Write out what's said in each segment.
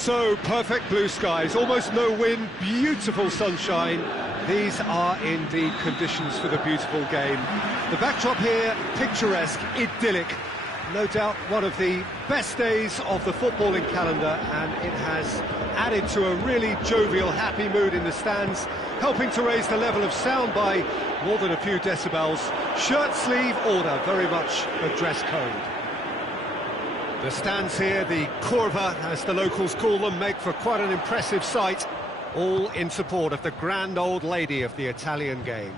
So, perfect blue skies, almost no wind, beautiful sunshine. These are indeed conditions for the beautiful game. The backdrop here, picturesque, idyllic. No doubt one of the best days of the footballing calendar, and it has added to a really jovial, happy mood in the stands, helping to raise the level of sound by more than a few decibels. Shirt sleeve order, very much a dress code. The stands here, the curva, as the locals call them, make for quite an impressive sight, all in support of the grand old lady of the Italian game.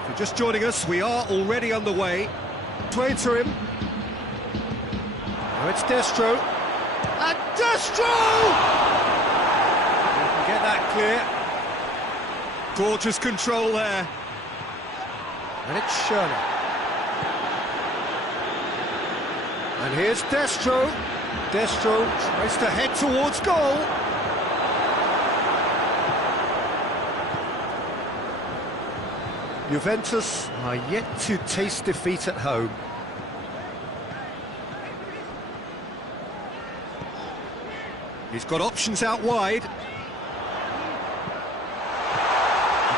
If you're just joining us, we are already underway. Way to him. Now it's Destro. And Destro! We can get that clear. Gorgeous control there. And it's Schürrle. And here's Destro. Destro tries to head towards goal. Juventus are yet to taste defeat at home. He's got options out wide.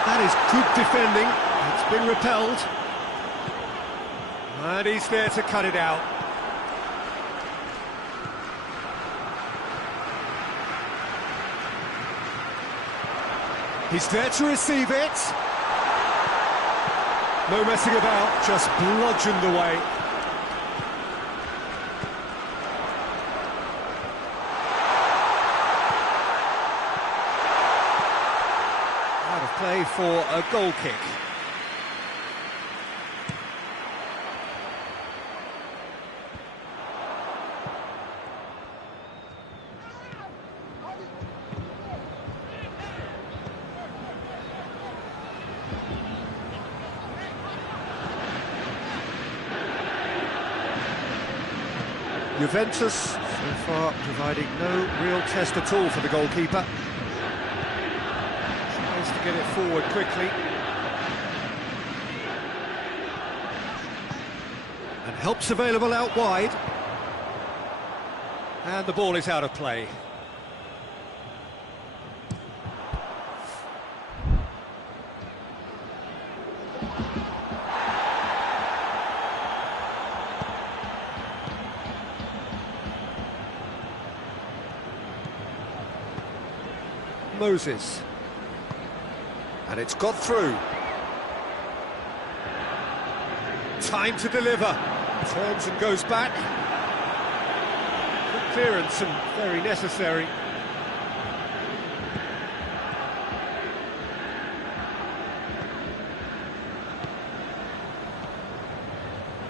That is good defending. It's been repelled. And he's there to cut it out. He's there to receive it. No messing about, just bludgeoned away. Out of play for a goal kick. Juventus, so far, providing no real test at all for the goalkeeper. Tries to get it forward quickly. And help's available out wide. And the ball is out of play. Moses, and it's got through. Time to deliver. Turns and goes back. Good clearance and very necessary.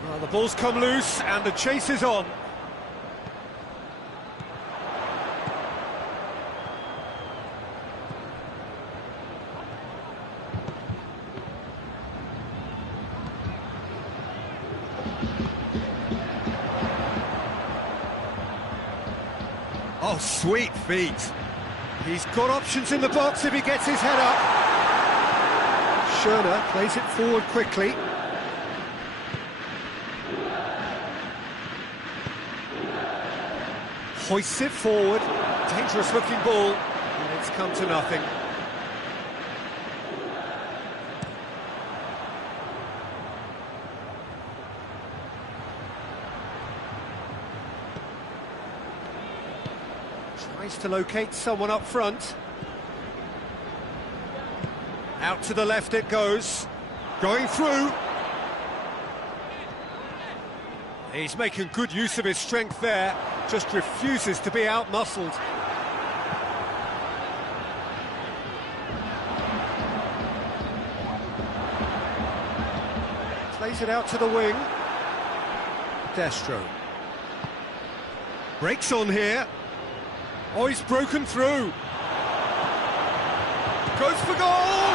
Well, the ball's come loose and the chase is on. Oh, sweet feet. He's got options in the box if he gets his head up. Schürrle plays it forward quickly. Hoists it forward. Dangerous looking ball. And it's come to nothing. Tries to locate someone up front. Out to the left it goes. Going through. He's making good use of his strength there. Just refuses to be out-muscled. Plays it out to the wing. Destro. Breaks on here. Oh, he's broken through. Goes for goal!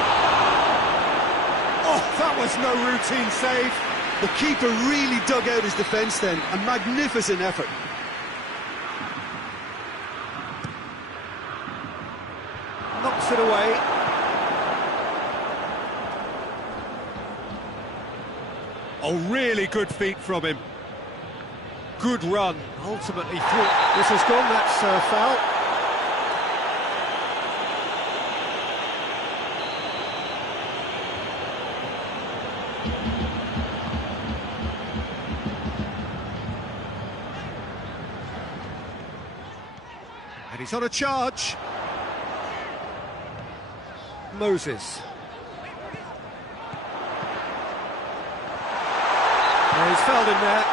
Oh, that was no routine save. The keeper really dug out his defence then. A magnificent effort. Knocks it away. Oh, really good feet from him. good run, ultimately through. This has gone, that's foul. And he's on a charge. Moses. And he's fouled in there.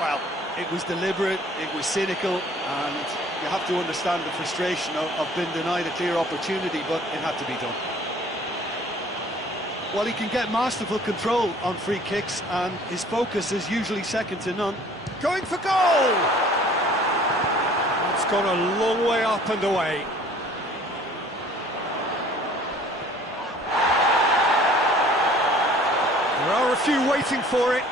Well, it was deliberate, it was cynical, and you have to understand the frustration of being denied a clear opportunity, but it had to be done. Well, he can get masterful control on free kicks, and his focus is usually second to none. Going for goal! It's gone a long way up and away. There are a few waiting for it.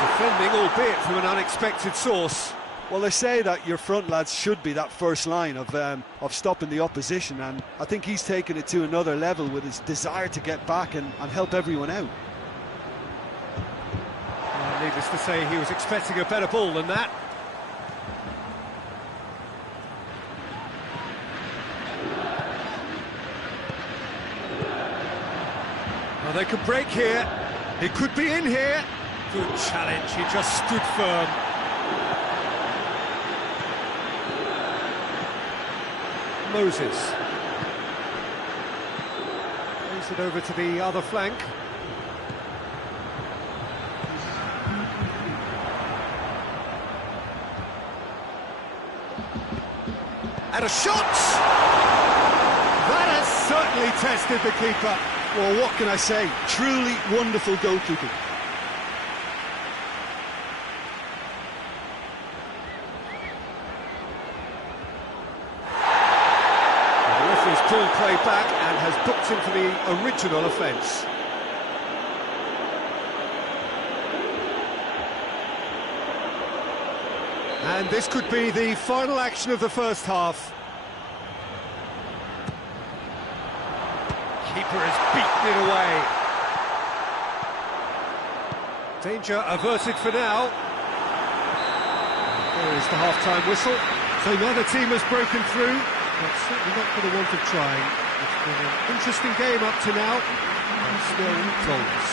Defending, albeit from an unexpected source. Well, they say that your front lads should be that first line of stopping the opposition, and I think he's taken it to another level with his desire to get back and help everyone out. Well, needless to say, he was expecting a better ball than that. Well, they could break here. He could be in here. Good challenge, he just stood firm. Moses. Plays it over to the other flank. And a shot! That has certainly tested the keeper. Well, what can I say? Truly wonderful goalkeeping. Pulled play back and has booked him for the original offence. And this could be the final action of the first half. Keeper has beaten it away. Danger averted for now. There is the half-time whistle. So neither team has broken through. But certainly not for the want of trying. It's been an interesting game up to now, and still goals.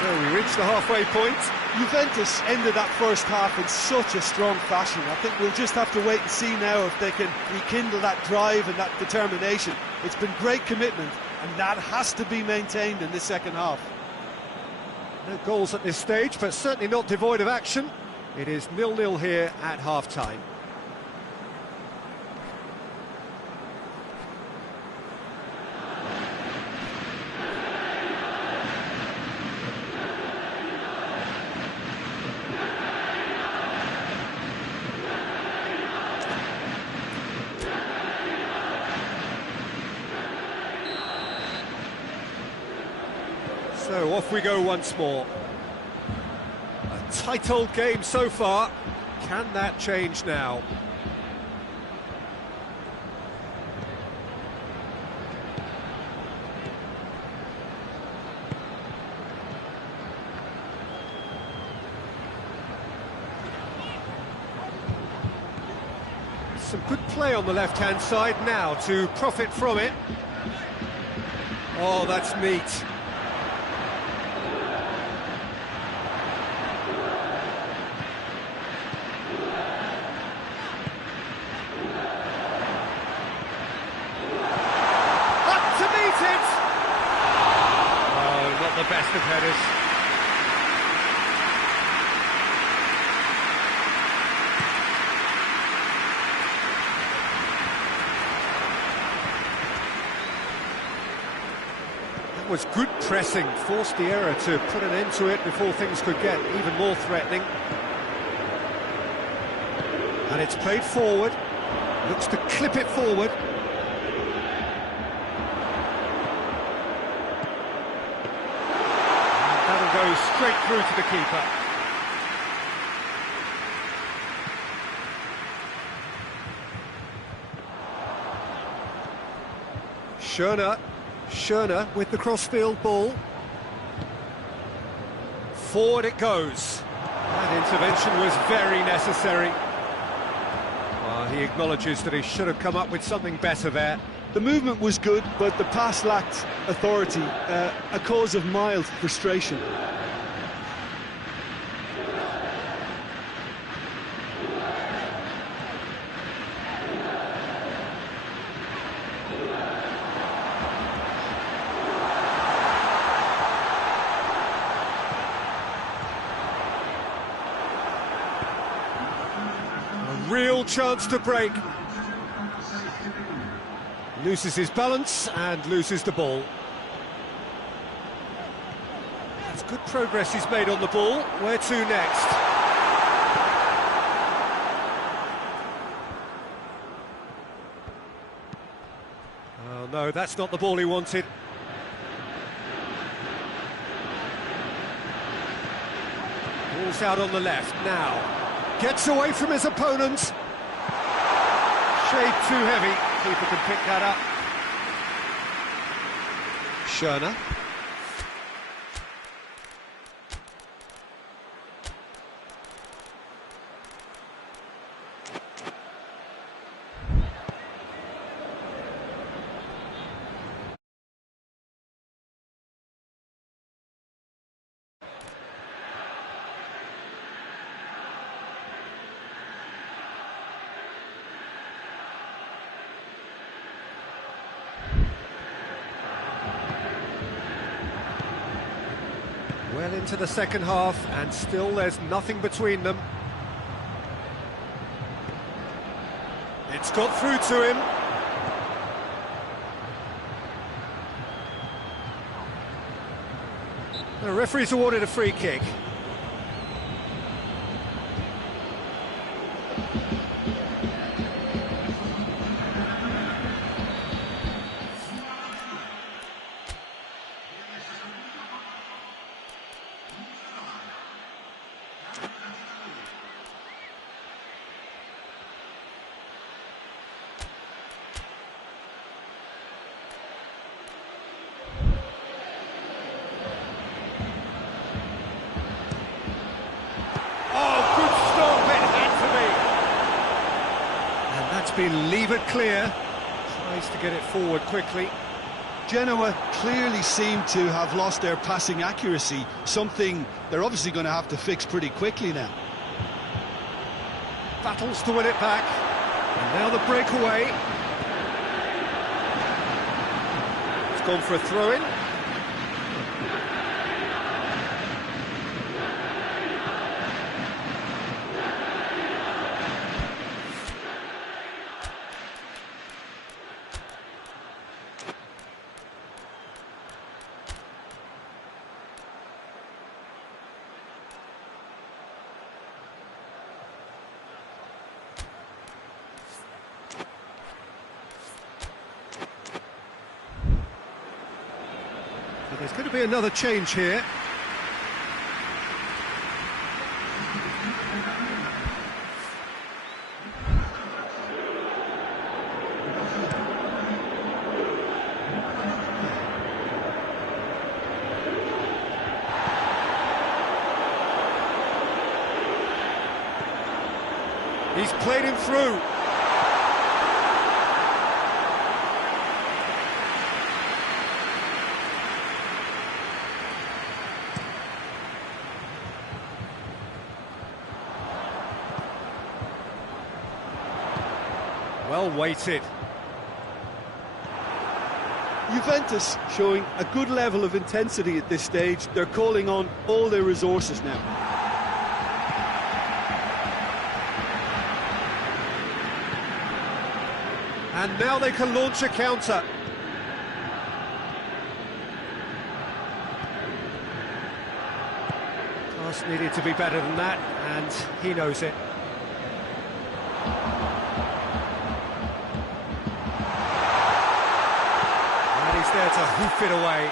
So we reach the halfway point. Juventus ended that first half in such a strong fashion. I think we'll just have to wait and see now if they can rekindle that drive and that determination. It's been great commitment, and that has to be maintained in this second half. No goals at this stage, but certainly not devoid of action. It is 0-0 here at half-time. So off we go once more. A tight old game so far. Can that change now? Some good play on the left-hand side now to profit from it. Oh, that's neat. The best of headers. That was good pressing, forced the error to put an end to it before things could get even more threatening. And it's played forward, looks to clip it forward. Goes straight through to the keeper. Schöner with the crossfield ball. Forward it goes. That intervention was very necessary. Well, he acknowledges that he should have come up with something better there. The movement was good, but the pass lacked authority, a cause of mild frustration. A real chance to break. Loses his balance and loses the ball. That's good progress he's made on the ball. Where to next? Oh no, that's not the ball he wanted. Ball's out on the left now. Gets away from his opponent. Shade too heavy. Keeper can pick that up. Schöner. Well into the second half, and still there's nothing between them. It's got through to him. The referee's awarded a free kick. Been levered clear, tries to get it forward quickly. Genoa clearly seem to have lost their passing accuracy, something they're obviously going to have to fix pretty quickly now. Battles to win it back, and now the breakaway. It's gone for a throw-in. There's going to be another change here. He's played him through. Well weighted. Juventus showing a good level of intensity at this stage. They're calling on all their resources now. And now they can launch a counter. Pass needed to be better than that, and he knows it. And he's there to hoof it away.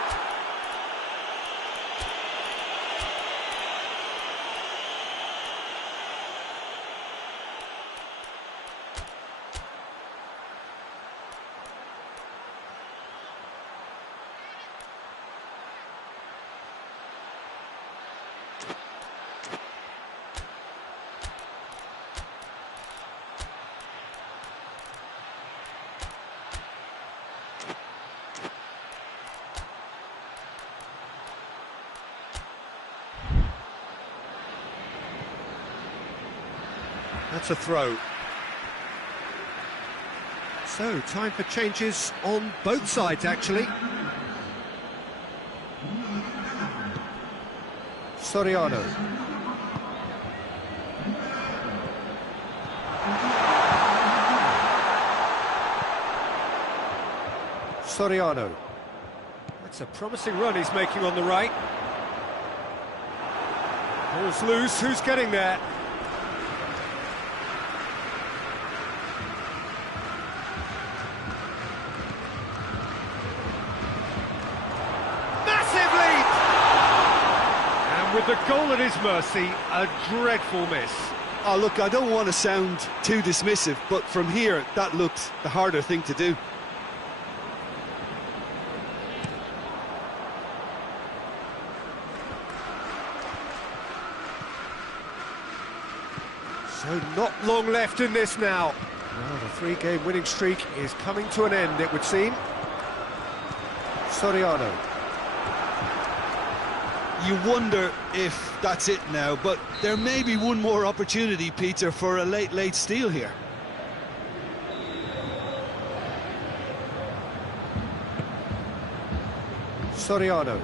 That's a throw. So, time for changes on both sides, actually. Soriano. Soriano. That's a promising run he's making on the right. Ball's loose, who's getting there? Massive leap! And with the goal at his mercy, a dreadful miss. Oh, look, I don't want to sound too dismissive, but from here, that looked the harder thing to do. So not long left in this now. Well, the three-game winning streak is coming to an end, it would seem. Soriano. You wonder if that's it now, but there may be one more opportunity, Peter, for a late steal here. Soriano.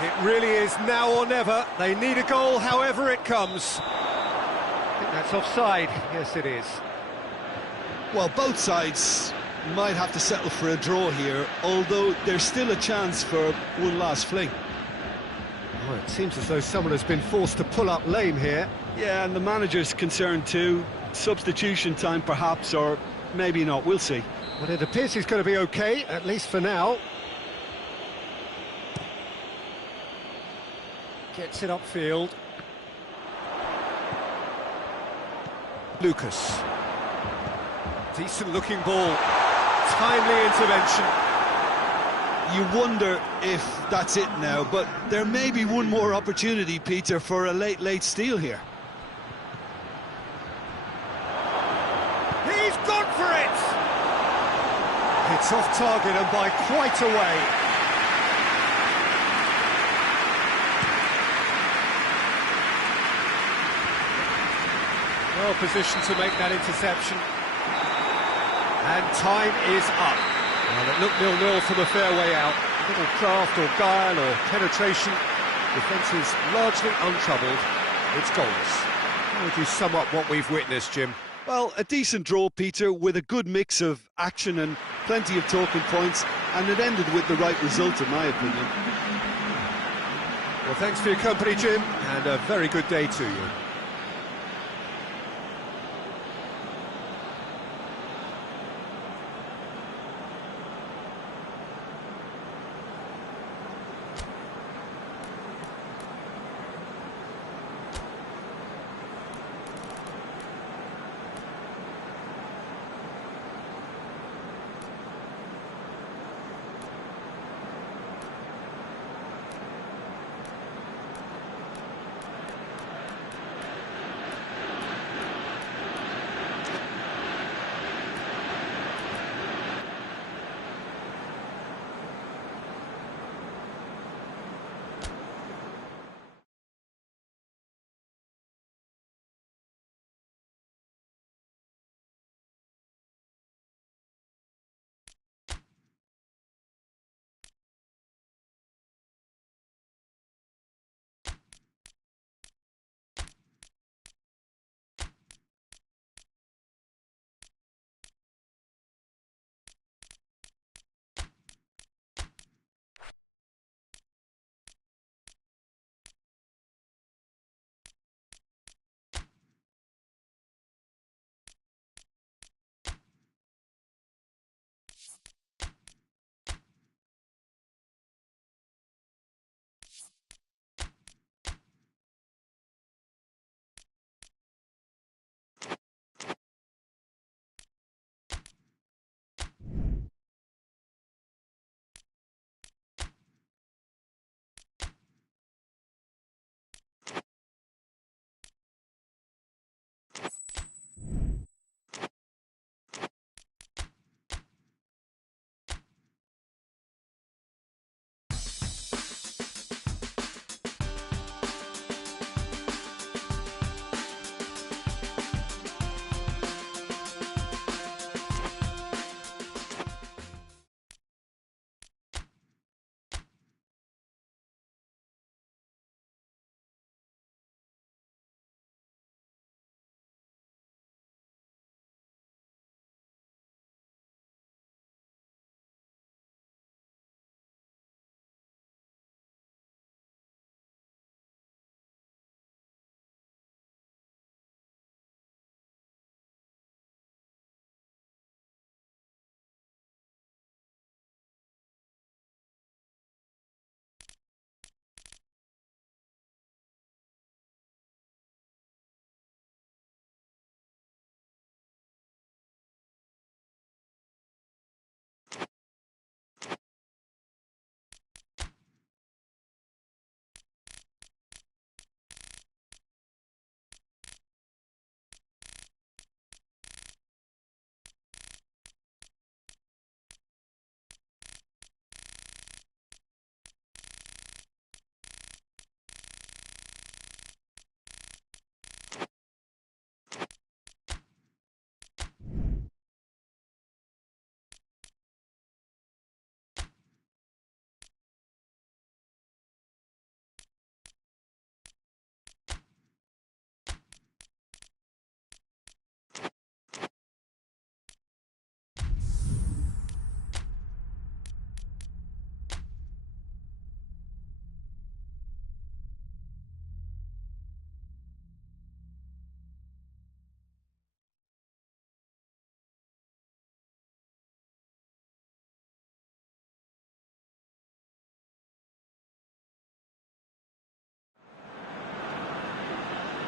It really is now or never. They need a goal, however it comes. I think that's offside. Yes, it is. Well, both sides might have to settle for a draw here, although there's still a chance for one last fling. Oh, it seems as though someone has been forced to pull up lame here. Yeah, and the manager's concerned too. Substitution time perhaps, or maybe not, we'll see. Well, it appears he's going to be okay, at least for now. Gets it upfield. Lucas. Decent looking ball. Timely intervention. You wonder if that's it now, but there may be one more opportunity, Peter, for a late steal here. He's gone for it! It's off target and by quite a way. Well positioned to make that interception. And time is up. Well, it looked 0-0 from a fair way out. A little craft or guile or penetration. Defence is largely untroubled. It's goalless. How would you sum up what we've witnessed, Jim? Well, a decent draw, Peter, with a good mix of action and plenty of talking points, and it ended with the right result, in my opinion. Well, thanks for your company, Jim, and a very good day to you.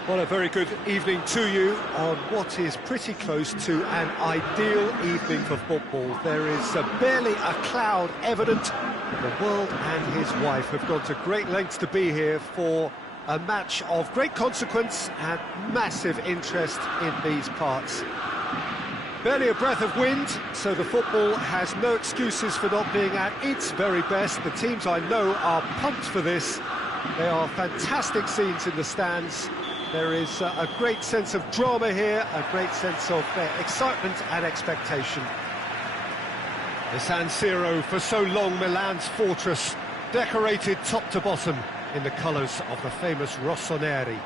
Well, a very good evening to you on what is pretty close to an ideal evening for football. There is barely a cloud evident. The world and his wife have gone to great lengths to be here for a match of great consequence and massive interest in these parts. Barely a breath of wind, so the football has no excuses for not being at its very best. The teams I know are pumped for this. They are fantastic scenes in the stands. There is a great sense of drama here, a great sense of excitement and expectation. The San Siro, for so long Milan's fortress, decorated top to bottom in the colours of the famous Rossoneri.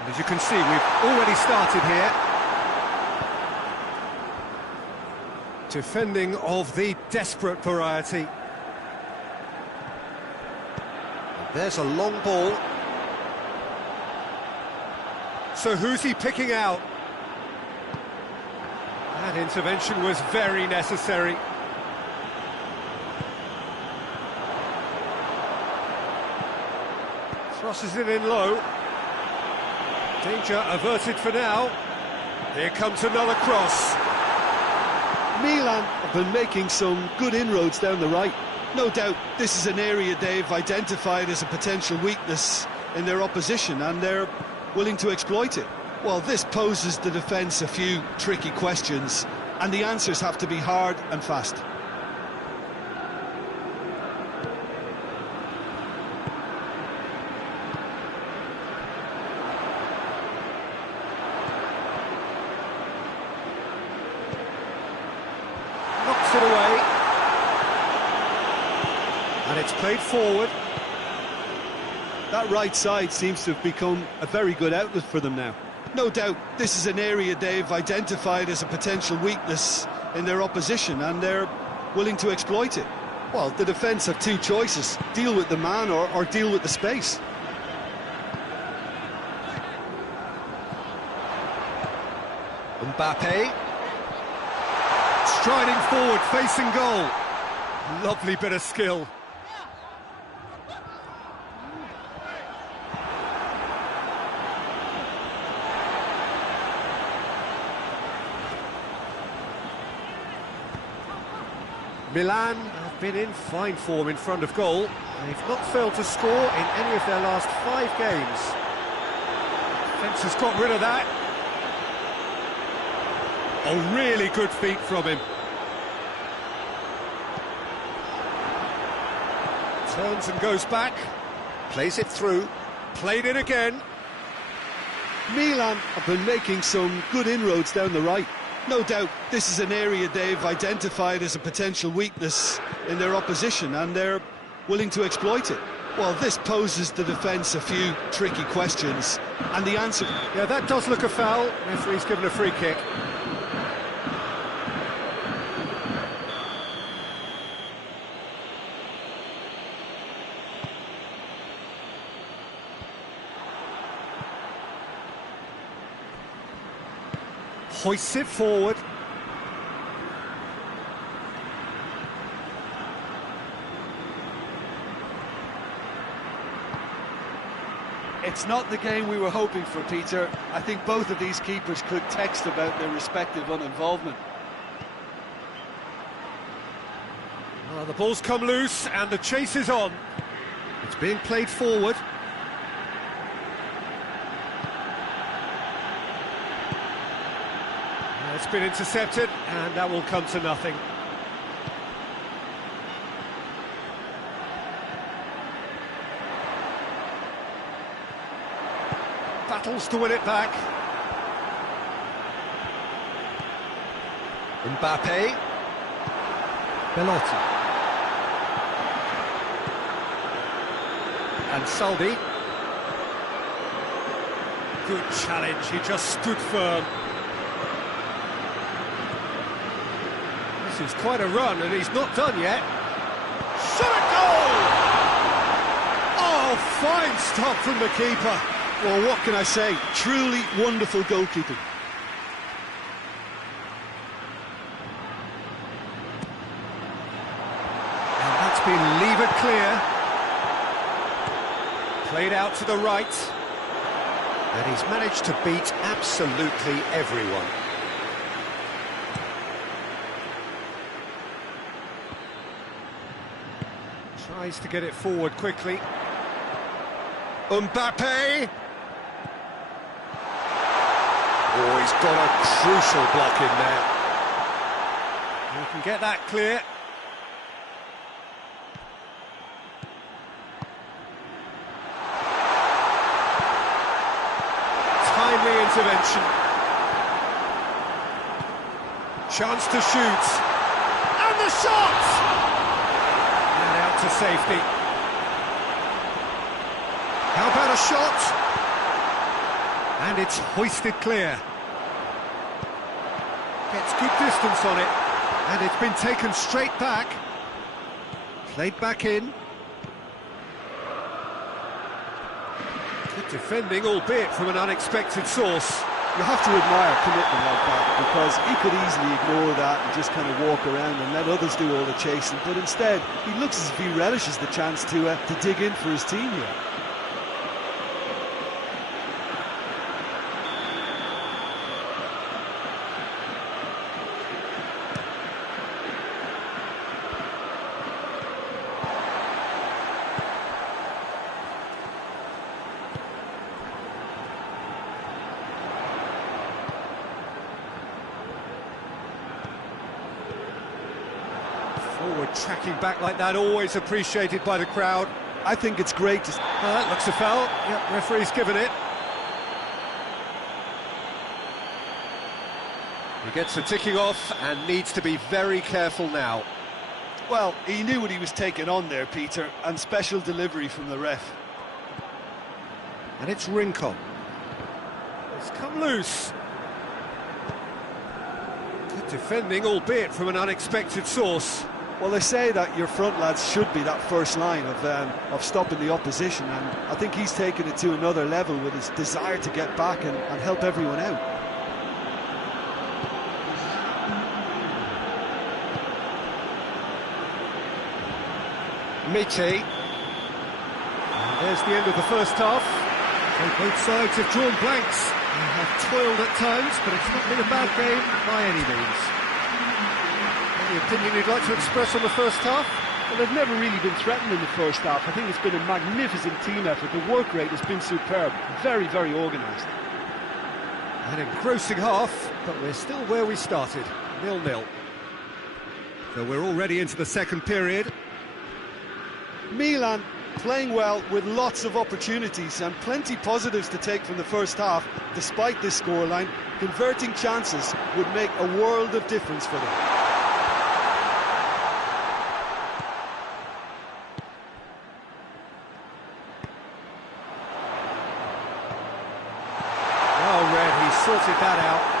And as you can see, we've already started here. Defending of the desperate variety. There's a long ball. So who's he picking out? That intervention was very necessary. Crosses it in low. Danger averted for now. Here comes another cross. Milan have been making some good inroads down the right. No doubt this is an area they've identified as a potential weakness in their opposition, and they're willing to exploit it. Well, this poses the defence a few tricky questions, and the answers have to be hard and fast. Knocks it away. And it's played forward. That right side seems to have become a very good outlet for them now. No doubt this is an area they've identified as a potential weakness in their opposition, and they're willing to exploit it. Well, the defence have two choices: deal with the man or deal with the space. Mbappe. Striding forward, facing goal. Lovely bit of skill. Milan have been in fine form in front of goal. They've not failed to score in any of their last 5 games. Defence has got rid of that. A really good feat from him. Turns and goes back. Plays it through. Played it again. Milan have been making some good inroads down the right. No doubt this is an area they've identified as a potential weakness in their opposition, and they're willing to exploit it. Well, this poses the defence a few tricky questions, and the answer... Yeah, that does look a foul. Referee's given a free kick. Hoists it forward. It's not the game we were hoping for, Peter. I think both of these keepers could text about their respective uninvolvement. Well, the ball's come loose and the chase is on. It's being played forward. It's been intercepted, and that will come to nothing. Battles to win it back. Mbappe. Belotti. And Saldi. Good challenge, he just stood firm. This is quite a run, and he's not done yet. Shot a goal! Oh, fine stop from the keeper. Well, what can I say? Truly wonderful goalkeeping. And that's been levered clear. Played out to the right. And he's managed to beat absolutely everyone. Tries to get it forward quickly. Mbappe! Oh, he's got a crucial block in there. He can get that clear. Timely intervention. Chance to shoot. And the shot! And out to safety. How about a shot? And it's hoisted clear. Gets good distance on it. And it's been taken straight back. Played back in. Good defending, albeit from an unexpected source. You have to admire commitment like that, because he could easily ignore that and just kind of walk around and let others do all the chasing, but instead he looks as if he relishes the chance to dig in for his team here. Forward tracking back like that, always appreciated by the crowd. I think it's great to... That looks a foul. Yep, referee's given it. He gets the ticking off and needs to be very careful now. Well, he knew what he was taking on there, Peter, and special delivery from the ref. And it's Rincon. It's come loose. Good defending, albeit from an unexpected source. Well, they say that your front lads should be that first line of stopping the opposition, and I think he's taken it to another level with his desire to get back and help everyone out. Mite. And there's the end of the first half. So both sides have drawn blanks and have toiled at times, but it's not been a bad game by any means. Any opinion you'd like to express on the first half? Well, they've never really been threatened in the first half. I think it's been a magnificent team effort. The work rate has been superb. Very, very organised. An engrossing half, but we're still where we started, 0-0. So we're already into the second period. Milan playing well with lots of opportunities and plenty positives to take from the first half. Despite this scoreline, converting chances would make a world of difference for them. Well read, he sorted that out.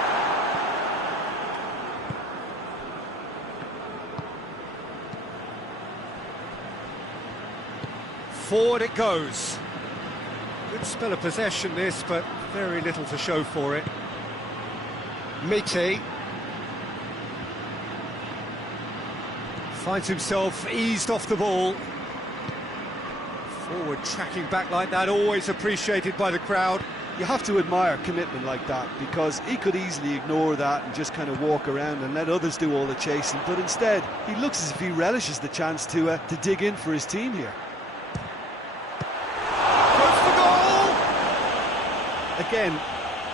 Forward it goes. Good spell of possession this, but very little to show for it. Mite finds himself eased off the ball. Forward tracking back like that, always appreciated by the crowd. You have to admire commitment like that, because he could easily ignore that and just kind of walk around and let others do all the chasing, but instead he looks as if he relishes the chance to dig in for his team here. Again,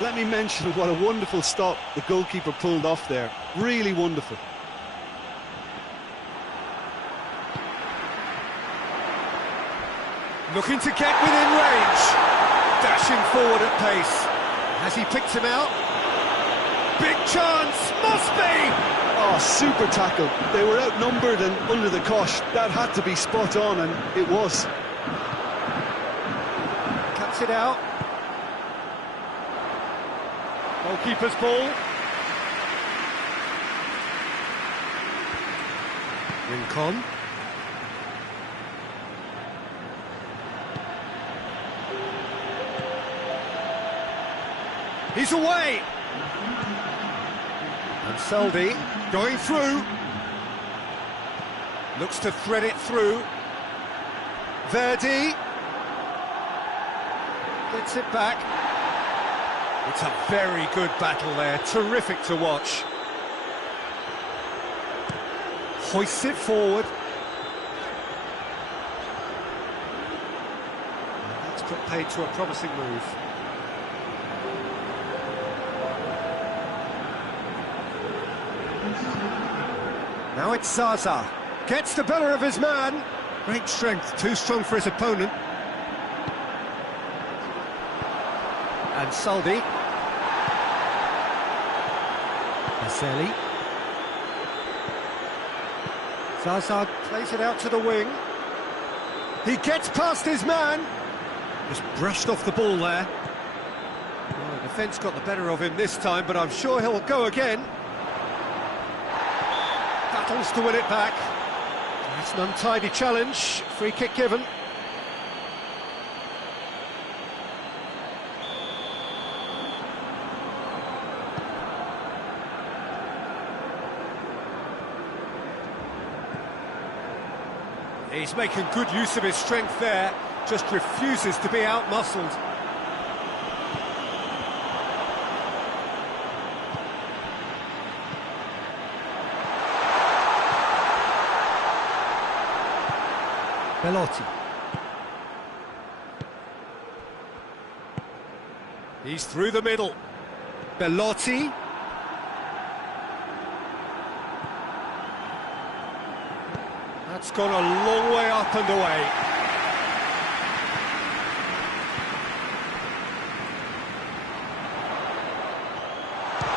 let me mention what a wonderful stop the goalkeeper pulled off there. Really wonderful. Looking to get within range. Dashing forward at pace. Has he picked him out? Big chance, must be! Oh, super tackle. They were outnumbered and under the cosh. That had to be spot on, and it was. Cuts it out. Goalkeeper's ball. Rincon. He's away. And Seldy going through. Looks to thread it through. Verdi. Gets it back. It's a very good battle there, terrific to watch. Hoists it forward. That's put paid to a promising move. Now it's Zaza. Gets the better of his man. Great strength, too strong for his opponent. And Saldi. Baselli. Zaza plays it out to the wing. He gets past his man. Just brushed off the ball there. Well, the defence got the better of him this time, but I'm sure he'll go again. Battles to win it back. It's an untidy challenge. Free kick given. He's making good use of his strength there, just refuses to be out-muscled. Belotti. He's through the middle. Belotti. That's gone a long way up and away.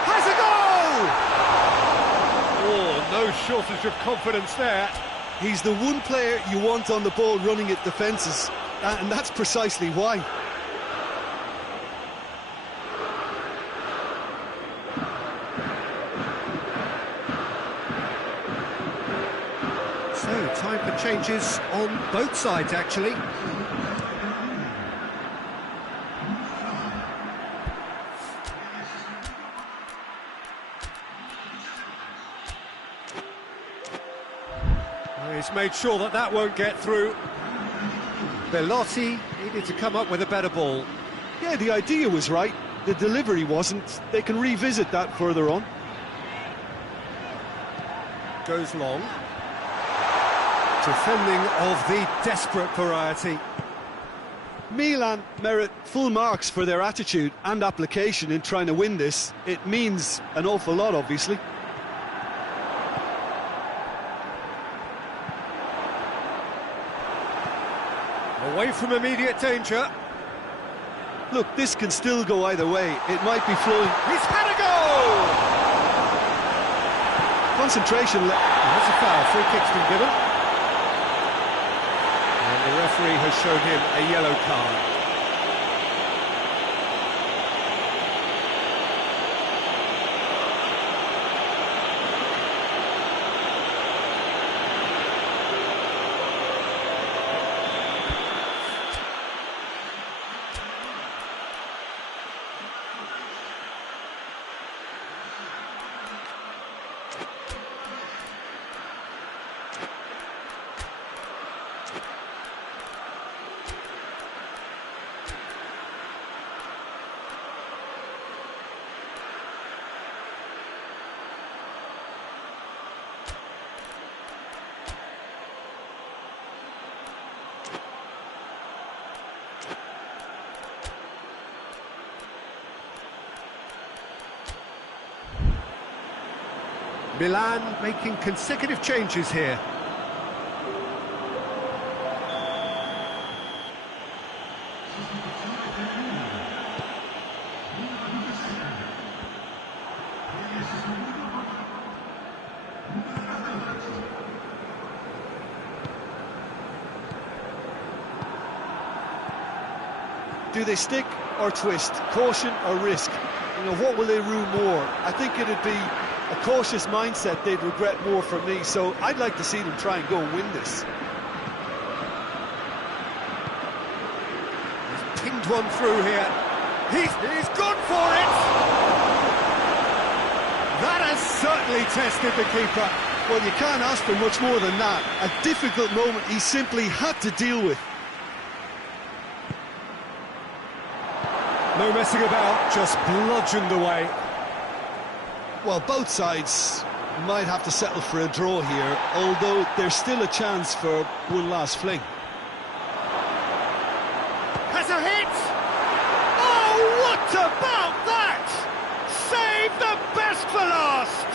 Has a goal! Oh, no shortage of confidence there. He's the one player you want on the ball running at defences, and that's precisely why. So, time for changes on both sides, actually. Well, he's made sure that that won't get through. Belotti needed to come up with a better ball. Yeah, the idea was right, the delivery wasn't. They can revisit that further on. Goes long. Defending of the desperate variety. Milan merit full marks for their attitude and application in trying to win this. It means an awful lot, obviously. Away from immediate danger. Look, this can still go either way. It might be flowing. He's had a goal! Concentration. That's a foul. Free kick's been given. And the referee has shown him a yellow card. Milan making consecutive changes here. Do they stick or twist? Caution or risk? You know, what will they rue more? I think it'd be a cautious mindset they'd regret more for me, so I'd like to see them try and go and win this. He's pinged one through here. He's gone for it! That has certainly tested the keeper. Well, you can't ask for much more than that. A difficult moment he simply had to deal with. No messing about, just bludgeoned away. Well, both sides might have to settle for a draw here, although there's still a chance for one last fling. Has a hit! Oh, what about that? Save the best for last!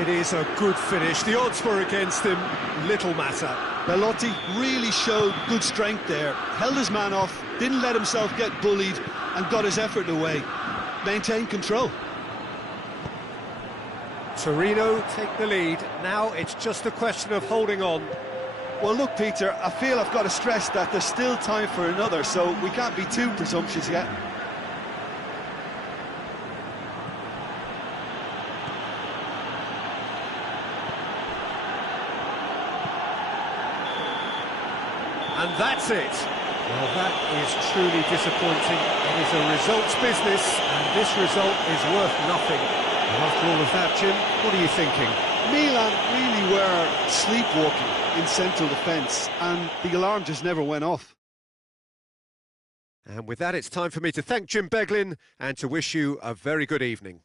It is a good finish. The odds were against him, little matter. Belotti really showed good strength there, held his man off, didn't let himself get bullied, and got his effort away. Maintained control. Torino take the lead. Now it's just a question of holding on. Well, look, Peter, I feel I've got to stress that there's still time for another, so we can't be too presumptuous yet. And that's it. Well, that is truly disappointing. It is a results business, and this result is worth nothing. And after all of that, Jim, what are you thinking? Milan really were sleepwalking in central defence, and the alarm just never went off. And with that, it's time for me to thank Jim Beglin and to wish you a very good evening.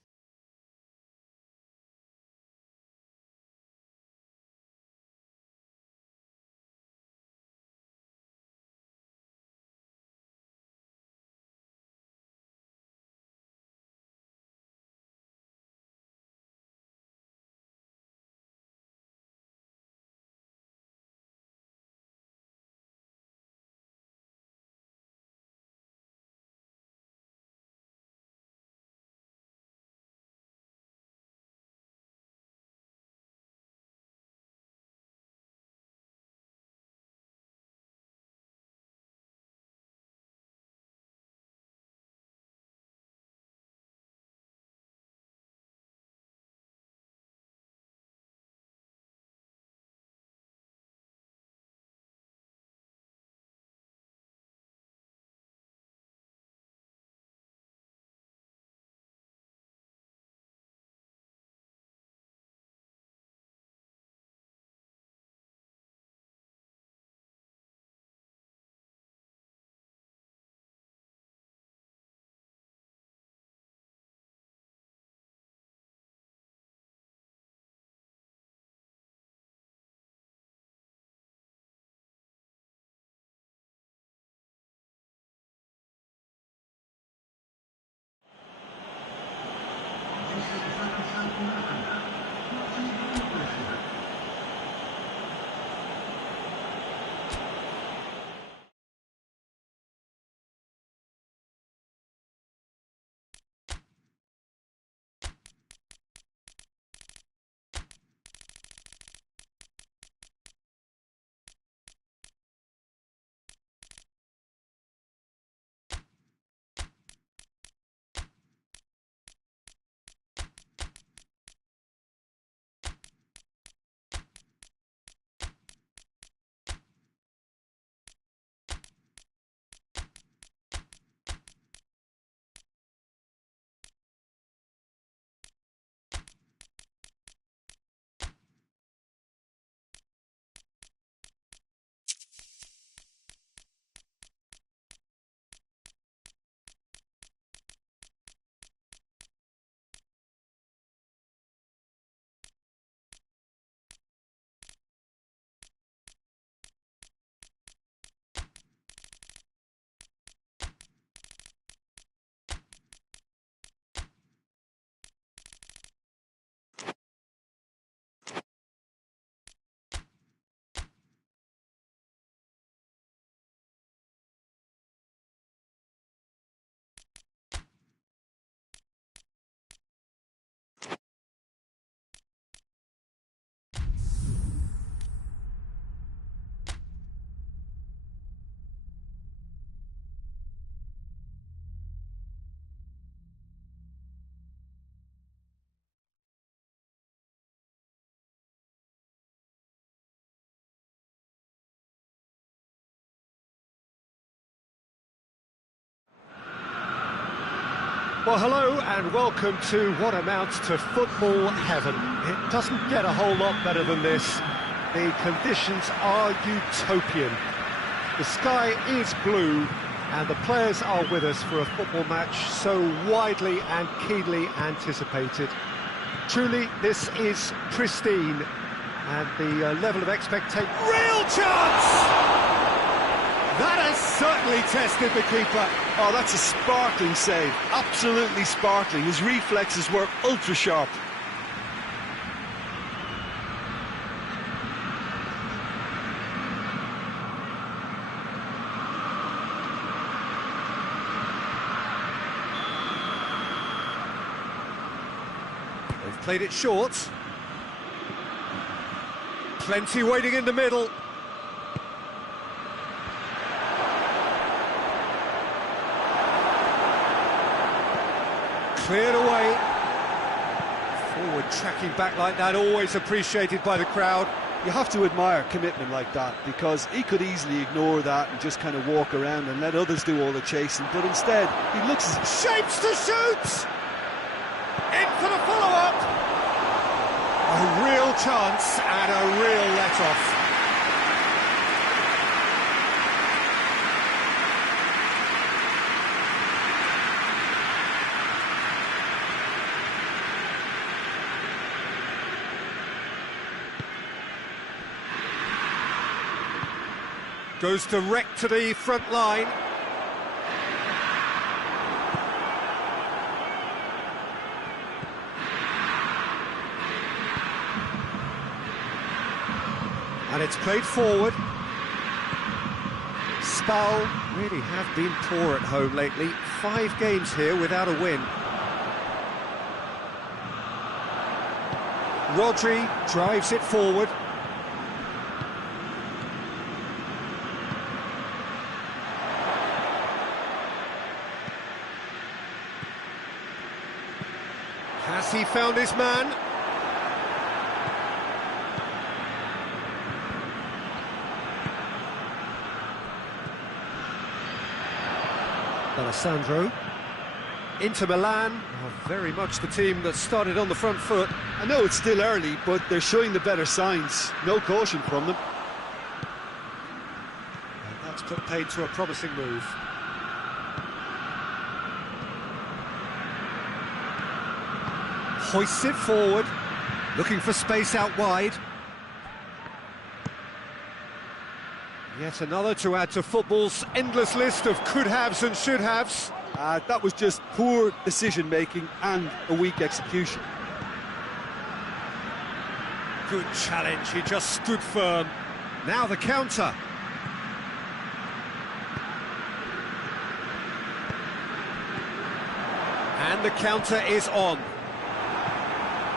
Well, hello and welcome to what amounts to football heaven. It doesn't get a whole lot better than this. The conditions are utopian. The sky is blue, And the players are with us for a football match so widely and keenly anticipated. Truly, this is pristine, and the level of expectation... Real chance! That has certainly tested the keeper. Oh, that's a sparkling save, absolutely sparkling. His reflexes were ultra sharp. They've played it short. Plenty waiting in the middle. Cleared away. Forward tracking back like that, always appreciated by the crowd. You have to admire commitment like that, because he could easily ignore that and just kind of walk around and let others do all the chasing, but instead he looks as... Shapes to shoot! In for the follow-up! A real chance and a real let-off. Goes direct to the front line. And it's played forward. Spal really have been poor at home lately. 5 games here without a win. Rodri drives it forward. Has he found his man? Alessandro. Inter Milan are very much the team that started on the front foot. I know it's still early, but they're showing the better signs. No caution from them. And that's put paid to a promising move. Hoists it forward, looking for space out wide. Yet another to add to football's endless list of could-haves and should-haves. That was just poor decision-making and a weak execution. Good challenge, he just stood firm. Now the counter. And the counter is on.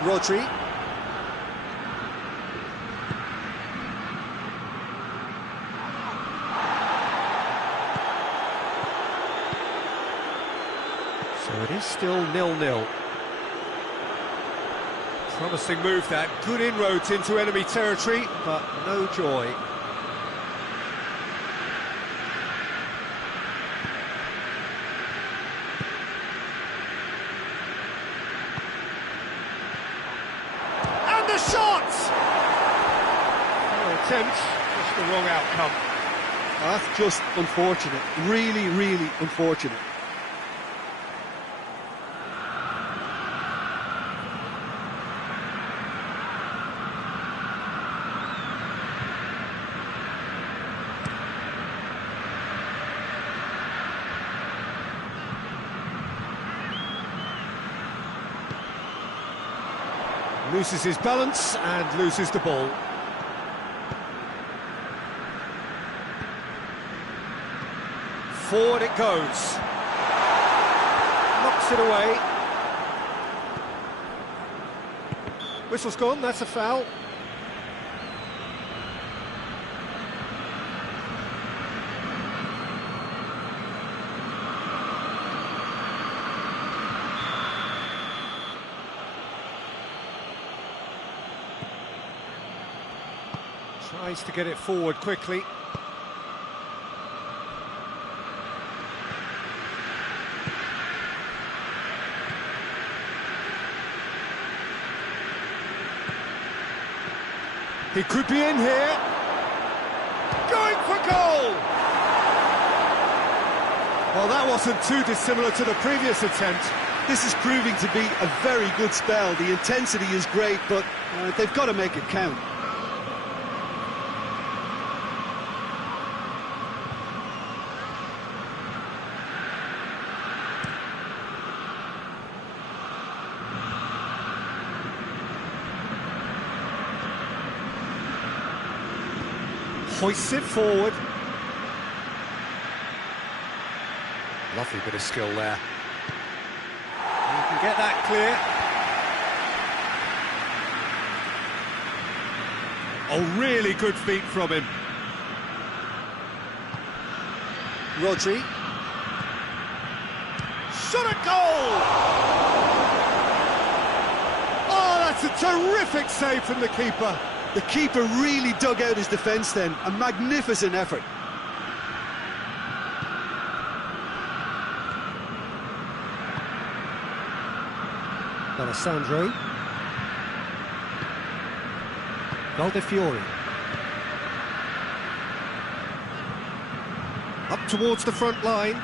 Rodri. So it is still 0-0. Promising move that, good inroads into enemy territory, but no joy. And the shot! No attempt, just the wrong outcome. That's just unfortunate, really, really unfortunate. Loses his balance and loses the ball. Forward it goes. Knocks it away. Whistle's gone, that's a foul. Tries to get it forward quickly. He could be in here. Going for goal! Well, that wasn't too dissimilar to the previous attempt. This is proving to be a very good spell. The intensity is great, but they've got to make it count. Hoists it forward. Lovely bit of skill there. You can get that clear. Oh, really good feet from him. Rodri. Shot a goal! Oh, that's a terrific save from the keeper. The keeper really dug out his defence then. A magnificent effort. Alessandro. Fiore. Up towards the front line.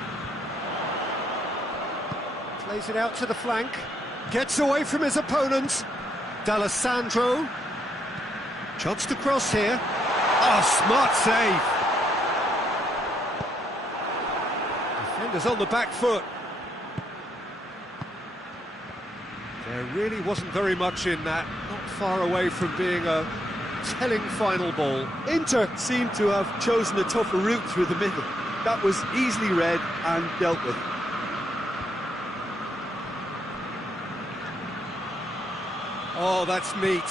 Plays it out to the flank. Gets away from his opponent. D'Alessandro. Chance to cross here. Oh, smart save. Defenders on the back foot. There really wasn't very much in that. Not far away from being a telling final ball. Inter seemed to have chosen a tougher route through the middle. That was easily read and dealt with. Oh, that's neat.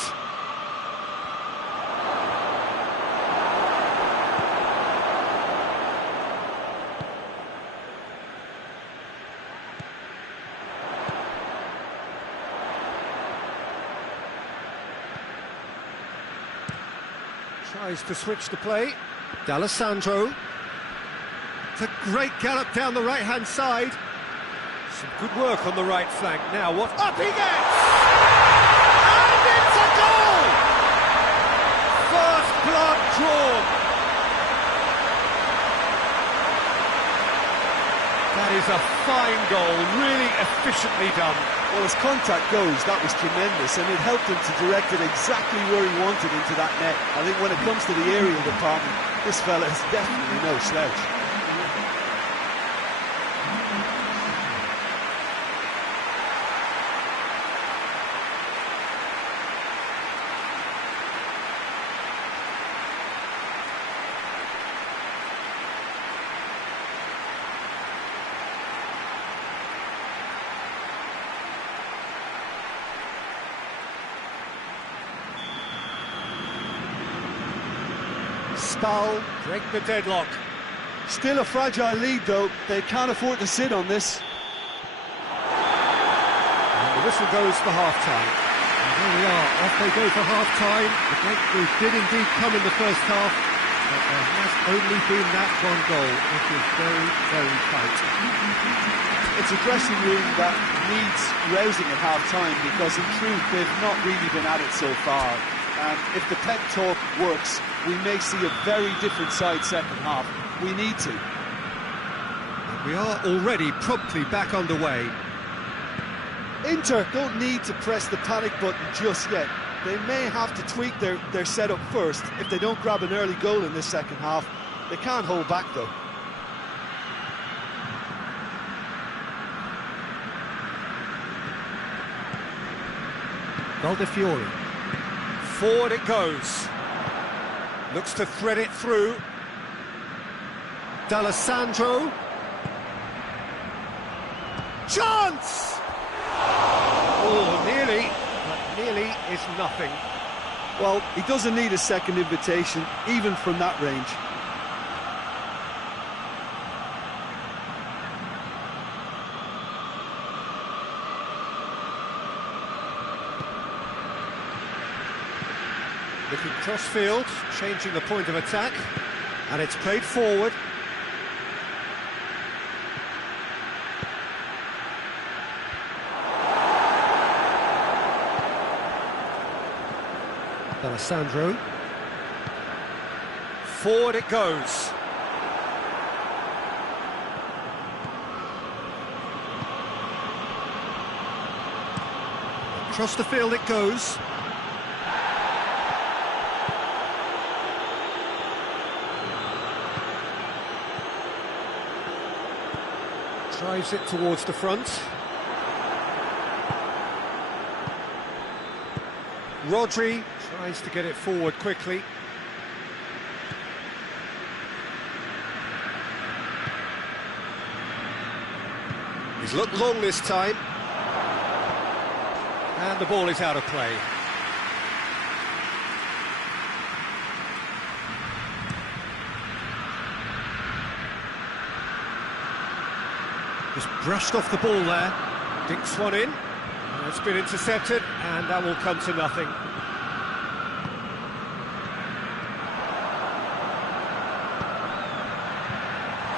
Tries to switch the play. D'Alessandro. It's a great gallop down the right-hand side. Some good work on the right flank. Now what? Up he gets! And it's a goal! First blood drawn. That is a fine goal, really efficiently done. Well, as contact goes, that was tremendous, and it helped him to direct it exactly where he wanted into that net. I think when it comes to the aerial department, this fella is definitely no slouch. Skull, break the deadlock. Still a fragile lead, though. They can't afford to sit on this. And the whistle goes for half-time. And there we are, off they go for half-time. The breakthrough did indeed come in the first half, but there has only been that one goal. It was very, very tight. It's a dressing room that needs rousing at half-time, because in truth they've not really been at it so far. And if the pep talk works, we may see a very different side second half. We need to. And we are already promptly back underway. Inter don't need to press the panic button just yet. They may have to tweak their setup first. If they don't grab an early goal in this second half, they can't hold back though. Fiore. Forward it goes. Looks to thread it through. D'Alessandro. Chance! Oh, nearly, but nearly is nothing. Well, he doesn't need a second invitation, even from that range. Looking cross-field, changing the point of attack, and it's played forward. Alessandro. Forward it goes. Across the field it goes. Drives it towards the front. Rodri tries to get it forward quickly. He's looked long this time. And the ball is out of play. Just brushed off the ball there. Dinks one in. It's been intercepted, and that will come to nothing.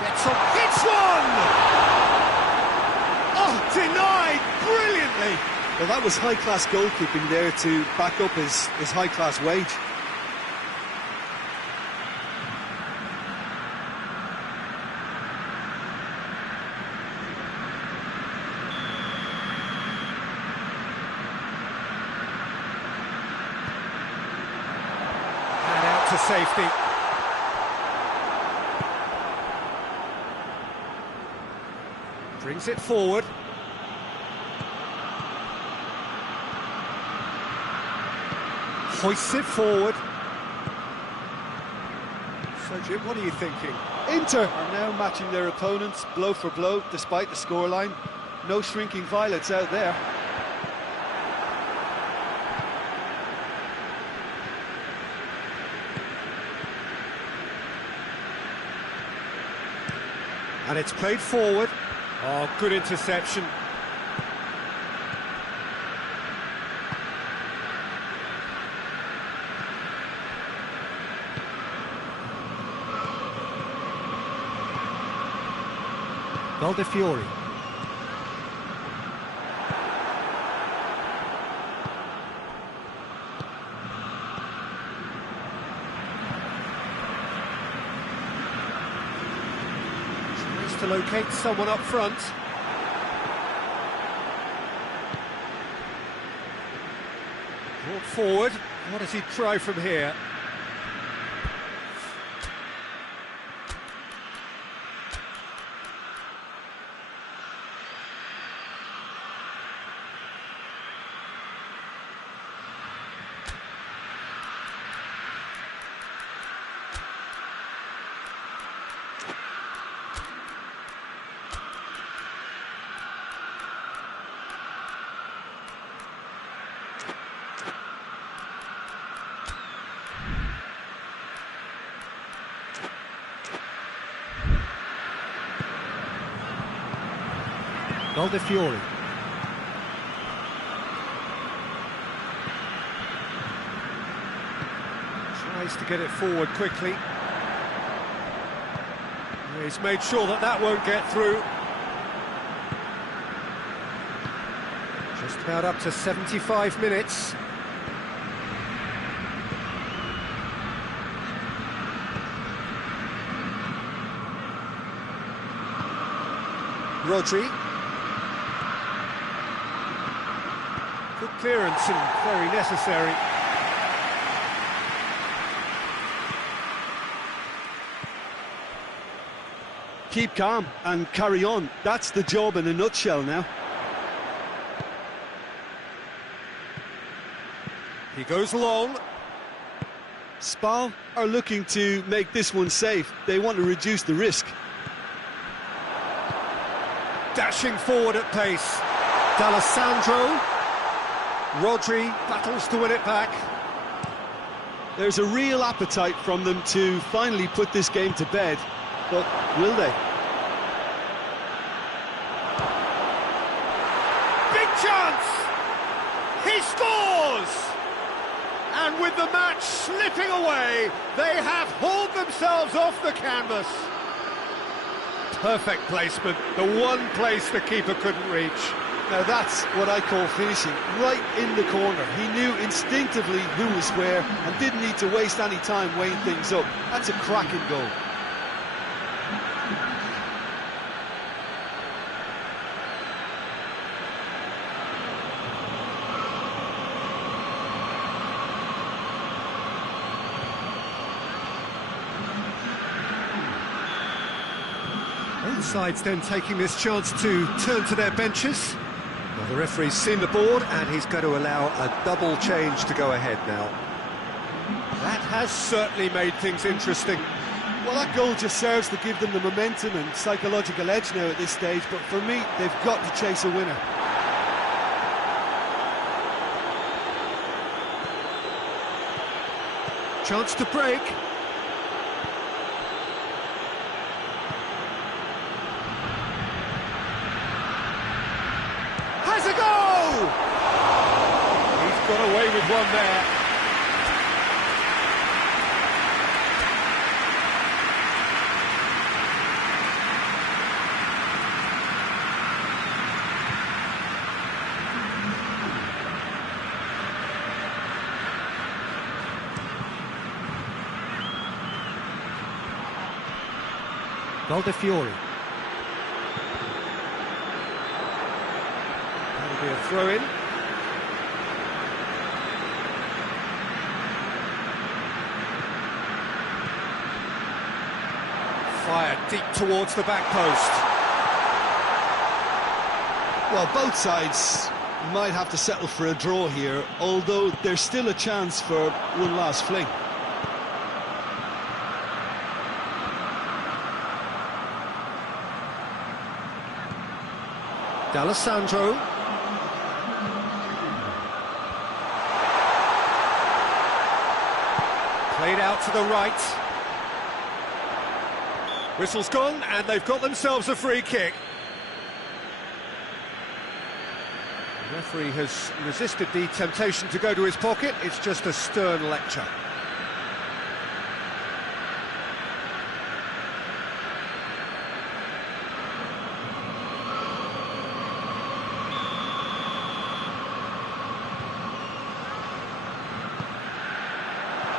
Gets on, hits one! Oh, denied brilliantly! Well, that was high-class goalkeeping there to back up his high-class wage. To safety. Brings it forward. Hoists it forward. So, Jim, what are you thinking? Inter are now matching their opponents blow for blow, despite the scoreline. No shrinking violets out there. And it's played forward. Oh, good interception. Fiore. To locate someone up front. Brought forward. What does he try from here? Fiore. Tries to get it forward quickly. He's made sure that that won't get through. Just about up to 75 minutes. Rodri. Good clearance and very necessary. Keep calm and carry on. That's the job in a nutshell now. He goes long. Spal are looking to make this one safe. They want to reduce the risk. Dashing forward at pace. D'Alessandro. Rodri battles to win it back. There's a real appetite from them to finally put this game to bed, but will they? Big chance! He scores! And with the match slipping away, they have hauled themselves off the canvas. Perfect placement, the one place the keeper couldn't reach. Now that's what I call finishing, right in the corner. He knew instinctively who was where and didn't need to waste any time weighing things up. That's a cracking goal. Sides then taking this chance to turn to their benches. Well, the referee's seen the board and he's going to allow a double change to go ahead now. That has certainly made things interesting. Well, that goal just serves to give them the momentum and psychological edge now at this stage, but for me, they've got to chase a winner. Chance to break. Has a goal! He's got away with one there. Valdefiori. That'll be a throw-in. Fired deep towards the back post. Well, both sides might have to settle for a draw here, although there's still a chance for one last fling. D'Alessandro. Played out to the right. Whistle's gone, and they've got themselves a free kick. The referee has resisted the temptation to go to his pocket. It's just a stern lecture.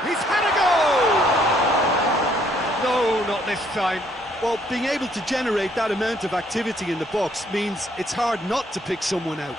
He's had a goal! No, not this time. Well, being able to generate that amount of activity in the box means it's hard not to pick someone out.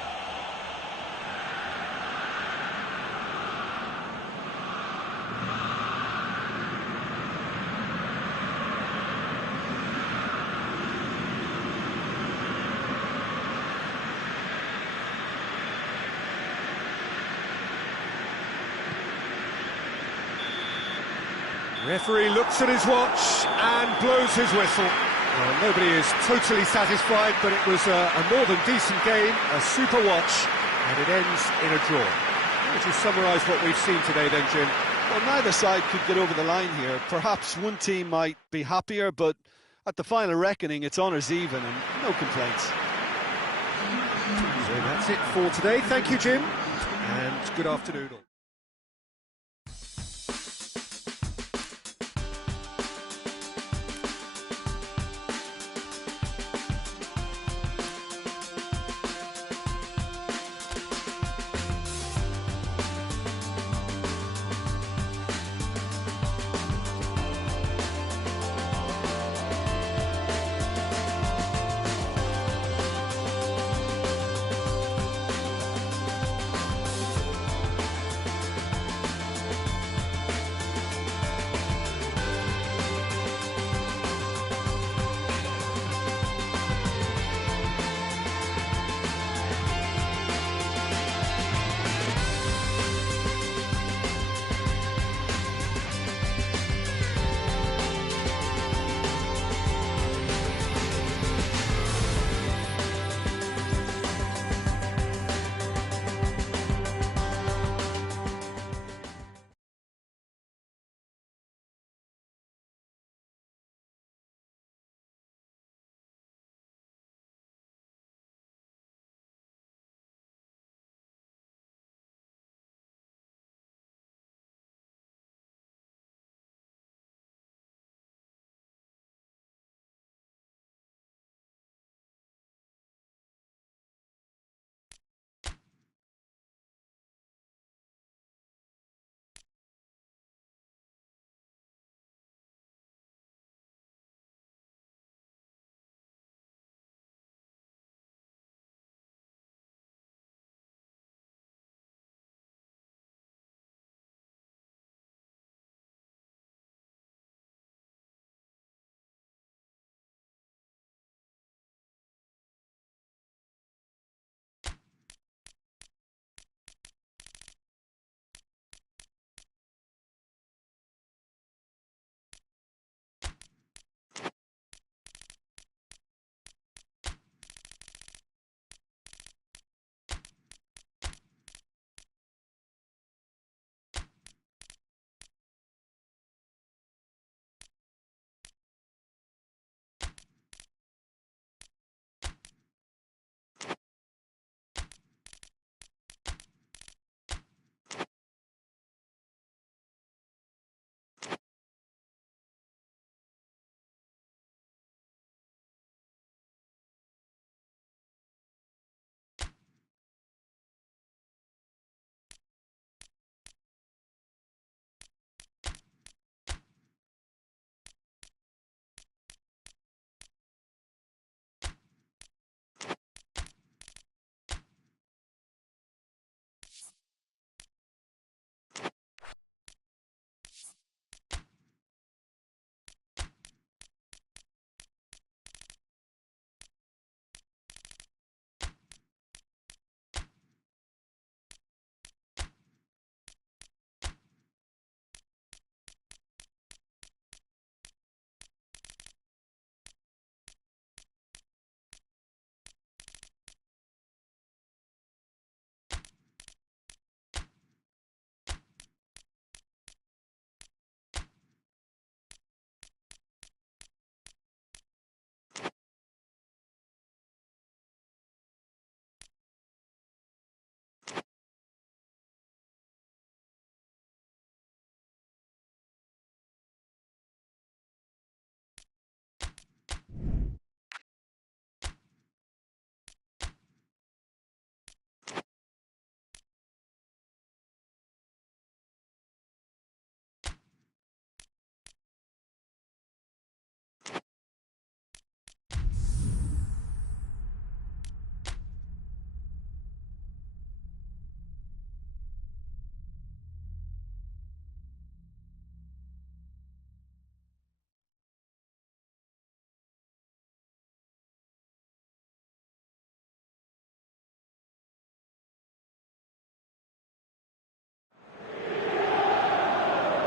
Referee looks at his watch and blows his whistle. Well, nobody is totally satisfied, but it was a more than decent game, a super watch, and it ends in a draw. How would you summarise what we've seen today then, Jim? Well, neither side could get over the line here. Perhaps one team might be happier, but at the final reckoning, it's honours even and no complaints. So that's it for today. Thank you, Jim, and good afternoon all.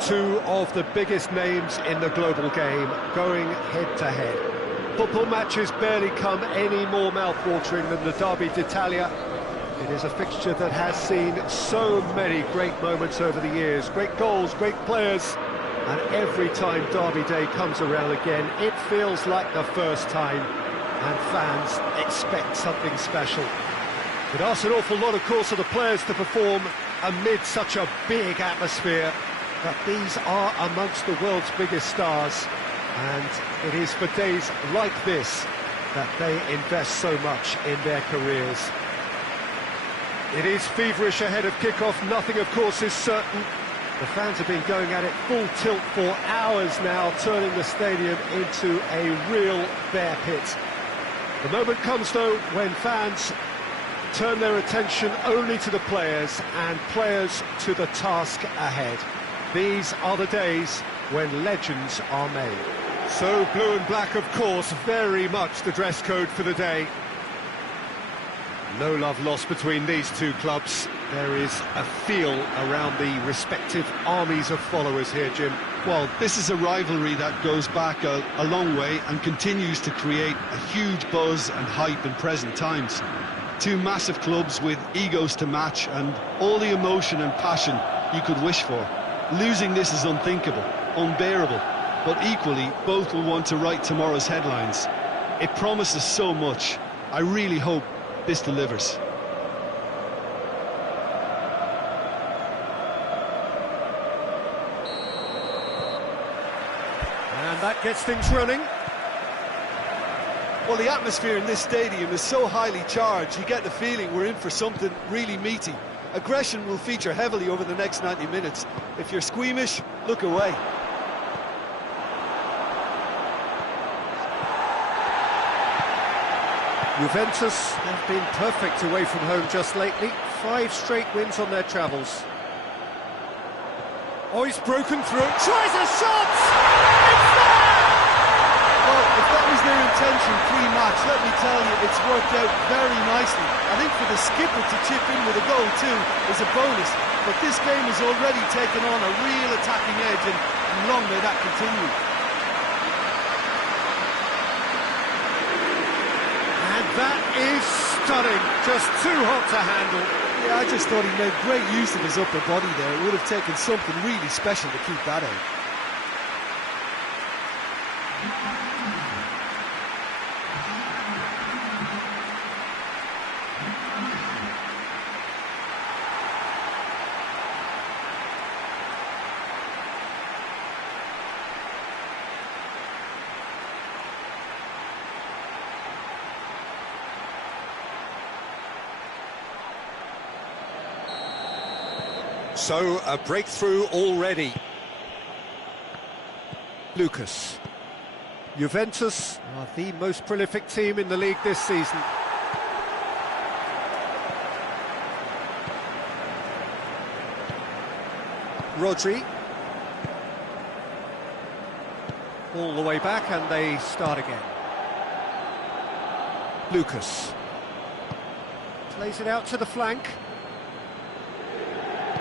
Two of the biggest names in the global game going head-to-head. Football matches barely come any more mouth-watering than the Derby d'Italia. It is a fixture that has seen so many great moments over the years, great goals, great players, and every time Derby Day comes around again, it feels like the first time, and fans expect something special. It asks an awful lot, of course, of the players to perform amid such a big atmosphere. But these are amongst the world's biggest stars, and it is for days like this that they invest so much in their careers. It is feverish ahead of kickoff. Nothing, of course, is certain. The fans have been going at it full tilt for hours now, turning the stadium into a real bear pit. The moment comes, though, when fans turn their attention only to the players and players to the task ahead. These are the days when legends are made. So blue and black, of course, very much the dress code for the day. No love lost between these two clubs. There is a feel around the respective armies of followers here, Jim. Well, this is a rivalry that goes back a long way and continues to create a huge buzz and hype in present times. Two massive clubs with egos to match and all the emotion and passion you could wish for. Losing this is unthinkable, unbearable, but equally, both will want to write tomorrow's headlines. It promises so much. I really hope this delivers. And that gets things running. Well, the atmosphere in this stadium is so highly charged, you get the feeling we're in for something really meaty. Aggression will feature heavily over the next 90 minutes. If you're squeamish, look away. Juventus have been perfect away from home just lately. 5 straight wins on their travels. Oh, he's broken through. Tries a shot! It's there! Well, if that was their intention pre-match, let me tell you, it's worked out very nicely. I think for the skipper to chip in with a goal too is a bonus, but this game has already taken on a real attacking edge, and long may that continue. And that is stunning, just too hot to handle. Yeah, I just thought he made great use of his upper body there. It would have taken something really special to keep that out. So, a breakthrough already. Lucas. Juventus are the most prolific team in the league this season. Rodri. All the way back, and they start again. Lucas. Plays it out to the flank.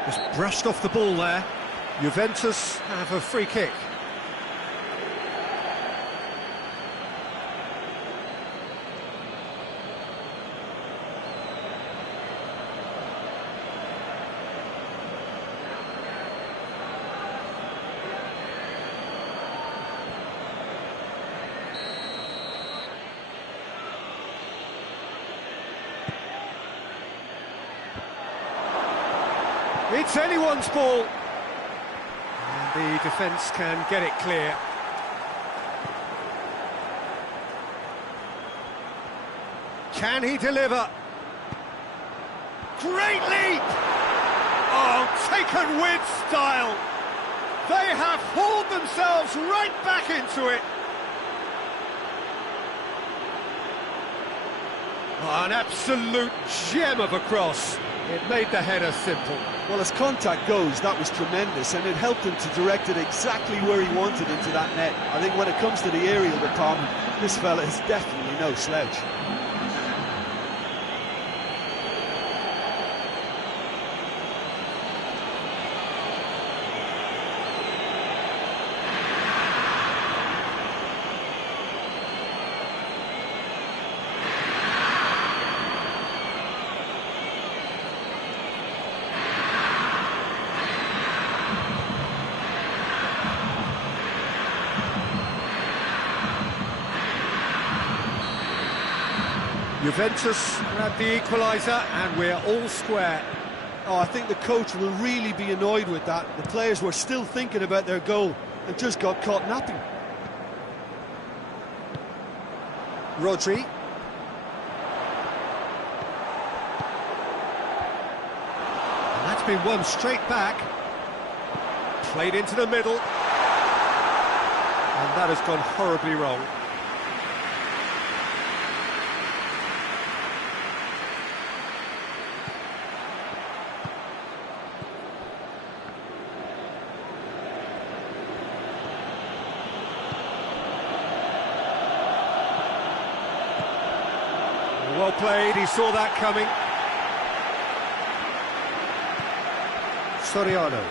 Just brushed off the ball there. Juventus have a free kick. It's anyone's ball. And the defence can get it clear. Can he deliver? Great leap! Oh, taken with style. They have hauled themselves right back into it. Oh, an absolute gem of a cross. It made the header simple. Well, as contact goes, that was tremendous, and it helped him to direct it exactly where he wanted into that net. I think when it comes to the aerial department, this fella is definitely no slouch. Juventus grab the equaliser, and we're all square. Oh, I think the coach will really be annoyed with that. The players were still thinking about their goal and just got caught napping. Rodri. And that's been won straight back. Played into the middle. And that has gone horribly wrong. Well played, he saw that coming. Soriano.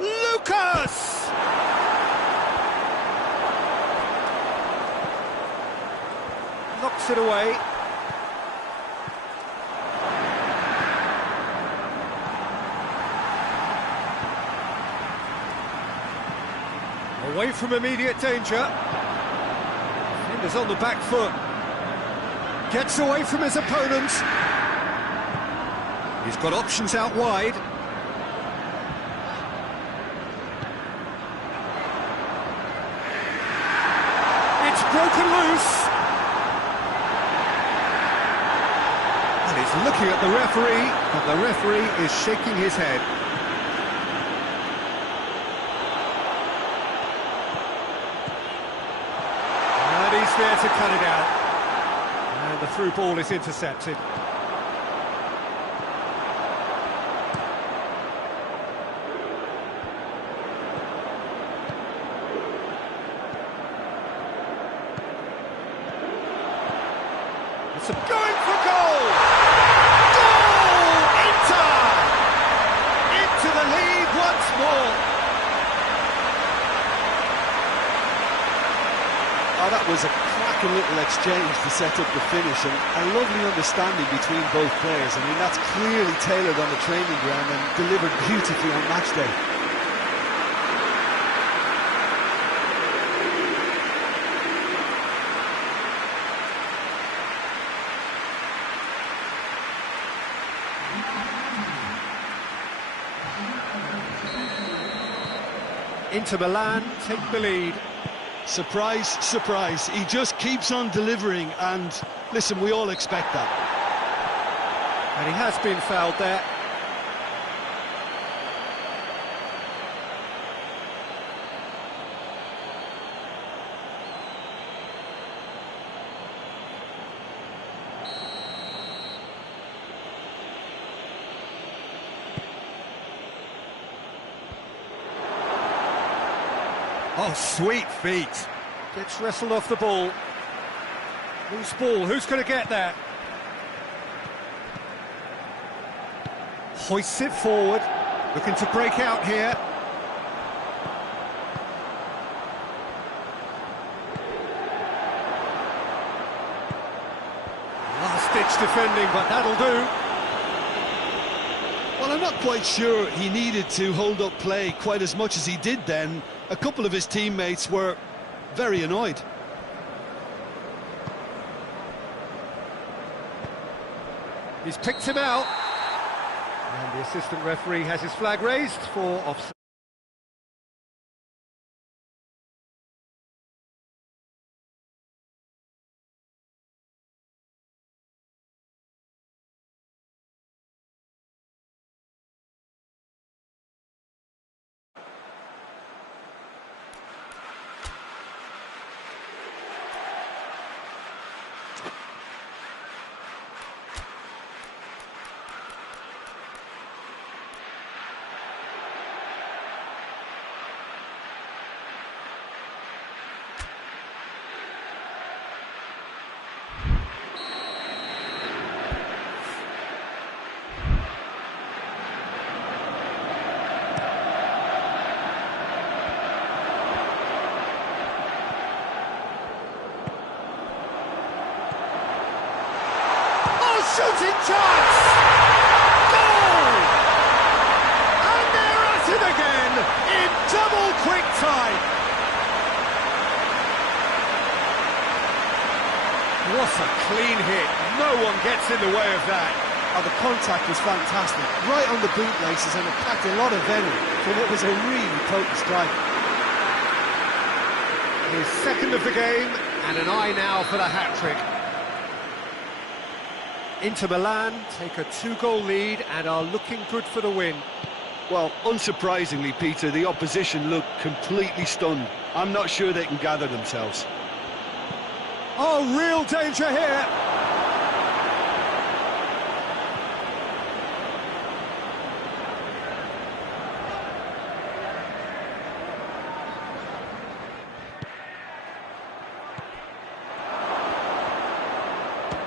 Lucas! Knocks it away. Away from immediate danger. Defender's on the back foot. Gets away from his opponents. He's got options out wide. It's broken loose. And he's looking at the referee, and the referee is shaking his head. He's there to cut it out, and the through ball is intercepted. It's going for goal! Goal! Inter! Into the lead once more. Oh, that was a cracking little exchange to set up the finish, and a lovely understanding between both players. I mean, that's clearly tailored on the training ground and delivered beautifully on match day. Inter Milan take the lead. Surprise, surprise, he just keeps on delivering, and listen, we all expect that. And he has been fouled there. Oh, sweet feet. Gets wrestled off the ball. Loose ball, who's going to get there? Hoists it forward, looking to break out here. Last-ditch defending, but that'll do. Well, I'm not quite sure he needed to hold up play quite as much as he did then. A couple of his teammates were very annoyed. He's picked him out. And the assistant referee has his flag raised for offside. Shooting chance! Goal! And they're What a clean hit. No one gets in the way of that. Oh, the contact was fantastic. Right on the bootlaces, and it packed a lot of venom for what was a really potent strike. His second of the game, and an eye now for the hat-trick. Inter Milan take a 2-goal lead and are looking good for the win. Well, unsurprisingly, Peter, the opposition look completely stunned. I'm not sure they can gather themselves. Oh, real danger here!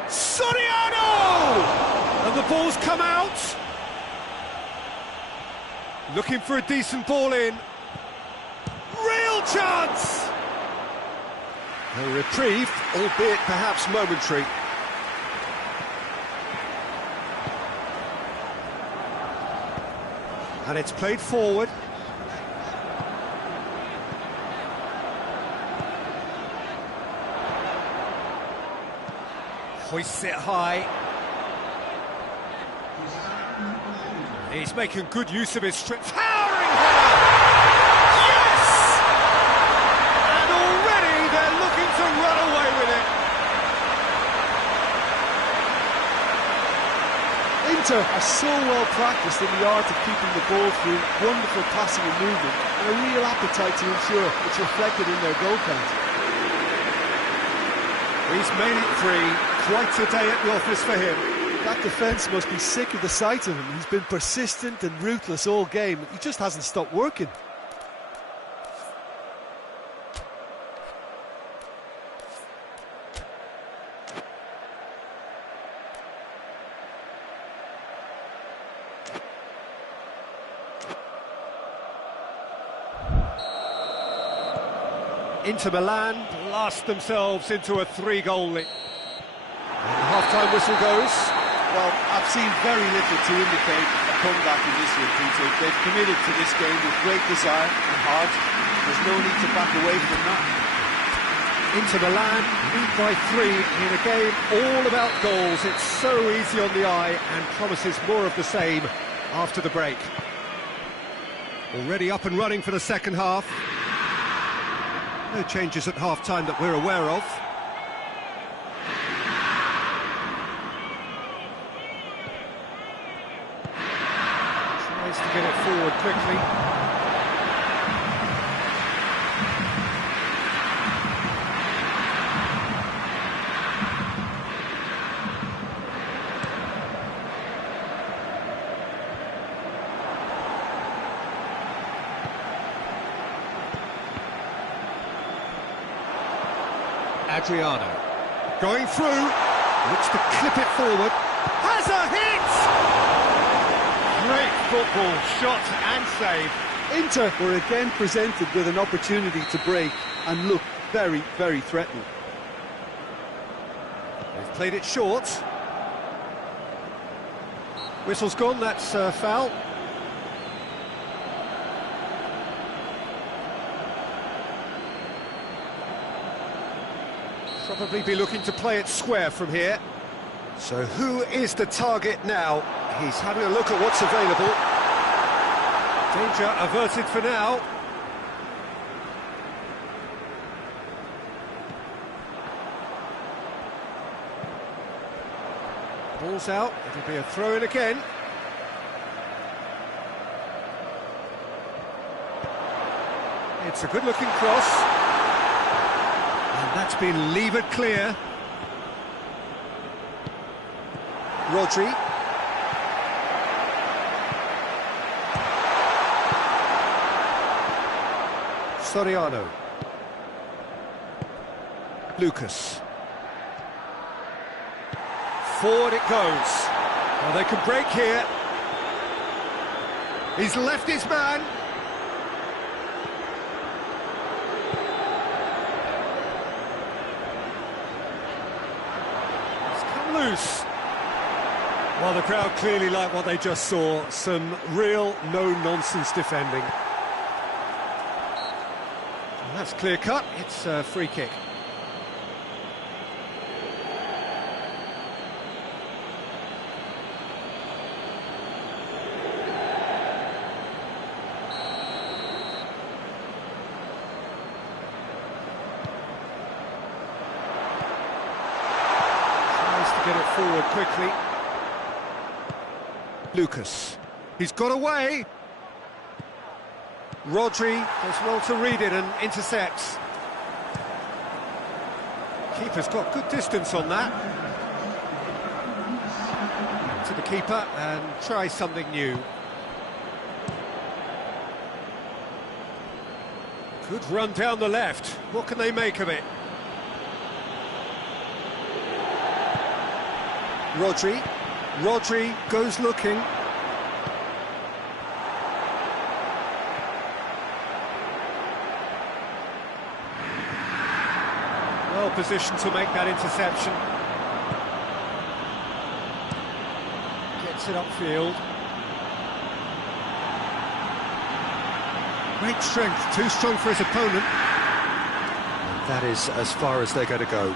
Soriano! And the ball's come out. Looking for a decent ball in. Real chance! A reprieve, albeit perhaps momentary. And it's played forward. Hoists it high. He's making good use of his strength. Towering header! Yes! And already they're looking to run away with it. Inter are so well practiced in the art of keeping the ball through, wonderful passing and movement, and a real appetite to ensure it's reflected in their goal count. He's made it 3. Quite a day at the office for him. That defence must be sick of the sight of him. He's been persistent and ruthless all game. He just hasn't stopped working. Inter Milan blast themselves into a 3-goal lead. And the half-time whistle goes. Well, I've seen very little to indicate a comeback in this one, Peter. They've committed to this game with great desire and heart. There's no need to back away from that. Inter Milan lead by 3 in a game all about goals. It's so easy on the eye and promises more of the same after the break. Already up and running for the second half. No changes at half-time that we're aware of. Tries to get it forward quickly. Adriano going through, looks to clip it forward, has a hit! Great football, shot and save. Inter were again presented with an opportunity to break and look very, very threatening. They've played it short. Whistle's gone, that's a foul. Probably be looking to play it square from here. So who is the target now? He's having a look at what's available. Danger averted for now. Ball's out, it'll be a throw-in again. It's a good-looking cross. And that's been levered clear. Rodri. Soriano. Lucas. Forward it goes. Well, they can break here. He's left his man. Loose. Well, the crowd clearly like what they just saw. Some real no-nonsense defending. And that's clear cut. It's a free kick. get it forward quickly. Lucas. He's got away. Rodri does well to read it and intercepts. Keeper's got good distance on that. To the keeper and try something new. Good run down the left. What can they make of it? Rodri goes looking. Well positioned to make that interception. Gets it upfield. Great strength, too strong for his opponent. That is as far as they're going to go.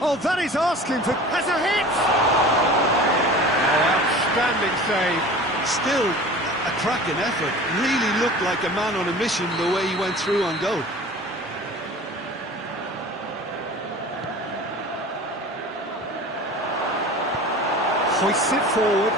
Oh, that is asking for... has a hit! Oh, outstanding save. Still a cracking effort. Really looked like a man on a mission the way he went through on goal. Hoists it forward.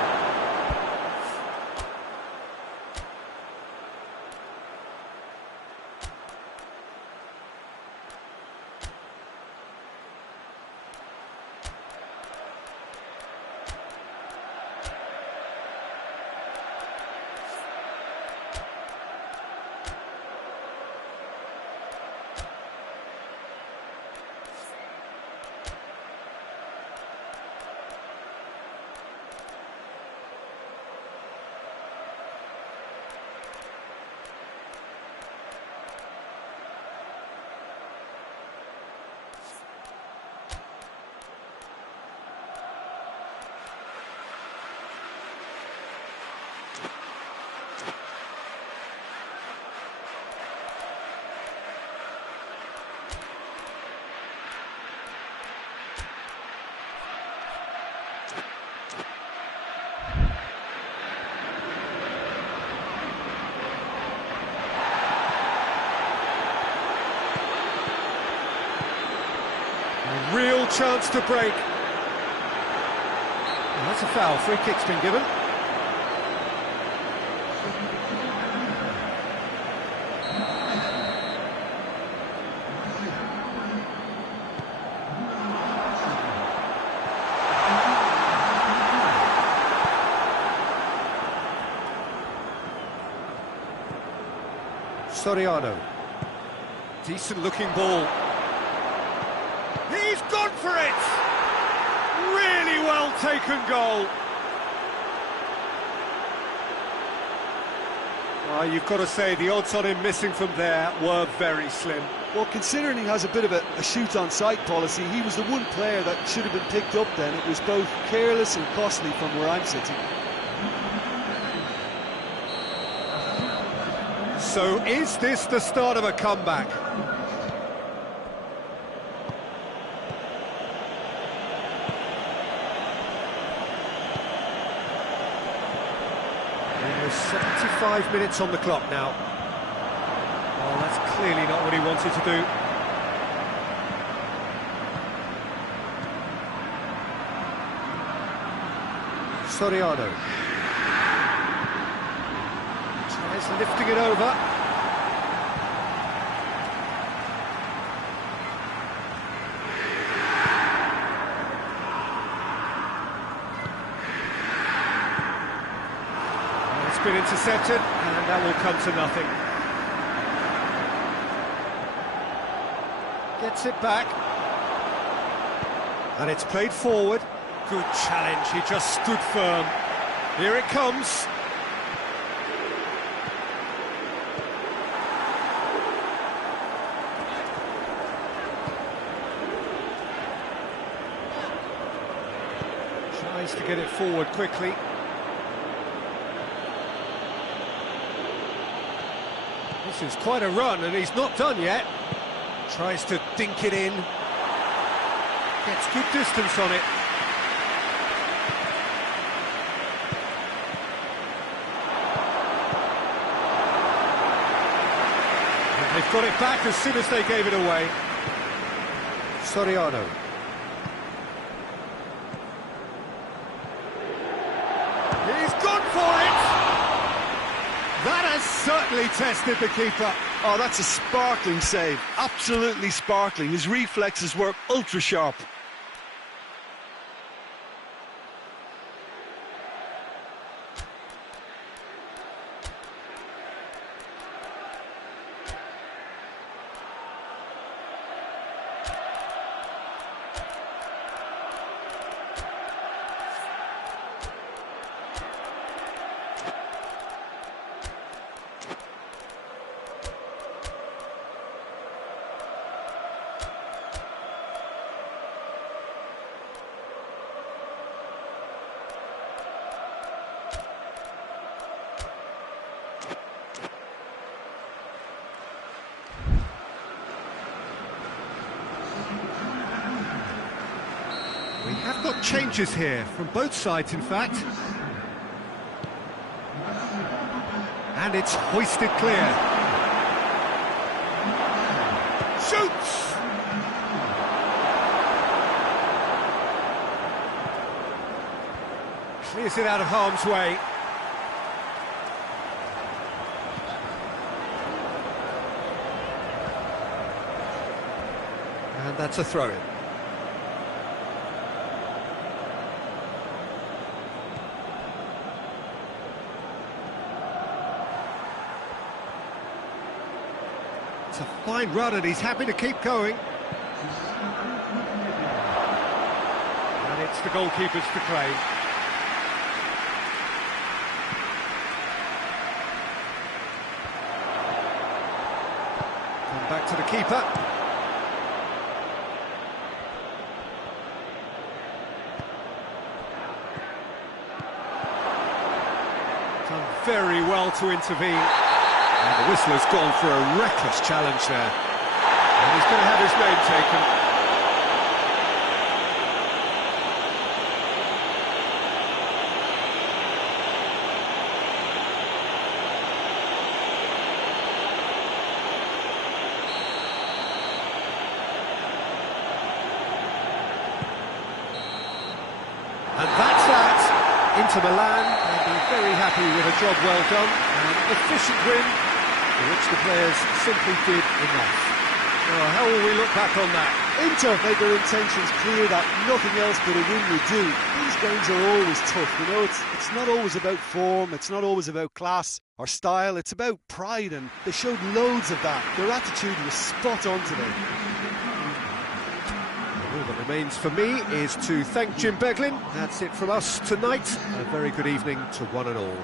Real chance to break. And that's a foul. Free kick's been given. Soriano. Decent looking ball. He's gone for it! Really well taken goal. Well, you've got to say the odds on him missing from there were very slim. Well, considering he has a bit of a shoot-on-sight policy, he was the one player that should have been picked up then. It was both careless and costly from where I'm sitting. So is this the start of a comeback? There's 75 minutes on the clock now. Oh, that's clearly not what he wanted to do. Soriano. Tries lifting it over. Been intercepted, and that will come to nothing. Gets it back, and it's played forward. Good challenge, he just stood firm. Here it comes. Tries to get it forward quickly. This is quite a run, and he's not done yet. Tries to dink it in. Gets good distance on it. And they've got it back as soon as they gave it away. Soriano. has certainly tested the keeper. Oh, that's a sparkling save. Absolutely sparkling. His reflexes were ultra sharp. We have got changes here, from both sides in fact. And it's hoisted clear. Shoots! Clears it out of harm's way. And that's a throw-in. It's a fine run and he's happy to keep going. And it's the goalkeeper's to claim. Come back to the keeper. Done very well to intervene. And the whistler's gone for a reckless challenge there. And he's going to have his name taken. And that's that. Inter Milan will be very happy with a job well done. An efficient win, for which the players simply did enough. Now, how will we look back on that? Inter made their intentions clear that nothing else but a win would do. These games are always tough, you know, it's not always about form, it's not always about class or style, it's about pride, and they showed loads of that. Their attitude was spot on today. All that remains for me is to thank Jim Beglin. That's it from us tonight. A very good evening to one and all.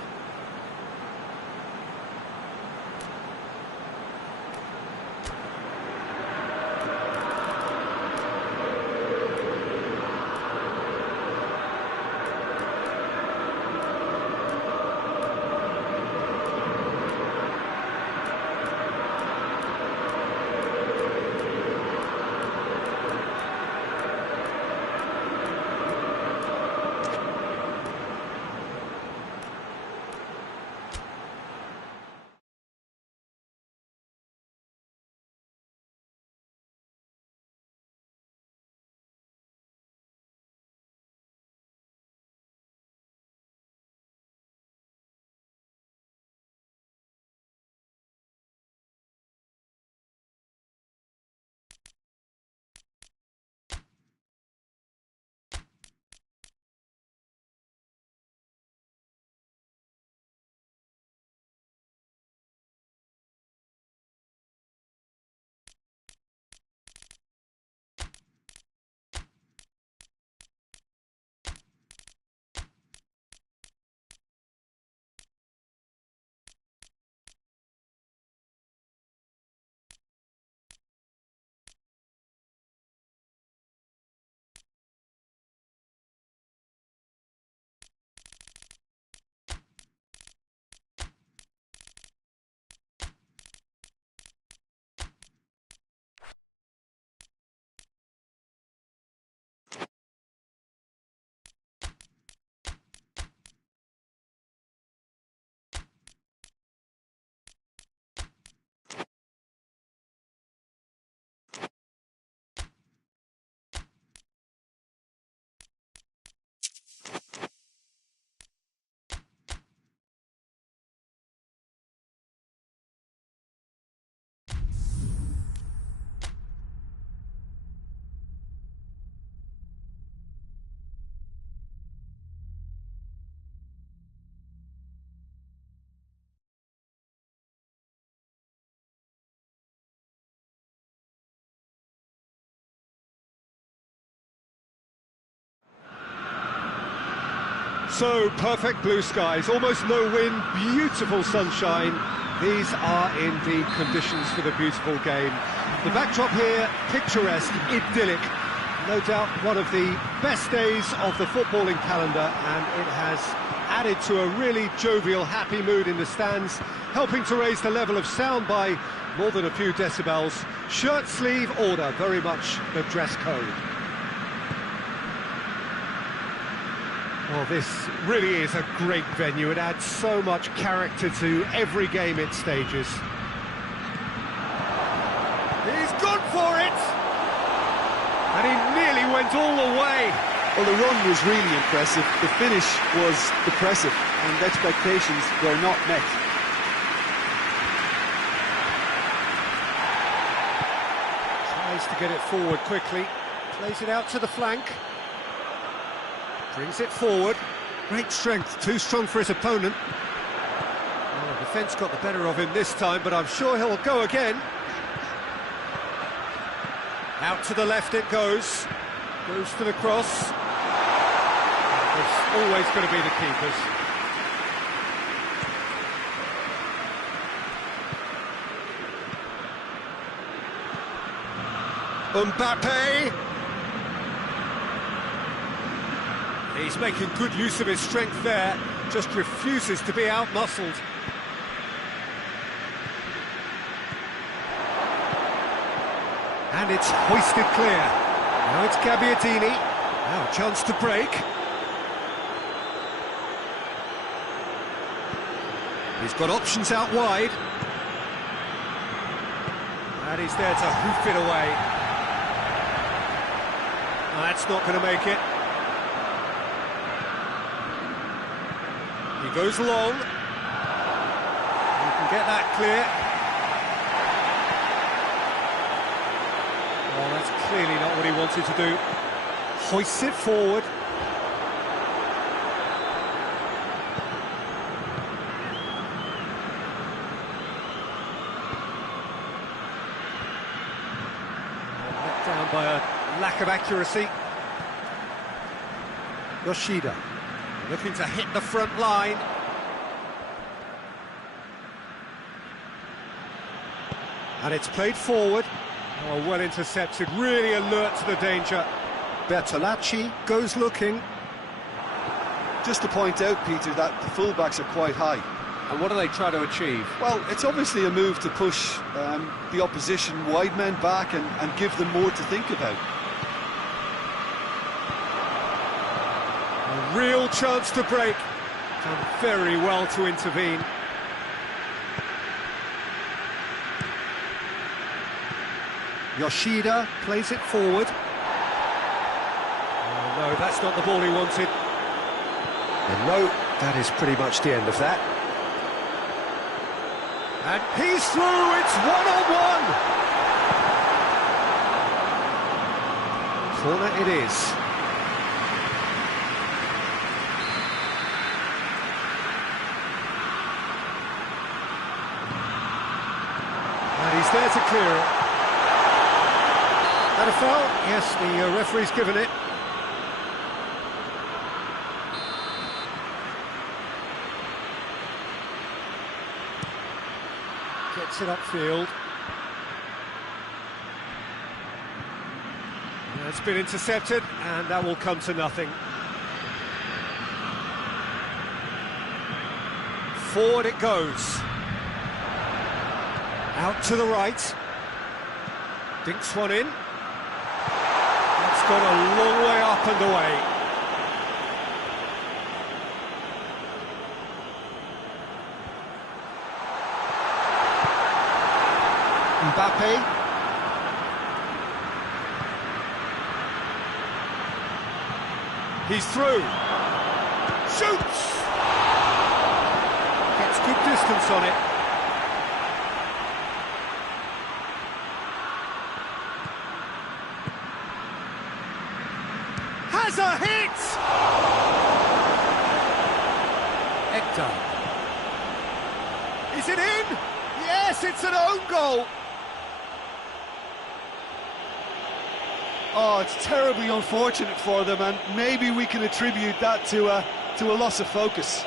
So, perfect blue skies, almost no wind, beautiful sunshine. These are indeed conditions for the beautiful game. The backdrop here, picturesque, idyllic. No doubt one of the best days of the footballing calendar, and it has added to a really jovial, happy mood in the stands, helping to raise the level of sound by more than a few decibels. Shirt sleeve order, very much the dress code. Well, this really is a great venue. It adds so much character to every game it stages. He's gone for it! And he nearly went all the way. Well, the run was really impressive. The finish was depressive, and expectations were not met. Tries to get it forward quickly. Plays it out to the flank. Brings it forward. Great strength, too strong for his opponent. Well, the defence got the better of him this time, but I'm sure he'll go again. Out to the left it goes. Goes to the cross. It's always going to be the keepers. Mbappe. He's making good use of his strength there, just refuses to be out-muscled. And it's hoisted clear. Now it's Gabbiadini. Now a chance to break. He's got options out wide. And he's there to hoof it away. That's not going to make it. He goes long. You can get that clear. Oh, that's clearly not what he wanted to do. Hoists it forward. Let down by a lack of accuracy. Yoshida. Looking to hit the front line. And it's played forward. Oh, well intercepted, really alert to the danger. Bertolacci goes looking. Just to point out, Peter, that the fullbacks are quite high. And what do they try to achieve? Well, it's obviously a move to push the opposition wide men back and give them more to think about. A real chance to break. Done very well to intervene. Yoshida plays it forward. Oh, no, that's not the ball he wanted. And no, that is pretty much the end of that. And he's through, it's one-on-one. Corner it is. And he's there to clear it. And a foul? Yes, the referee's given it. Gets it upfield. And it's been intercepted, and that will come to nothing. Forward it goes. Out to the right. Dinks one in. It's gone a long way up and away. Mbappe. He's through. Shoots! Gets good distance on it. Has a hit! Hector. Is it in? Yes, it's an own goal! Oh, it's terribly unfortunate for them, and maybe we can attribute that to a to a loss of focus.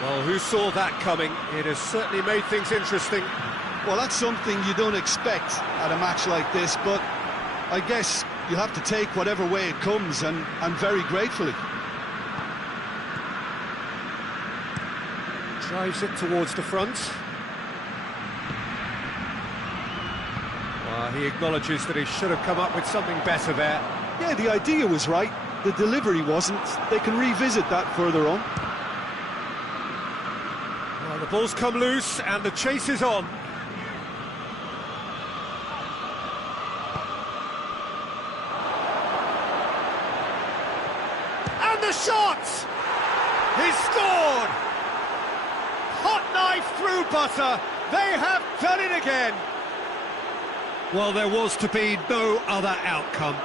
Well, who saw that coming? It has certainly made things interesting. Well, that's something you don't expect at a match like this, but I guess you have to take whatever way it comes, and very gratefully. Drives it towards the front. Well, he acknowledges that he should have come up with something better there. Yeah, the idea was right, the delivery wasn't. They can revisit that further on. Well, the ball's come loose and the chase is on. And the shot! He's scored! Hot knife through butter. They have done it again. Well, there was to be no other outcome.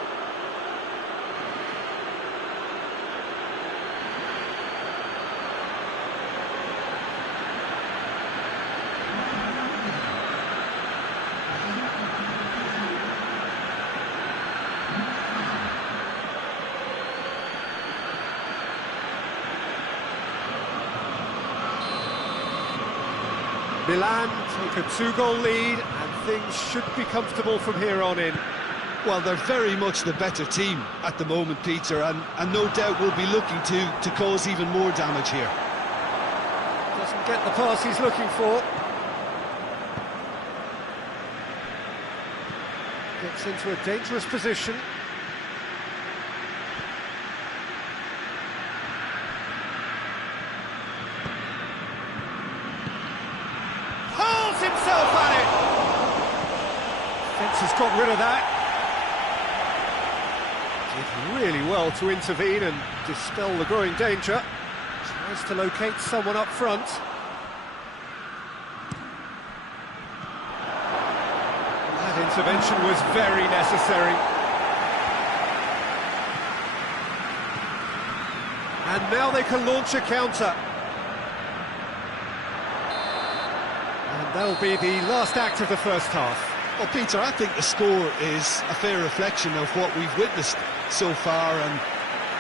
Milan take a 2-goal lead, and things should be comfortable from here on in. Well, they're very much the better team at the moment, Peter, and no doubt will be looking to cause even more damage here. Doesn't get the pass he's looking for. Gets into a dangerous position. Hurls himself at it! Fence has got rid of that. Did really well to intervene and dispel the growing danger. Tries to locate someone up front. That intervention was very necessary. And now they can launch a counter. And that'll be the last act of the first half. Well, Peter, I think the score is a fair reflection of what we've witnessed so far, and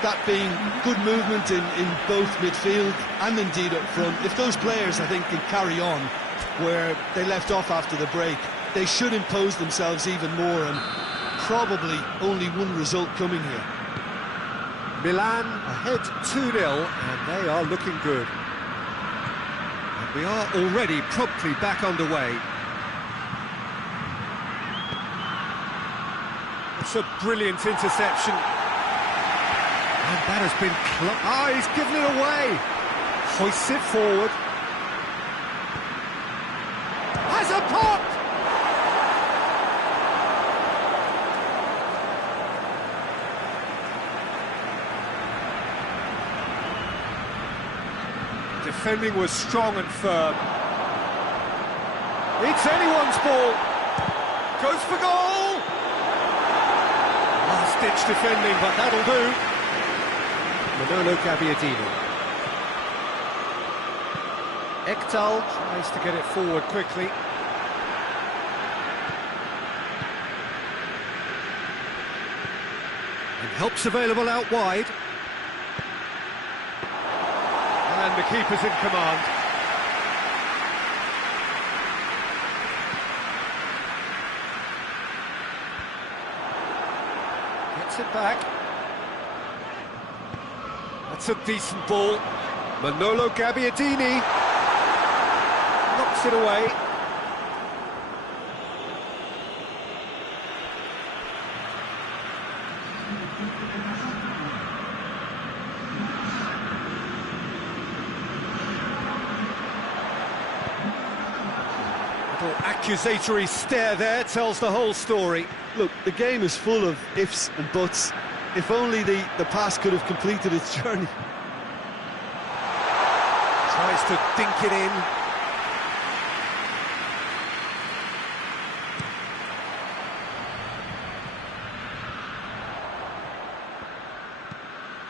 that being good movement in both midfield and indeed up front. If those players, I think, can carry on where they left off after the break, they should impose themselves even more, and probably only one result coming here. Milan ahead 2-0, and they are looking good. And we are already promptly back underway. It's a brilliant interception. And that has been... he's given it away. Hoists it forward. Has a pop! Defending was strong and firm. It's anyone's ball. Goes for goal! Last-ditch defending, but that'll do. Manolo Gabbiadini. Ekdal tries to get it forward quickly. And help's available out wide. And the keeper's in command. Gets it back. That's a decent ball. Manolo Gabbiadini knocks it away. Little accusatory stare there tells the whole story. Look, the game is full of ifs and buts. If only the pass could have completed its journey. Tries to dink it in.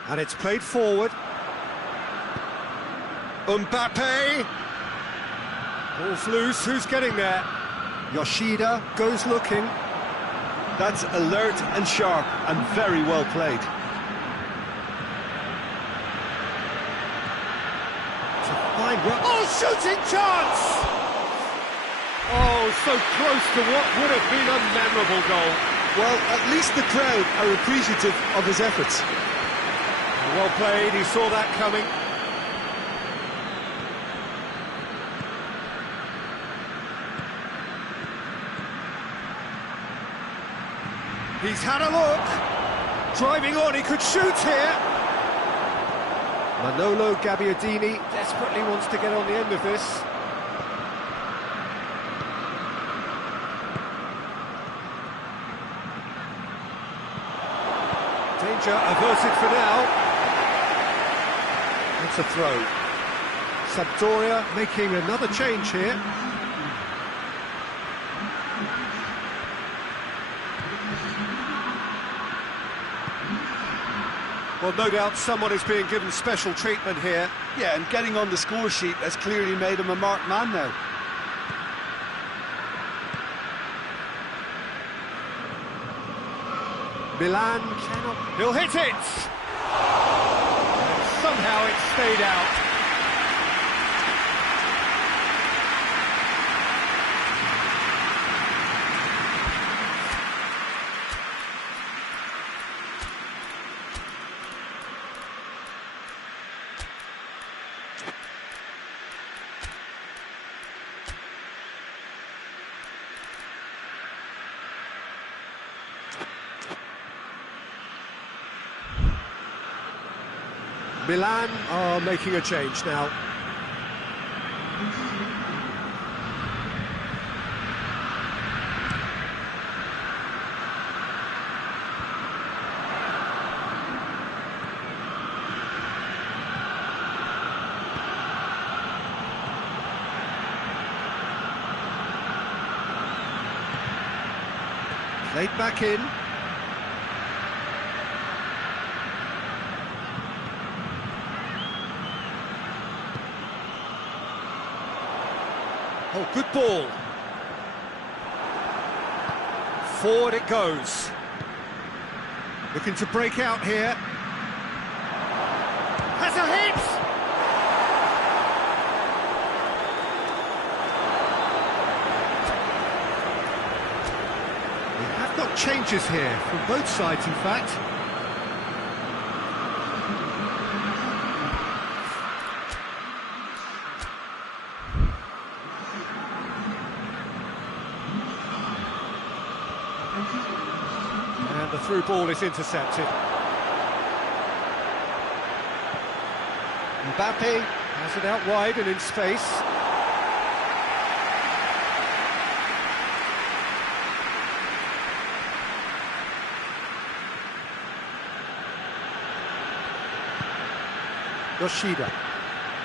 And it's played forward. Mbappe. Ball's loose, who's getting there? Yoshida goes looking. That's alert and sharp and very well played. Oh, shooting chance! Oh, so close to what would have been a memorable goal. Well, at least the crowd are appreciative of his efforts. Well played, he saw that coming. He's had a look. Driving on, he could shoot here. Manolo Gabbiadini desperately wants to get on the end of this. Danger averted for now. It's a throw. Sampdoria making another change here. Well, no doubt someone is being given special treatment here. Yeah, and getting on the score sheet has clearly made him a marked man now. Milan cannot... He'll hit it! And somehow it stayed out. Milan are making a change now. Played back in. Oh, good ball. Forward it goes. Looking to break out here. Has a hit! We have got changes here from both sides, in fact. And the through ball is intercepted. Mbappe has it out wide and in space.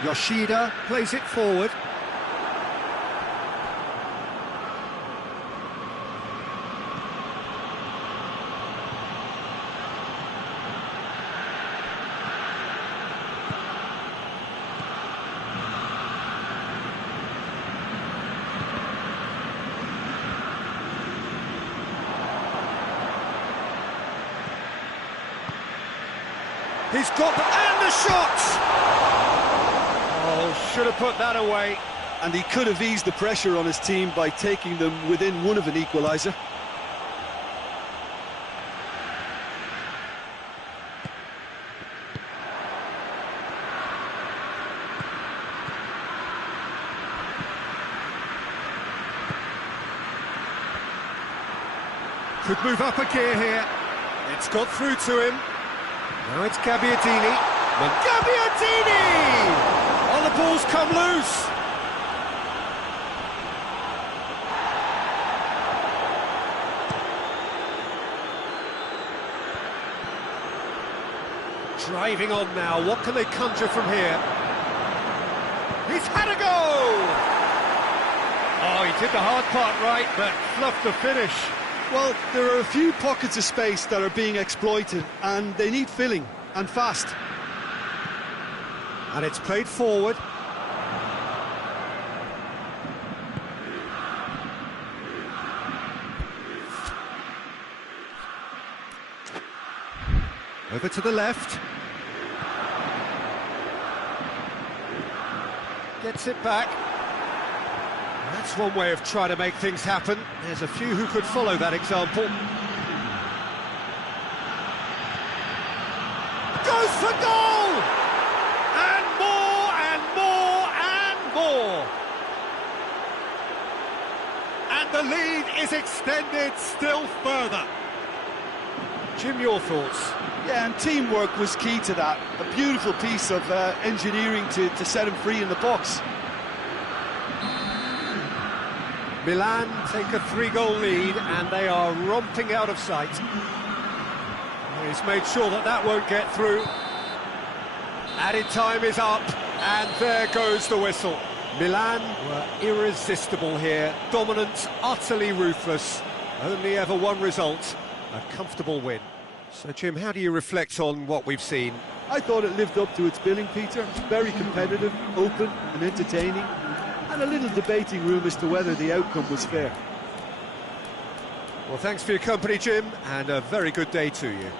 Yoshida plays it forward. He's got the... and the shot! Oh, should have put that away. And he could have eased the pressure on his team by taking them within one of an equaliser. Could move up a gear here. It's got through to him. Now it's Gabbiadini. Gabbiadini! Oh, the ball's come loose. Driving on now. What can they conjure from here? He's had a go! Oh, he did the hard part right, but fluffed the finish. Well, there are a few pockets of space that are being exploited, and they need filling, and fast. And it's played forward. Over to the left. Gets it back. That's one way of trying to make things happen. There's a few who could follow that example. Goes for goal! And more, and more, and more! And the lead is extended still further. Jim, your thoughts? Yeah, and teamwork was key to that. A beautiful piece of engineering to set him free in the box. Milan take a 3-goal lead and they are romping out of sight. He's made sure that that won't get through. Added time is up and there goes the whistle. Milan were irresistible here, dominant, utterly ruthless. Only ever one result, a comfortable win. So Jim, how do you reflect on what we've seen? I thought it lived up to its billing, Peter. Very competitive, open and entertaining. And a little debating room as to whether the outcome was fair. Well, thanks for your company, Jim, and a very good day to you.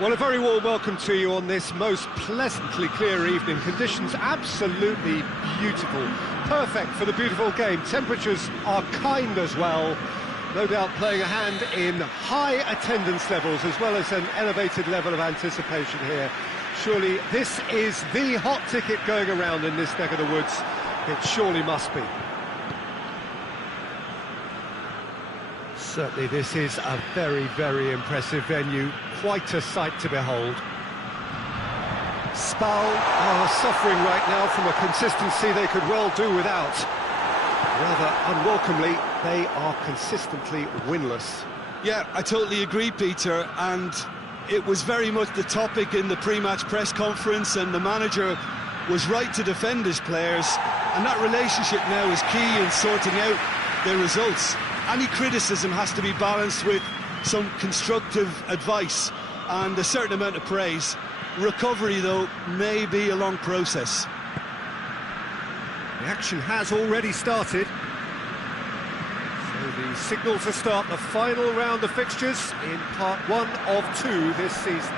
Well, a very warm welcome to you on this most pleasantly clear evening. Conditions absolutely beautiful, perfect for the beautiful game. Temperatures are kind as well, no doubt playing a hand in high attendance levels as well as an elevated level of anticipation here. Surely this is the hot ticket going around in this neck of the woods. It surely must be. Certainly this is a very, very impressive venue. Quite a sight to behold. Spal are suffering right now from a consistency they could well do without. Rather unwelcomely, they are consistently winless. Yeah, I totally agree, Peter, and it was very much the topic in the pre-match press conference, and the manager was right to defend his players, and that relationship now is key in sorting out their results. Any criticism has to be balanced with some constructive advice and a certain amount of praise. Recovery, though, may be a long process. The action has already started. So the signal to start the final round of fixtures in part 1 of 2 this season.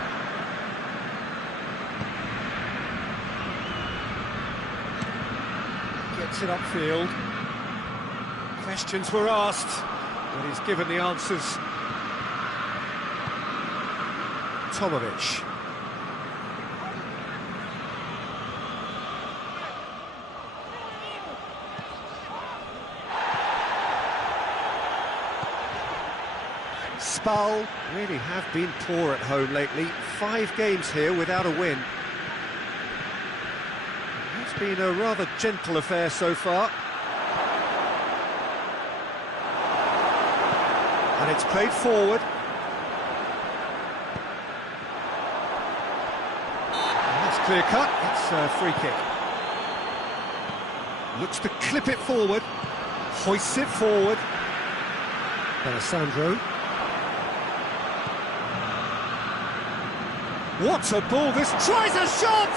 Gets it upfield. Questions were asked, but he's given the answers. Tomovic. Spal really have been poor at home lately. 5 games here without a win. It's been a rather gentle affair so far. And it's played forward. And that's clear cut. It's a free kick. Looks to clip it forward. Hoists it forward. Alessandro. What a ball, this tries a shot!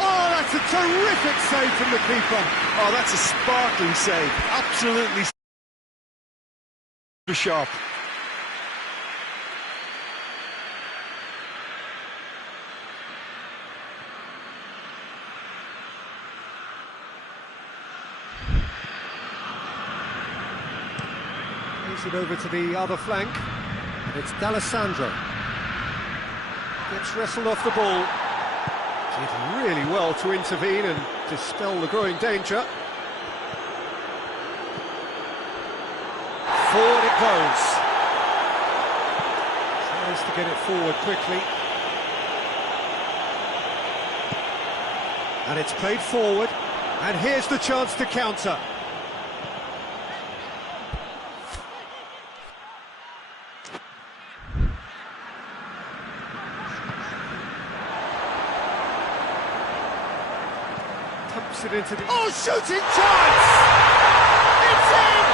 Oh, that's a terrific save from the keeper. Oh, that's a sparkling save, absolutely sharp. Plays it over to the other flank. It's D'Alessandro. Gets wrestled off the ball. Did really well to intervene and dispel the growing danger. Forward it goes. Tries to get it forward quickly. And it's played forward. And here's the chance to counter. Pumps it into the... Oh, shooting chance! It's in!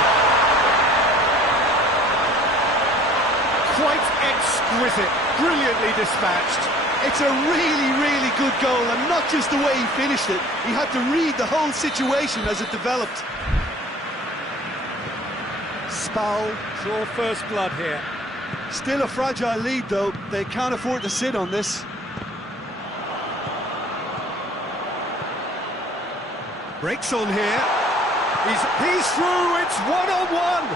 Quite exquisite, brilliantly dispatched. It's a really, really good goal, and not just the way he finished it. He had to read the whole situation as it developed. Spal draw first blood here. Still a fragile lead, though. They can't afford to sit on this. Breaks on here. He's through, it's one-on-one.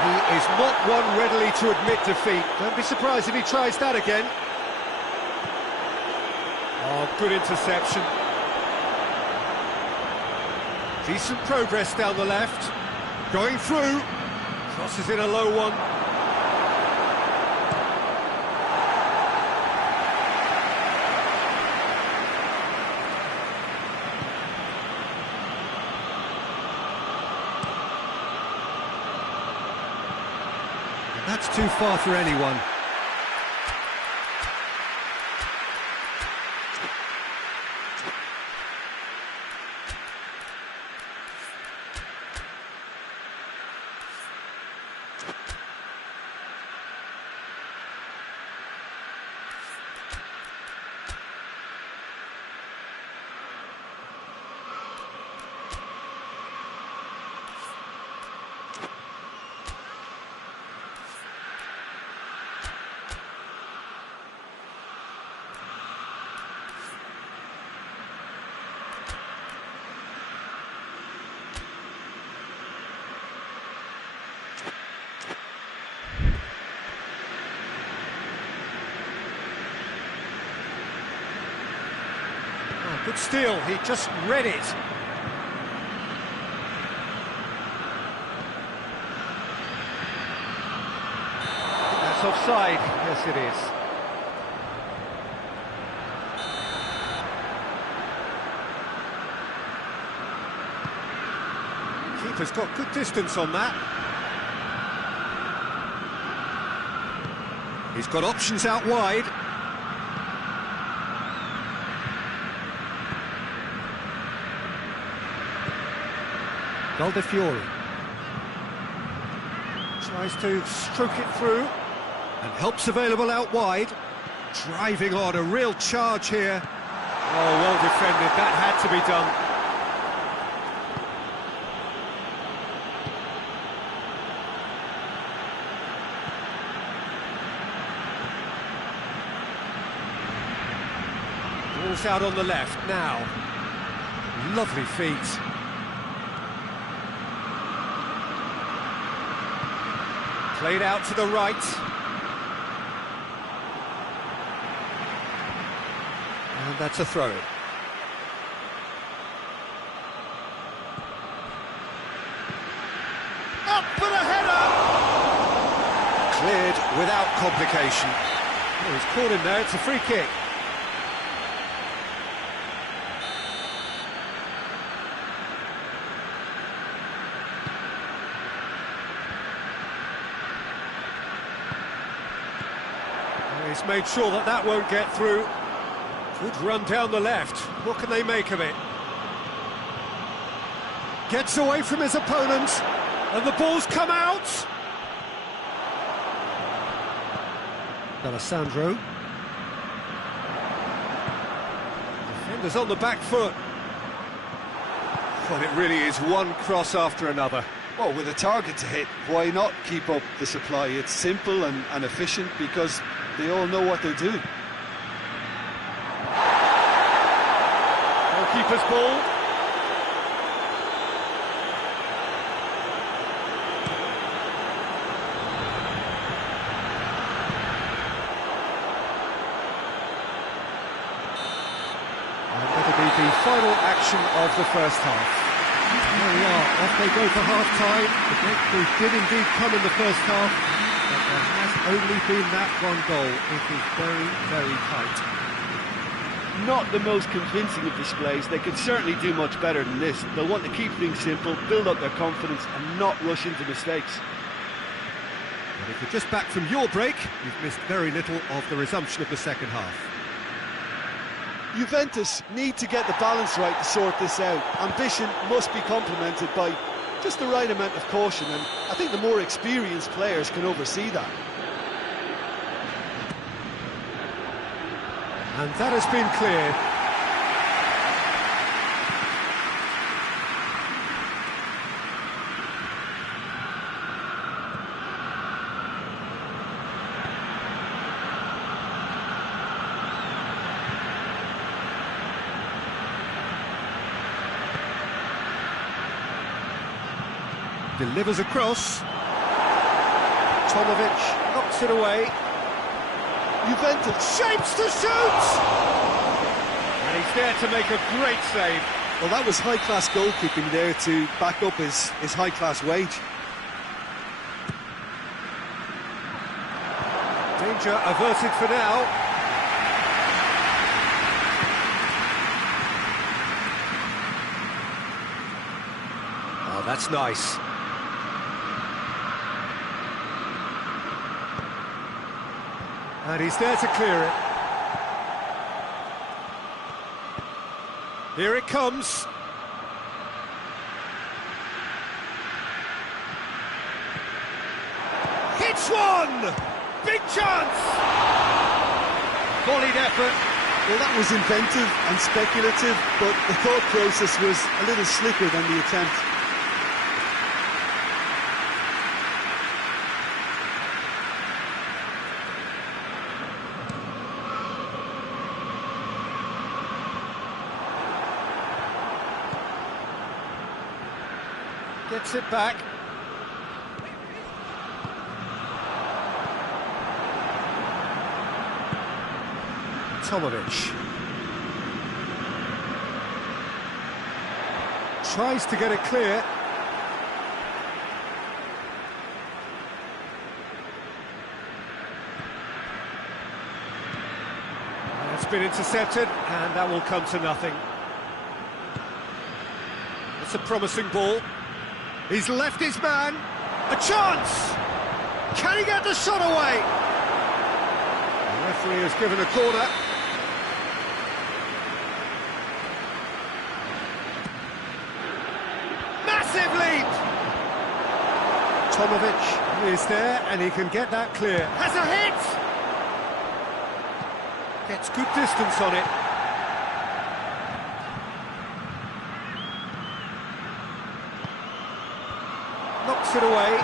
He is not one readily to admit defeat. Don't be surprised if he tries that again. Oh, good interception. Decent progress down the left. Going through. Crosses in a low one. That's too far for anyone. Good steal, he just read it. That's offside, yes it is. Keeper's got good distance on that. He's got options out wide. Fiore tries to stroke it through and helps available out wide. Driving on, a real charge here. Oh, well defended, that had to be done. Ball's out on the left now. Lovely feet. Played out to the right. And that's a throw. Up for the header! Cleared without complication. Oh, he's caught him there, it's a free kick. He's made sure that that won't get through. Good run down the left. What can they make of it? Gets away from his opponent, and the ball's come out. Alessandro. Defender's on the back foot. Well, it really is one cross after another. Well, with a target to hit, why not keep up the supply? It's simple and efficient because they all know what they're doing. Goalkeeper's ball. And that'll be the final action of the first half. There we are, off they go for half-time. The breakthrough did indeed come in the first half, but there has only been that one goal. It is very, very tight. Not the most convincing of displays. They could certainly do much better than this. They'll want to keep things simple, build up their confidence and not rush into mistakes. But if you're just back from your break, you've missed very little of the resumption of the second half. Juventus need to get the balance right to sort this out. Ambition must be complemented by just the right amount of caution, and I think the more experienced players can oversee that. And that has been cleared. Delivers across. Tomovic knocks it away. Juventus Shapes to shoot! And he's there to make a great save. Well, that was high-class goalkeeping there to back up his high-class wage. Danger averted for now. Oh, that's nice. And he's there to clear it. Here it comes. Hits one! Big chance! Volleyed effort. Well, that was inventive and speculative, but the thought process was a little slicker than the attempt. Gets it back. Tomovic. tries to get it clear. It's been intercepted, and that will come to nothing. It's a promising ball. He's left his man. A chance! Can he get the shot away? The referee has given a corner. Massive lead! Tomovic is there, and he can get that clear. Has a hit! Gets good distance on it. Knocks it away.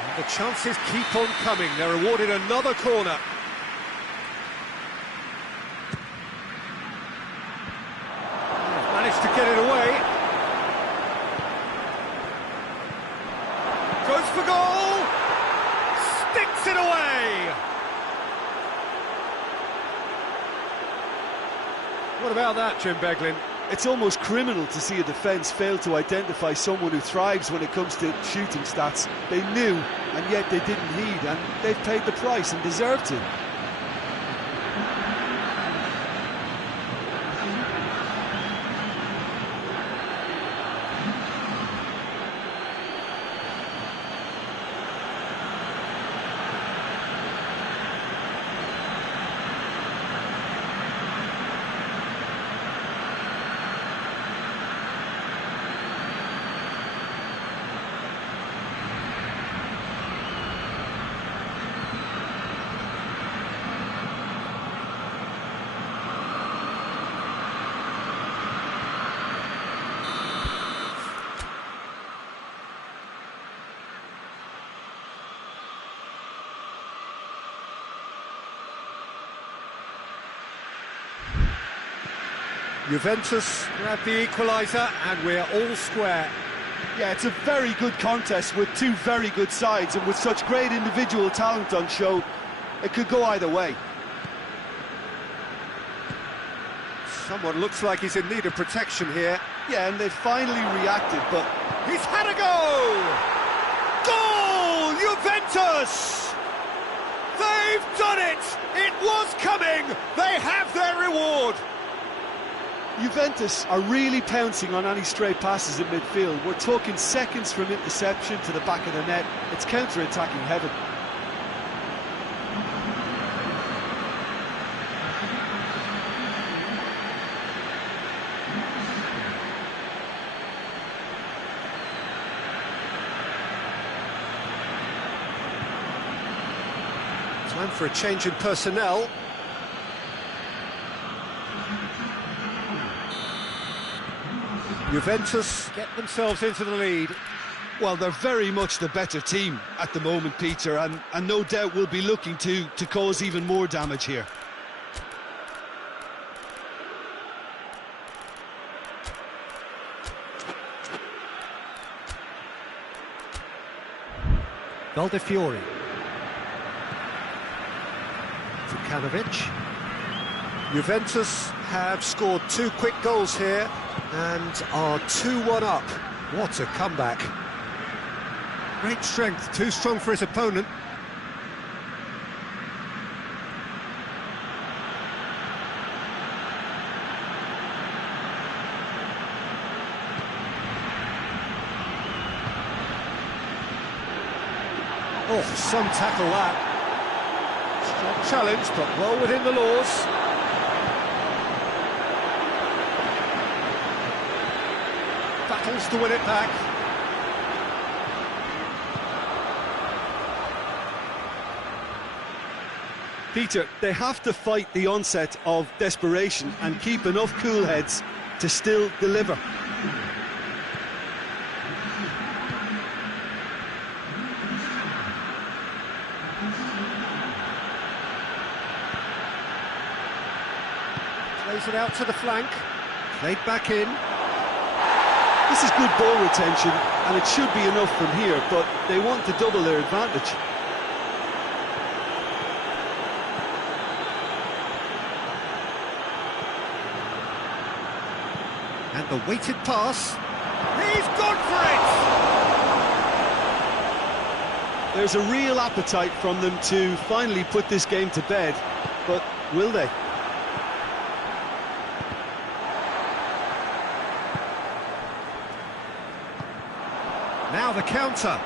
And the chances keep on coming. They're awarded another corner. They've managed to get it away. Goes for goal. Sticks it away. What about that, Jim Beglin? It's almost criminal to see a defence fail to identify someone who thrives when it comes to shooting stats. They knew, and yet they didn't heed, and they've paid the price and deserve to. Juventus grab the equaliser, and we're all square. Yeah, it's a very good contest with two very good sides, and with such great individual talent on show, it could go either way. Someone looks like he's in need of protection here. Yeah, and they finally reacted, but... He's had a go! Goal! Juventus! They've done it! It was coming! They have their reward! Juventus are really pouncing on any stray passes in midfield. We're talking seconds from interception to the back of the net. It's counter-attacking heaven. Time for a change in personnel. Juventus get themselves into the lead. Well, they're very much the better team at the moment, Peter, and no doubt will be looking to cause even more damage here. Valdefiori. Vukanovic. Juventus have scored two quick goals here and are 2-1 up. What a comeback. Great strength, too strong for his opponent. Oh, some tackle that. Strong challenge, but well within the laws. Battles to win it back. Peter, they have to fight the onset of desperation and keep enough cool heads to still deliver. Plays it out to the flank. Played back in. This is good ball retention, and it should be enough from here, but they want to double their advantage. And the weighted pass. He's gone for it! There's a real appetite from them to finally put this game to bed, but will they? Now the counter.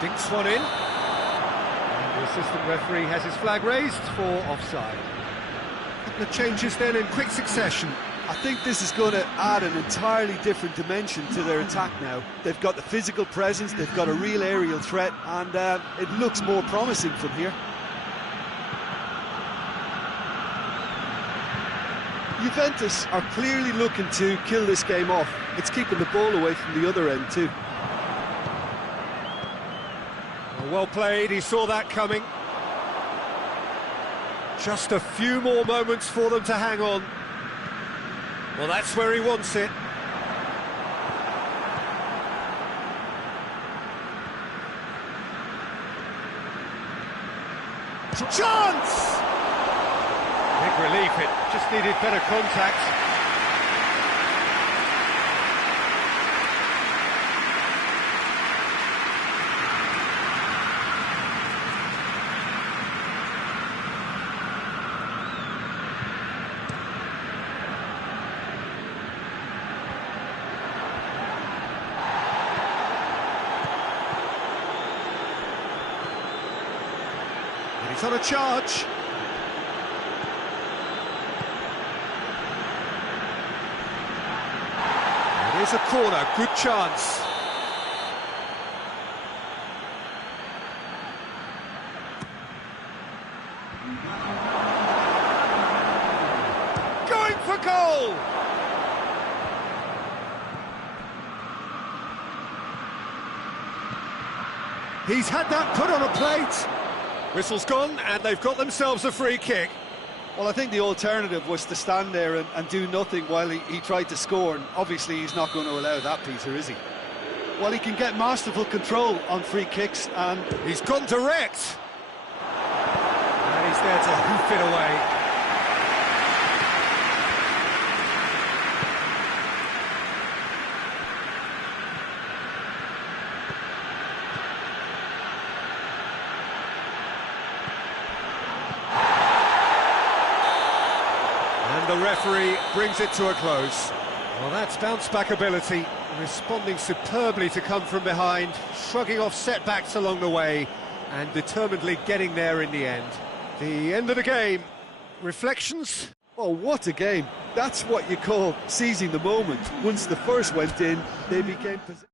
Dinks one in. And the assistant referee has his flag raised for offside. A couple of changes then in quick succession. I think this is going to add an entirely different dimension to their attack now. They've got the physical presence, they've got a real aerial threat, and it looks more promising from here. Juventus are clearly looking to kill this game off. It's keeping the ball away from the other end too. Well played, he saw that coming. Just a few more moments for them to hang on. Well, that's where he wants it. Chance! Big relief, it just needed better contact. He's on a charge. It is a corner, good chance. Going for goal! He's had that put on a plate. Whistle's gone, and they've got themselves a free kick. Well, I think the alternative was to stand there and do nothing while he tried to score, and obviously he's not going to allow that, Peter, is he? Well, he can get masterful control on free kicks, and he's gone direct. And he's there to hoof it away. The referee brings it to a close. Well, that's bounce-back ability, responding superbly to come from behind, shrugging off setbacks along the way, and determinedly getting there in the end. The end of the game. Reflections? Oh, what a game. That's what you call seizing the moment. Once the first went in, they became possessed.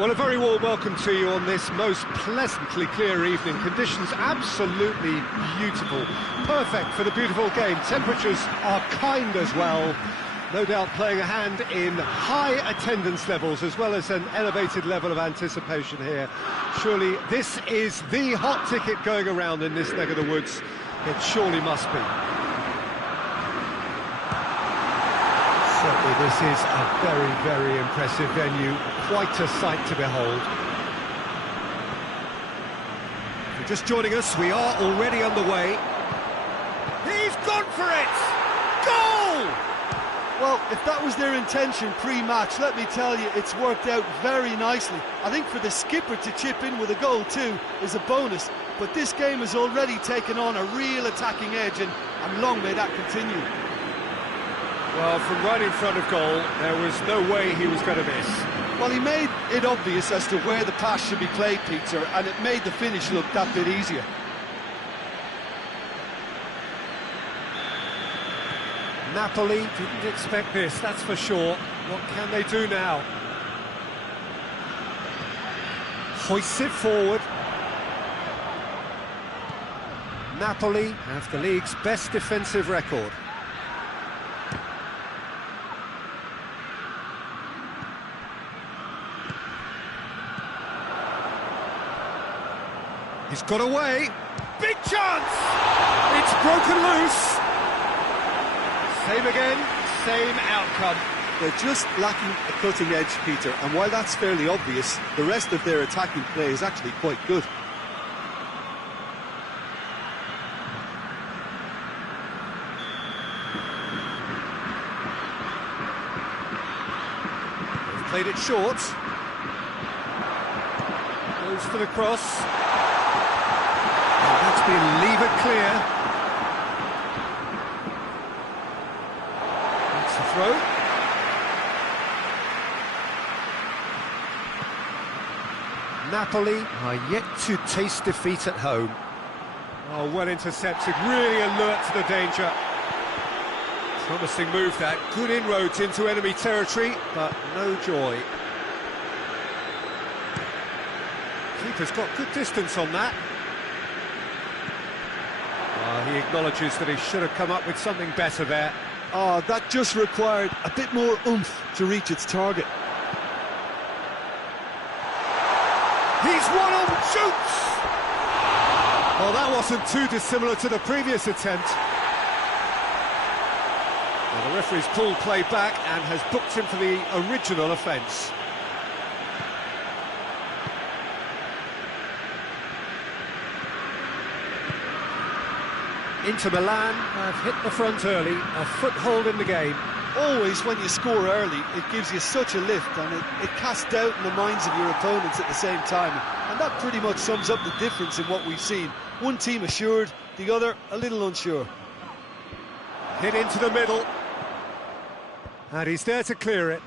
Well, a very warm welcome to you on this most pleasantly clear evening. Conditions absolutely beautiful. Perfect for the beautiful game. Temperatures are kind as well. No doubt playing a hand in high attendance levels as well as an elevated level of anticipation here. Surely this is the hot ticket going around in this neck of the woods. It surely must be. Certainly this is a very, very impressive venue. Quite a sight to behold. If you're just joining us, we are already underway. He's gone for it! Goal! Well, if that was their intention pre-match, let me tell you, it's worked out very nicely. I think for the skipper to chip in with a goal too is a bonus, but this game has already taken on a real attacking edge, and long may that continue. Well, from right in front of goal, there was no way he was going to miss. Well, he made it obvious as to where the pass should be played, Peter, and it made the finish look that bit easier. Napoli didn't expect this, that's for sure. What can they do now? Hoists it forward. Napoli have the league's best defensive record. He's got away. Big chance! It's broken loose. Same again, same outcome. They're just lacking a cutting edge, Peter, and while that's fairly obvious, the rest of their attacking play is actually quite good. They've played it short. Goes for the cross. That's been levered clear. That's the throw. Napoli are yet to taste defeat at home. Oh, well intercepted, really alert to the danger. Promising move that, good inroads into enemy territory, but no joy. Keeper's got good distance on that. He acknowledges that he should have come up with something better there. Oh, that just required a bit more oomph to reach its target. He's one on, shoots! Well, that wasn't too dissimilar to the previous attempt. Well, the referee's pulled play back and has booked him for the original offence. Inter Milan have hit the front early, a foothold in the game. Always when you score early, it gives you such a lift, and it casts doubt in the minds of your opponents at the same time. And that pretty much sums up the difference in what we've seen. One team assured, the other a little unsure. Hit into the middle. And he's there to clear it.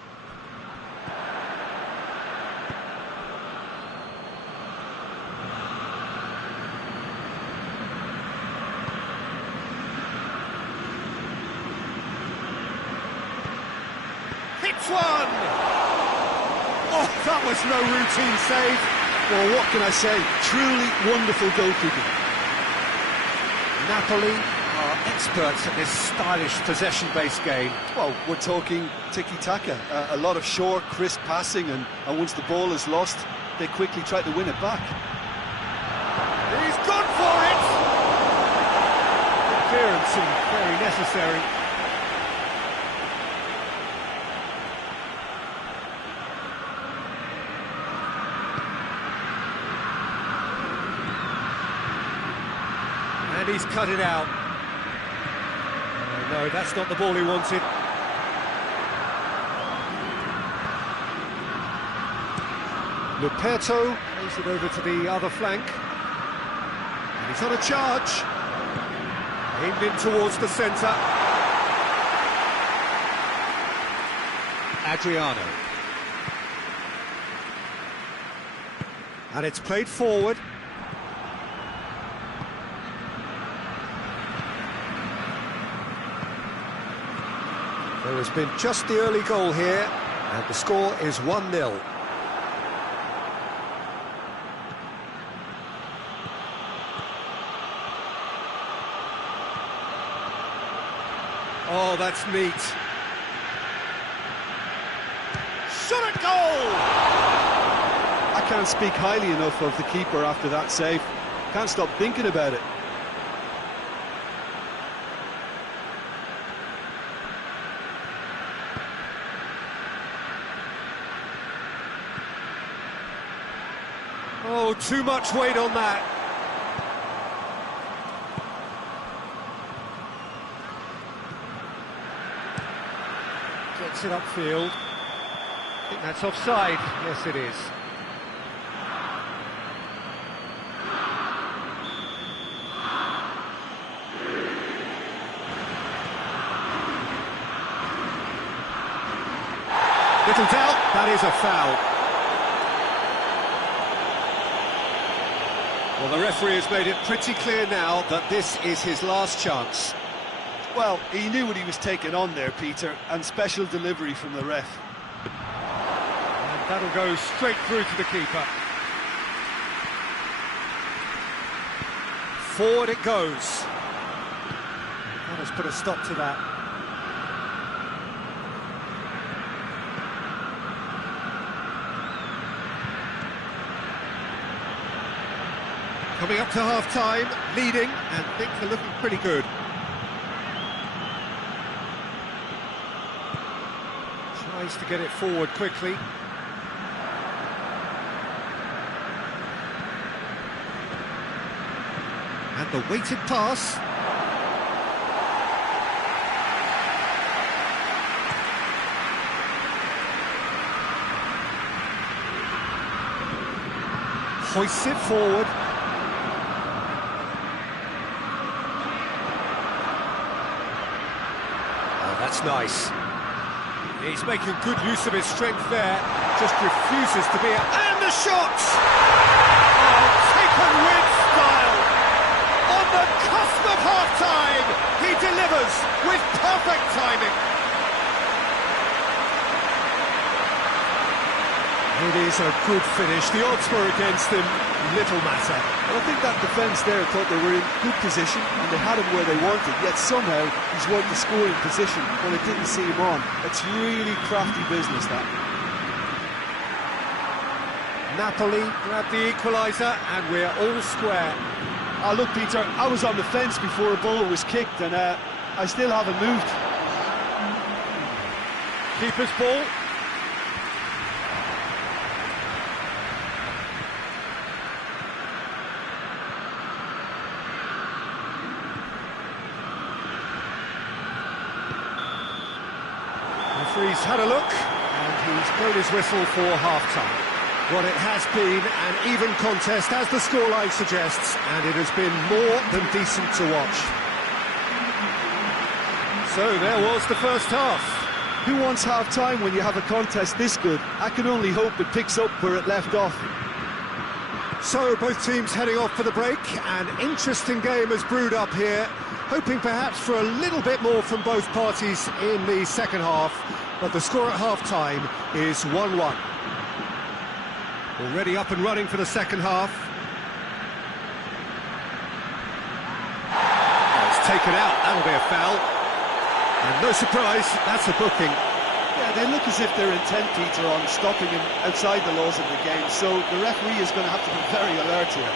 Hits one! Oh, that was no routine save. Well, what can I say? Truly wonderful goalkeeping. Napoli are experts at this stylish possession-based game. Well, we're talking tiki-taka. A lot of short, crisp passing, and once the ball is lost, they quickly try to win it back. He's gone for it! Good clearance and very necessary. And he's cut it out. No, that's not the ball he wanted. Luperto plays it over to the other flank. And he's on a charge. Aimed in towards the centre. Adriano. And it's played forward. There has been just the early goal here, and the score is 1-0. Oh, that's neat. Shot at goal! I can't speak highly enough of the keeper after that save. Can't stop thinking about it. Oh, too much weight on that. Gets it upfield. I think that's offside. Yes, it is. Little doubt, that is a foul. Well, the referee has made it pretty clear now that this is his last chance. Well, he knew what he was taking on there, Peter, and special delivery from the ref. And that'll go straight through to the keeper. Forward it goes. That has put a stop to that. Coming up to half-time, leading, and things are looking pretty good. Tries to get it forward quickly. And the weighted pass. Hoists it forward. That's nice. He's making good use of his strength there. Just refuses to be a... And the shot! Oh, taken with style! On the cusp of half-time, he delivers with perfect timing. It is a good finish. The odds were against him. Little matter. Well, I think that defence there thought they were in good position and they had him where they wanted, yet somehow he's worked the scoring position when it didn't see him on. It's really crafty business, that. Napoli grabbed the equaliser and we're all square. Oh, look, Peter, I was on the fence before a ball was kicked and I still haven't moved. Keeper's ball. Referee's had a look, and he's blown his whistle for half-time. Well, it has been an even contest, as the scoreline suggests, and it has been more than decent to watch. So there was the first half. Who wants half-time when you have a contest this good? I can only hope it picks up where it left off. So both teams heading off for the break. An interesting game has brewed up here, hoping perhaps for a little bit more from both parties in the second half, but the score at half-time is 1-1. Already up and running for the second half. Oh, it's taken out, that'll be a foul. And no surprise, that's a booking. Yeah, they look as if they're intent, Peter, on stopping him outside the laws of the game, so the referee is going to have to be very alert here.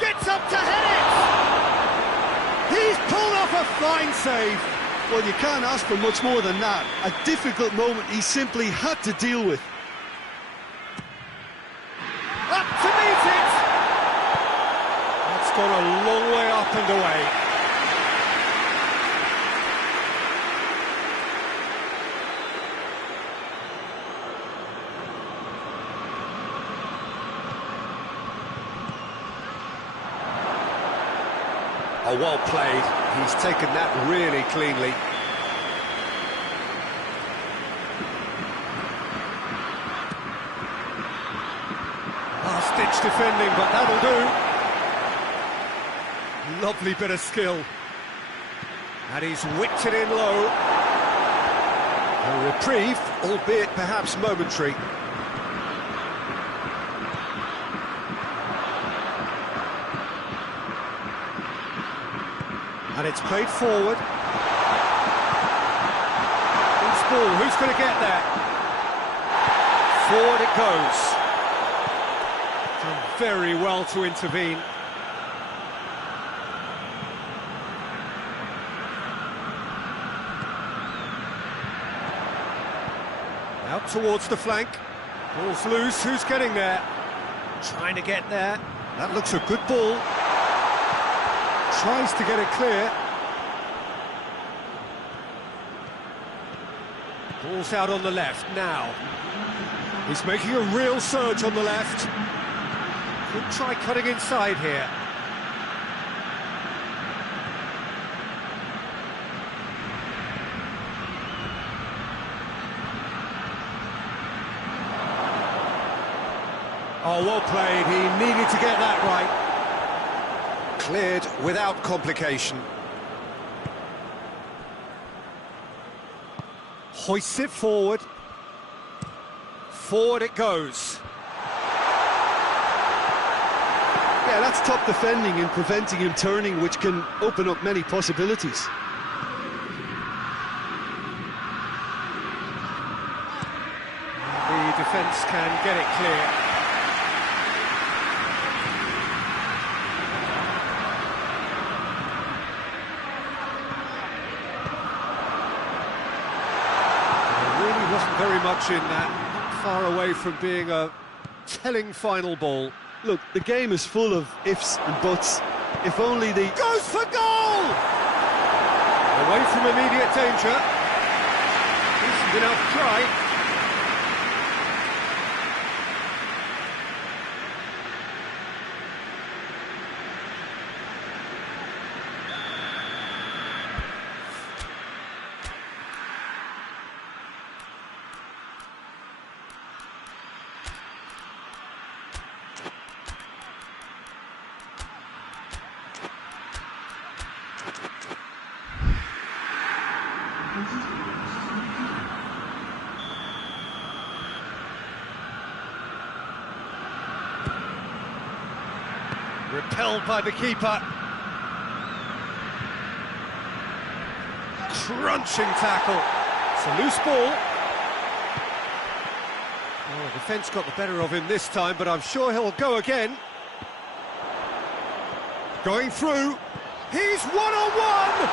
Gets up to head it! He's pulled off a fine save. Well, you can't ask for much more than that. A difficult moment he simply had to deal with. Up to meet it! That's gone a long way up and away. Oh, well played. He's taken that really cleanly. Last-ditch defending, but that'll do. Lovely bit of skill. And he's whipped it in low. A reprieve, albeit perhaps momentary. And it's played forward. Loose ball, who's going to get there? Forward it goes. Done very well to intervene. Out towards the flank. Ball's loose, who's getting there? Trying to get there. That looks a good ball. Tries to get it clear. Ball's out on the left now. He's making a real surge on the left. Could try cutting inside here. Oh, well played. He needed to get that right. Cleared without complication. Hoists it forward. Forward it goes. Yeah, that's top defending and preventing him turning, which can open up many possibilities. The defence can get it clear. Very much in that, not far away from being a telling final ball. Look, the game is full of ifs and buts. If only the... Goes for goal! Away from immediate danger. Decent enough try. Repelled by the keeper. Crunching tackle. It's a loose ball. Oh, the defence got the better of him this time, but I'm sure he'll go again. Going through. He's one-on-one!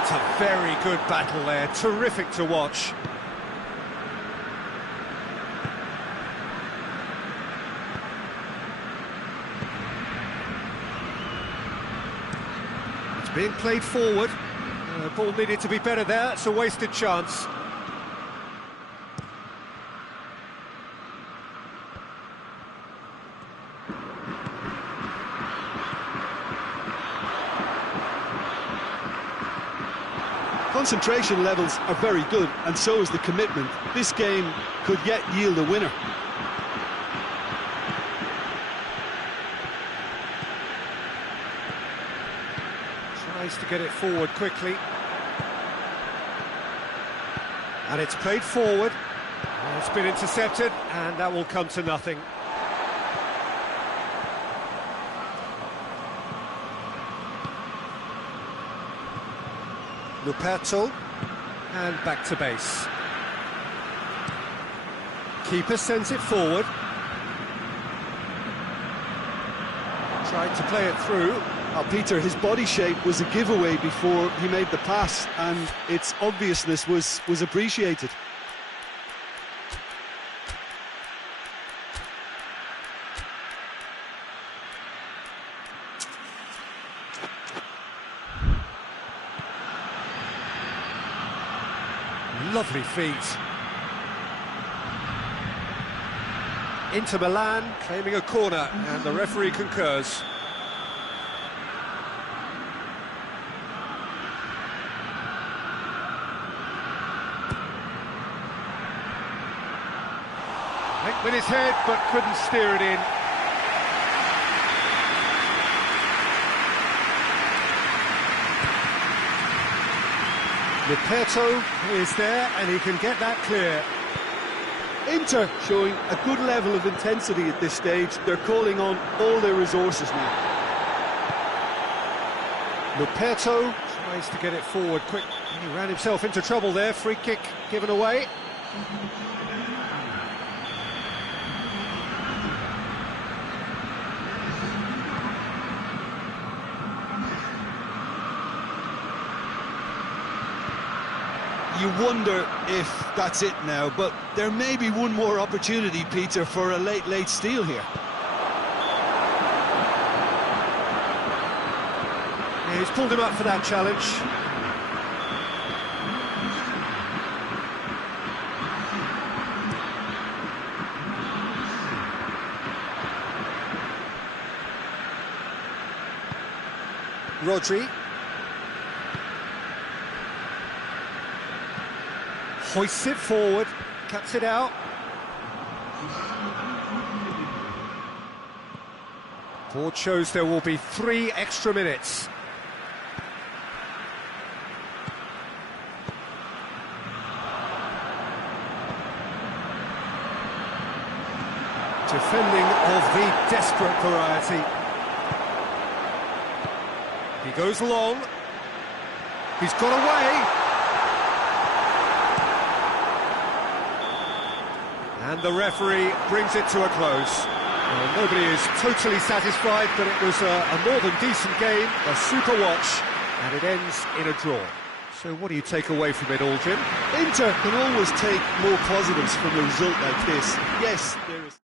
It's a very good battle there. Terrific to watch. Being played forward. Ball needed to be better there. It's a wasted chance. Concentration levels are very good, and so is the commitment. This game could yet yield a winner. Tries to get it forward quickly. And it's played forward. It's been intercepted, and that will come to nothing. Luperto, and back to base. Keeper sends it forward. Tried to play it through. Peter, his body shape was a giveaway before he made the pass, and its obviousness was appreciated. Lovely feet. Inter Milan claiming a corner, and the referee concurs. Went with his head, but couldn't steer it in. Luperto is there, and he can get that clear. Inter showing a good level of intensity at this stage. They're calling on all their resources now. Luperto tries to get it forward quick. He ran himself into trouble there. Free kick given away. You wonder if that's it now, but there may be one more opportunity, Peter, for a late steal here. Yeah, he's pulled him up for that challenge. Rodri. Hoists it forward, cuts it out. Board shows there will be 3 extra minutes. Defending of the desperate variety. He goes long. He's got away. And the referee brings it to a close. Well, nobody is totally satisfied, but it was a more than decent game, a super watch, and it ends in a draw. So what do you take away from it all, Jim? Inter can always take more positives from a result like this. Yes, there is...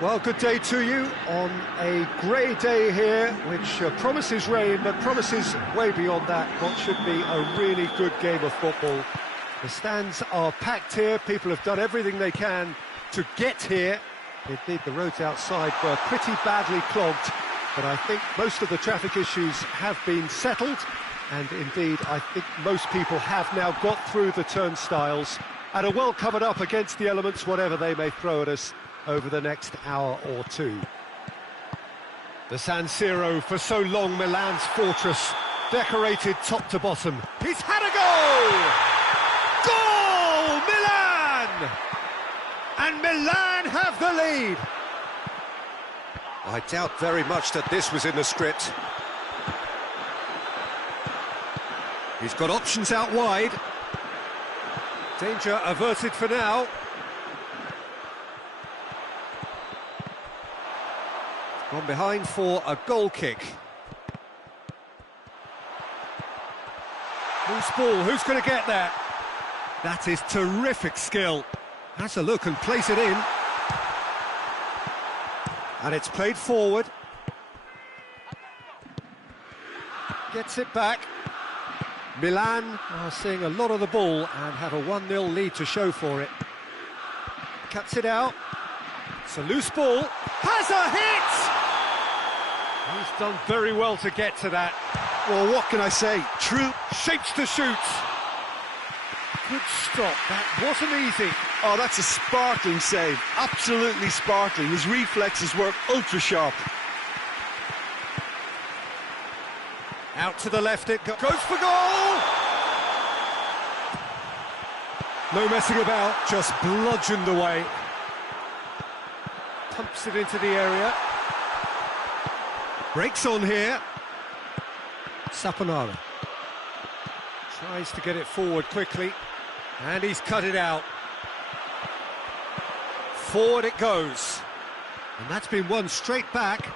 Well, good day to you on a grey day here, which promises rain, but promises way beyond that what should be a really good game of football. The stands are packed here, people have done everything they can to get here. Indeed, the roads outside were pretty badly clogged, but I think most of the traffic issues have been settled, and indeed, I think most people have now got through the turnstiles and are well covered up against the elements, whatever they may throw at us over the next hour or two. The San Siro, for so long Milan's fortress, decorated top to bottom. He's had a goal! Goal! Milan! And Milan have the lead. I doubt very much that this was in the script. He's got options out wide. Danger averted for now. Gone behind for a goal kick. Loose ball, who's going to get that? That is terrific skill. Has a look and place it in. And it's played forward. Gets it back. Milan are seeing a lot of the ball and have a 1-0 lead to show for it. Cuts it out. It's a loose ball. Has a hit! He's done very well to get to that. Well, what can I say? True. Shapes to shoot. Good stop. That wasn't easy. Oh, that's a sparkling save. Absolutely sparkling. His reflexes were ultra sharp. Out to the left it goes for goal! No messing about, just bludgeoned away. Pumps it into the area. Breaks on here. Saponara tries to get it forward quickly, and he's cut it out. Forward it goes, and that's been won straight back.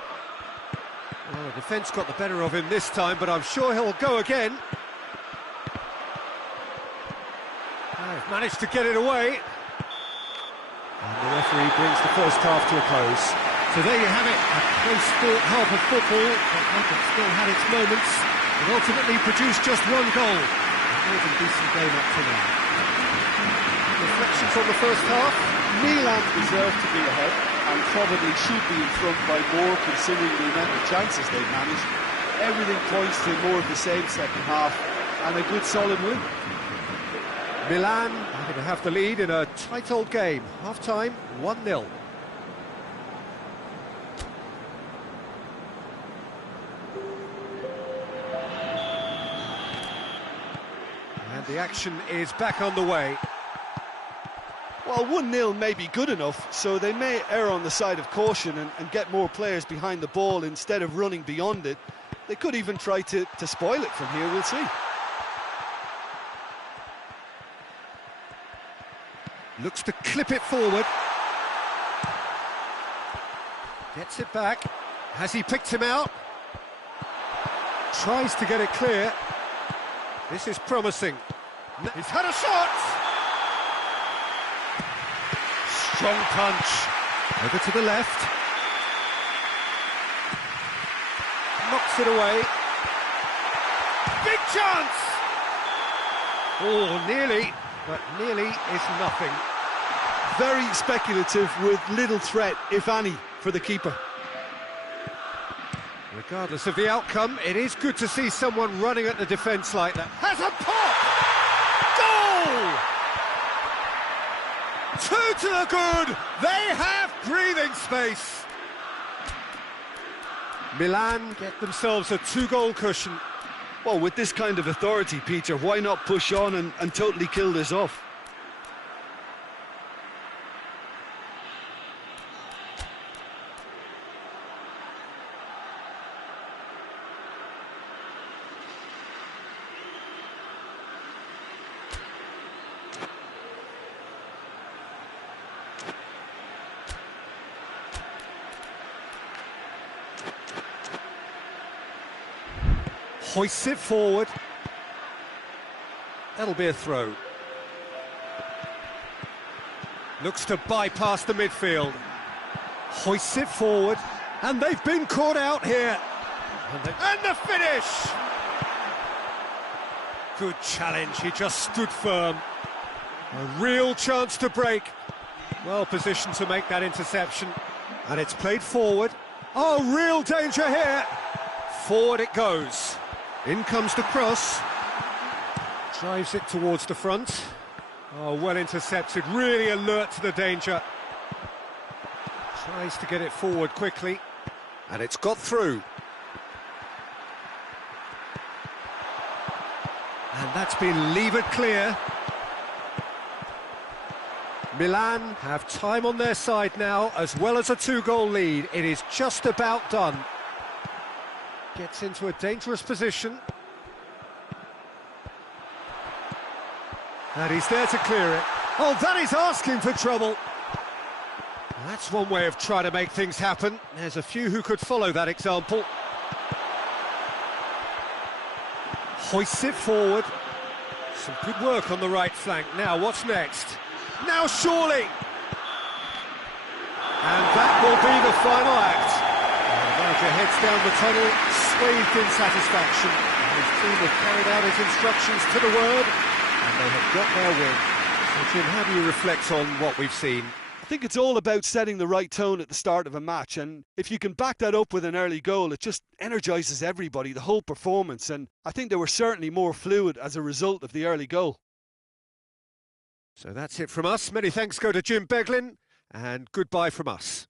Well, the defence got the better of him this time, but I'm sure he'll go again. They've managed to get it away. And the referee brings the first half to a close. So there you have it, a close-fought half of football, but it still had its moments. It ultimately produced just one goal. A more than decent game up to now. Reflections on the first half? Milan deserve to be ahead and probably should be in front by more, considering the amount of chances they've managed. Everything points to more of the same second half and a good solid win. Milan are going to have the lead in a tight old game. Half-time, 1-0. And the action is back on the way. Well, 1-0 may be good enough, so they may err on the side of caution and get more players behind the ball instead of running beyond it. They could even try to spoil it from here, we'll see. Looks to clip it forward. Gets it back. Has he picked him out? Tries to get it clear. This is promising. He's had a shot! Strong punch. Over to the left. Knocks it away. Big chance! Oh, nearly, but nearly is nothing. Very speculative with little threat, if any, for the keeper. Regardless of the outcome, it is good to see someone running at the defence like that. Has a pop! Goal! Two to the good! They have breathing space! Milan get themselves a 2-goal cushion. Well, with this kind of authority, Peter, why not push on and totally kill this off? Hoists it forward. That'll be a throw. Looks to bypass the midfield. Hoists it forward, and they've been caught out here. And the finish! Good challenge, he just stood firm. A real chance to break. Well positioned to make that interception. And it's played forward. Oh, real danger here. Forward it goes. In comes the cross. Drives it towards the front. Oh, well intercepted, really alert to the danger. Tries to get it forward quickly. And it's got through. And that's been levered clear. Milan have time on their side now, as well as a 2-goal lead. It is just about done. Gets into a dangerous position. And he's there to clear it. Oh, that is asking for trouble. That's one way of trying to make things happen. There's a few who could follow that example. Hoists it forward. Some good work on the right flank. Now, what's next? Now, surely! And that will be the final act. And the manager heads down the tunnel, swathed in satisfaction. And his team have carried out his instructions to the word, and they have got their win. So, Jim, how do you reflect on what we've seen? I think it's all about setting the right tone at the start of a match, and if you can back that up with an early goal, it just energises everybody, the whole performance, and I think they were certainly more fluid as a result of the early goal. So that's it from us. Many thanks go to Jim Beglin, and goodbye from us.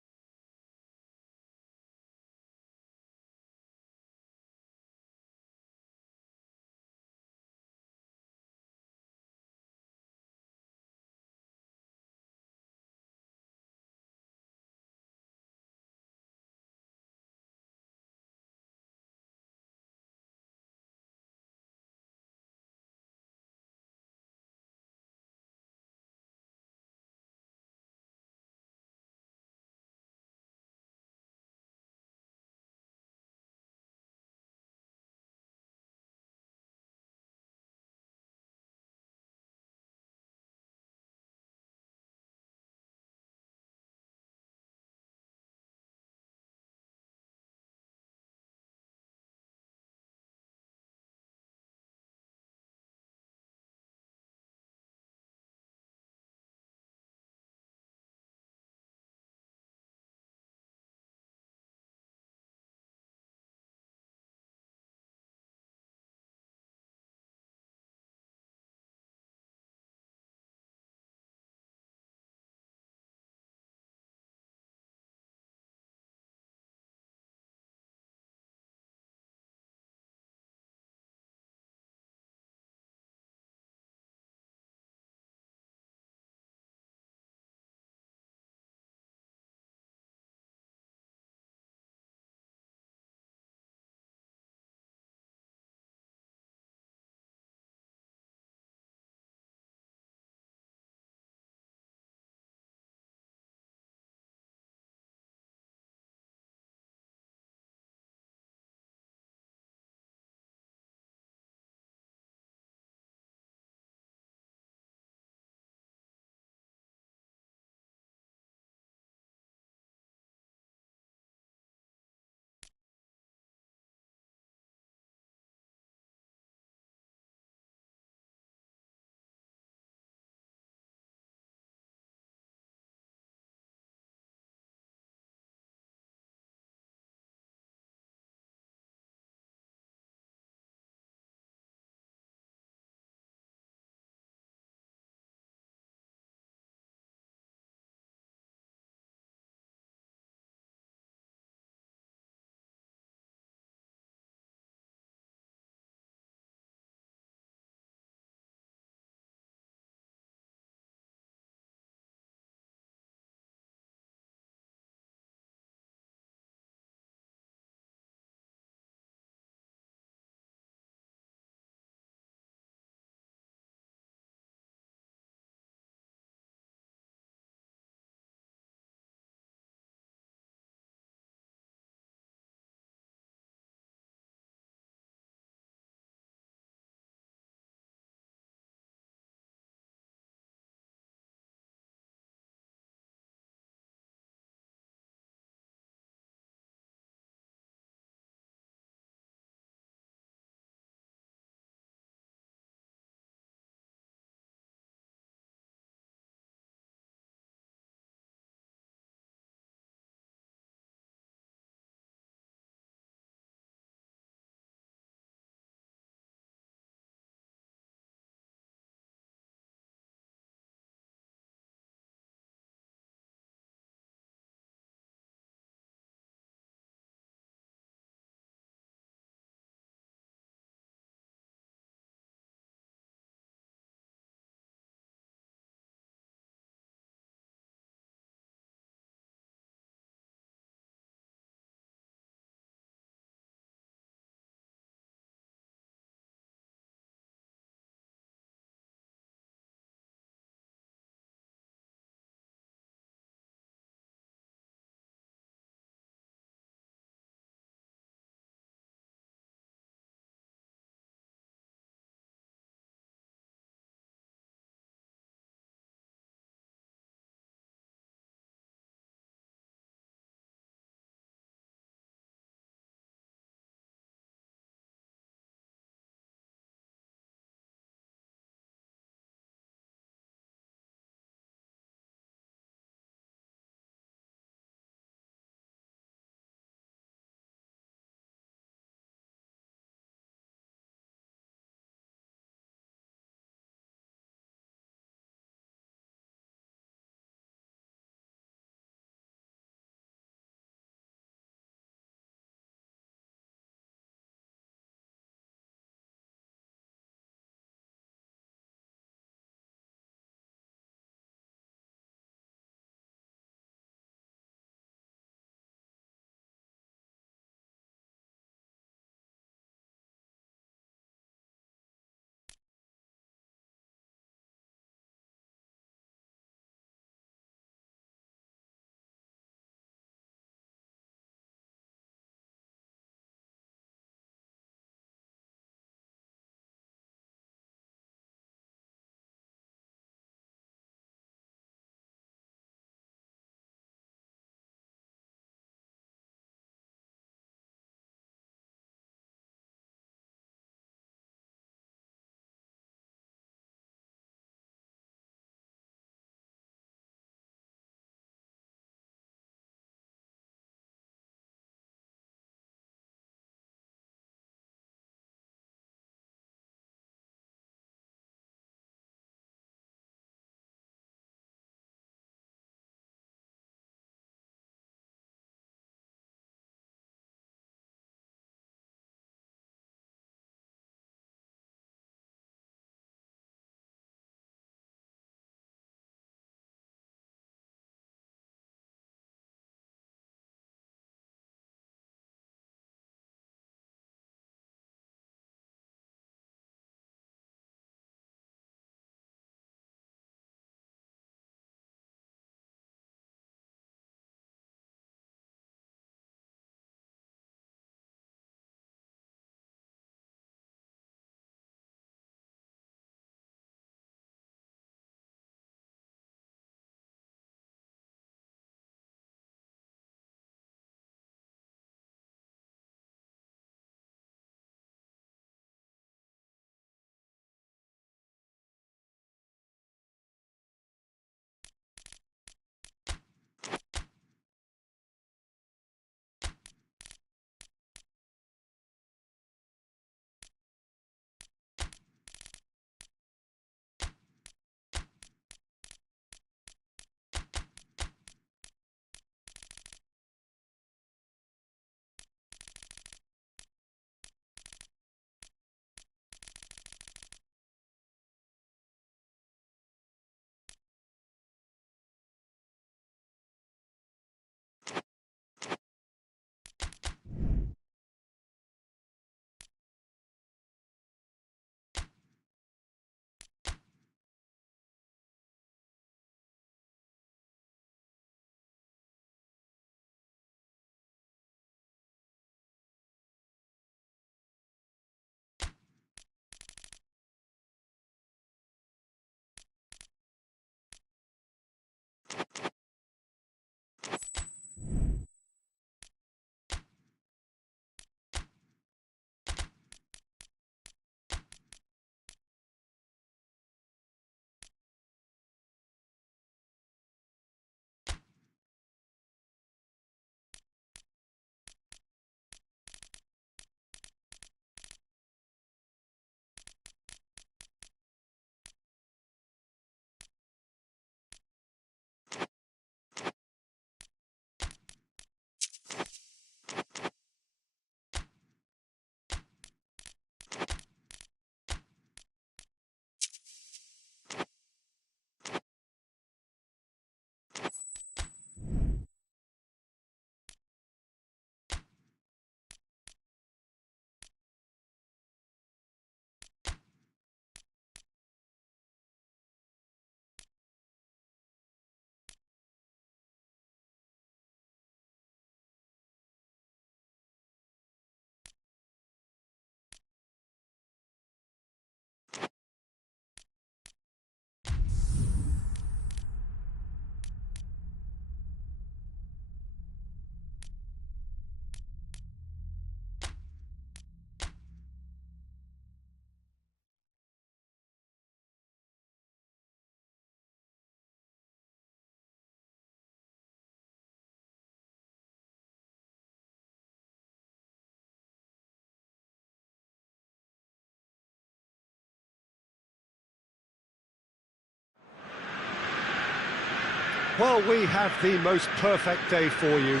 Well, we have the most perfect day for you.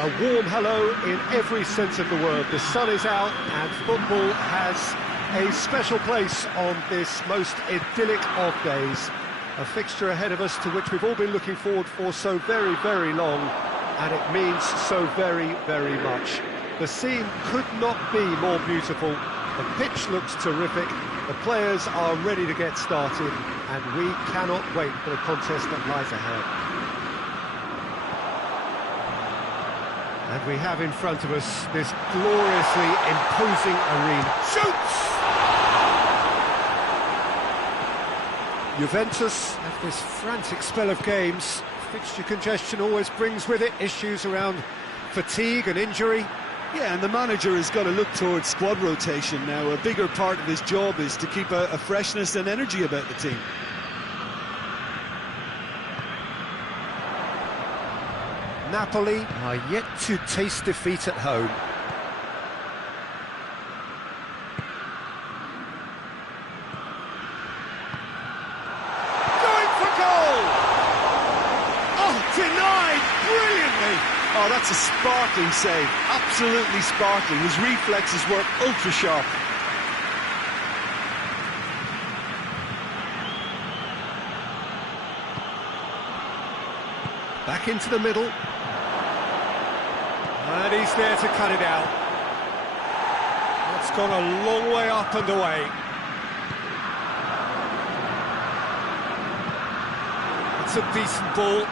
A warm hello in every sense of the word. The sun is out and football has a special place on this most idyllic of days. A fixture ahead of us to which we've all been looking forward for so very, very long, and it means so very, very much. The scene could not be more beautiful. The pitch looks terrific. The players are ready to get started, and we cannot wait for the contest that lies ahead. And we have in front of us this gloriously imposing arena. Shoots! Juventus have this frantic spell of games. Fixture congestion always brings with it issues around fatigue and injury. Yeah, and the manager has got to look towards squad rotation now. A bigger part of his job is to keep a freshness and energy about the team. Napoli are yet to taste defeat at home. Going for goal! Oh, denied brilliantly! Oh, that's a sparkling save. Absolutely sparkling. His reflexes were ultra sharp. Back into the middle. And he's there to cut it out. That's gone a long way up and away. It's a decent ball.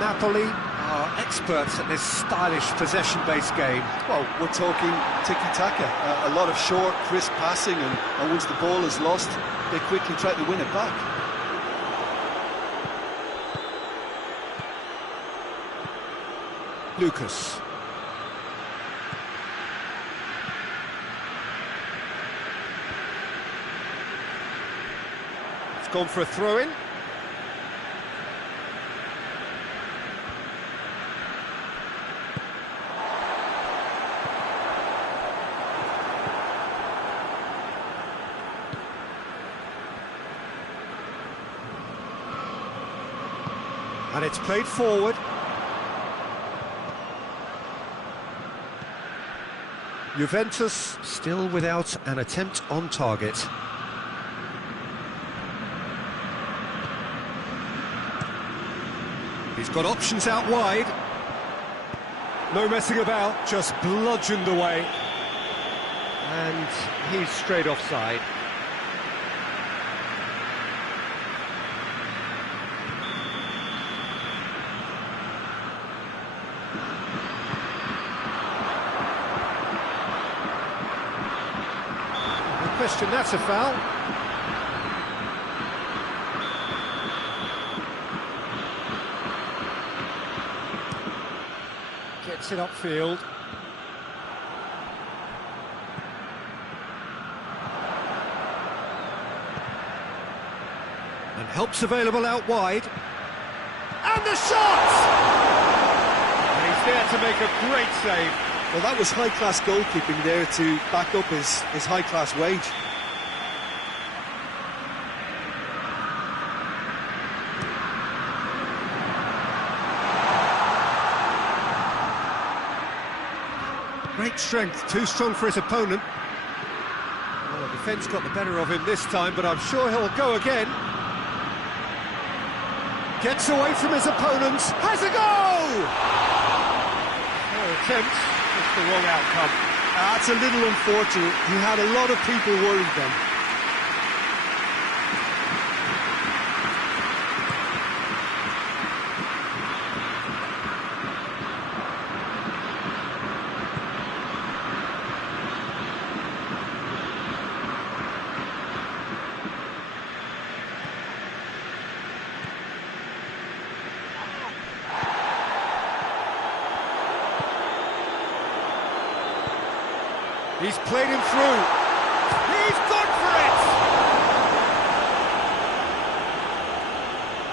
Napoli are experts at this stylish possession-based game. Well, we're talking tiki-taka. A lot of short, crisp passing, and once the ball is lost, they quickly try to win it back. Lucas. It's gone for a throw-in. And it's played forward. Juventus still without an attempt on target. He's got options out wide. No messing about, just bludgeoned away. And he's straight offside. Question, that's a foul. Gets it upfield. And help's available out wide. And the shot! And he's there to make a great save. Well, that was high-class goalkeeping there to back up his high-class wage. Great strength, too strong for his opponent. Well, the defence got the better of him this time, but I'm sure he'll go again. Gets away from his opponents, has a go! Attempt. It's the wrong outcome. That's a little unfortunate. He had a lot of people worried then. He's played him through. He's gone for it!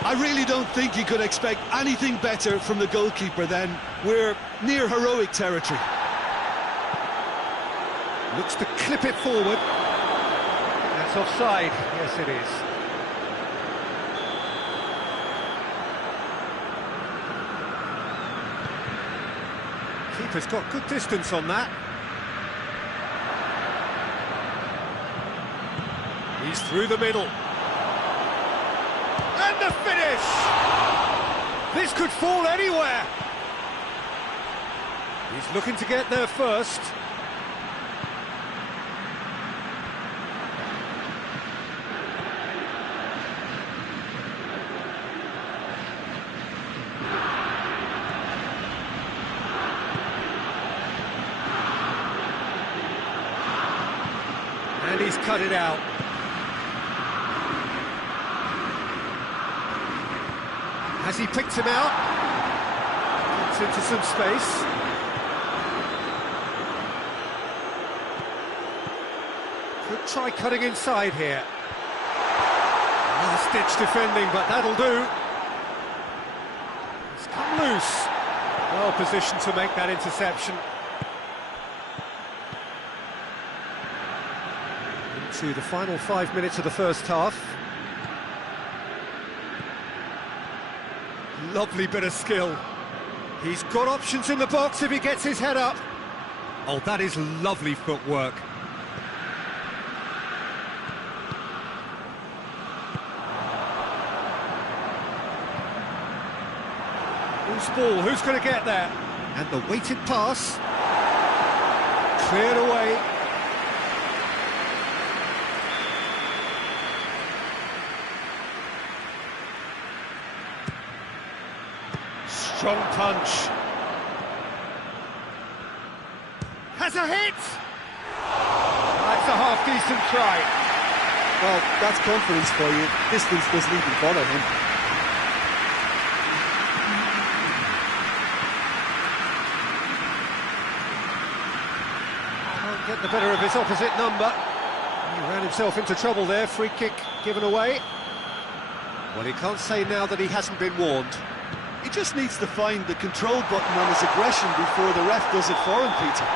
I really don't think you could expect anything better from the goalkeeper then. We're near heroic territory. Looks to clip it forward. That's offside. Yes, it is. Keeper's got good distance on that. He's through the middle. And the finish! This could fall anywhere. He's looking to get there first. And he's cut it out. Has he picked him out? Gets into some space. Could try cutting inside here. Last-ditch defending, but that'll do. It's come loose. Well positioned to make that interception. Into the final 5 minutes of the first half. Lovely bit of skill. He's got options in the box if he gets his head up. Oh, that is lovely footwork. Loose ball, who's going to get there? And the weighted pass. Cleared away. Strong punch. Has a hit! That's a half-decent try. Well, that's confidence for you. Distance doesn't even bother him. Can't get the better of his opposite number. He ran himself into trouble there. Free kick given away. Well, he can't say now that he hasn't been warned. He just needs to find the control button on his aggression before the ref does it for him, Peter.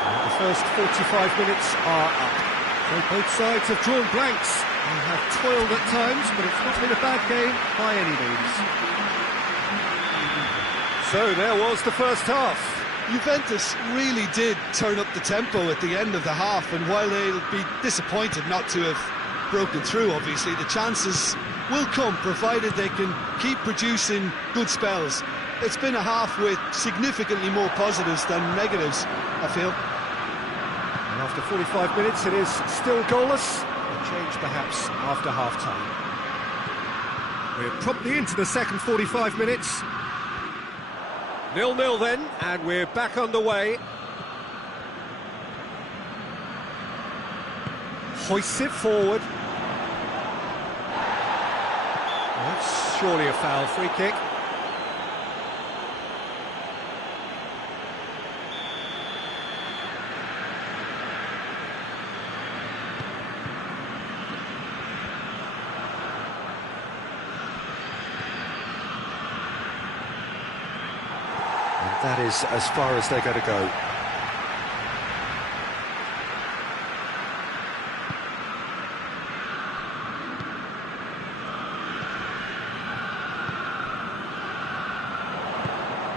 And the first 45 minutes are up. So both sides have drawn blanks and have toiled at times, but it's not been a bad game by any means. So there was the first half. Juventus really did turn up the tempo at the end of the half, and while they'll be disappointed not to have broken through, obviously, the chances will come, provided they can keep producing good spells. It's been a half with significantly more positives than negatives, I feel. And after 45 minutes, it is still goalless. A change, perhaps, after half-time. We're promptly into the second 45 minutes. 0-0 then, and we're back underway. Hoists it forward. That's surely a foul. Free kick. And that is as far as they're going to go.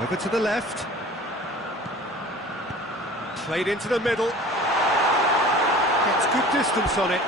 Over to the left. Played into the middle. Gets good distance on it.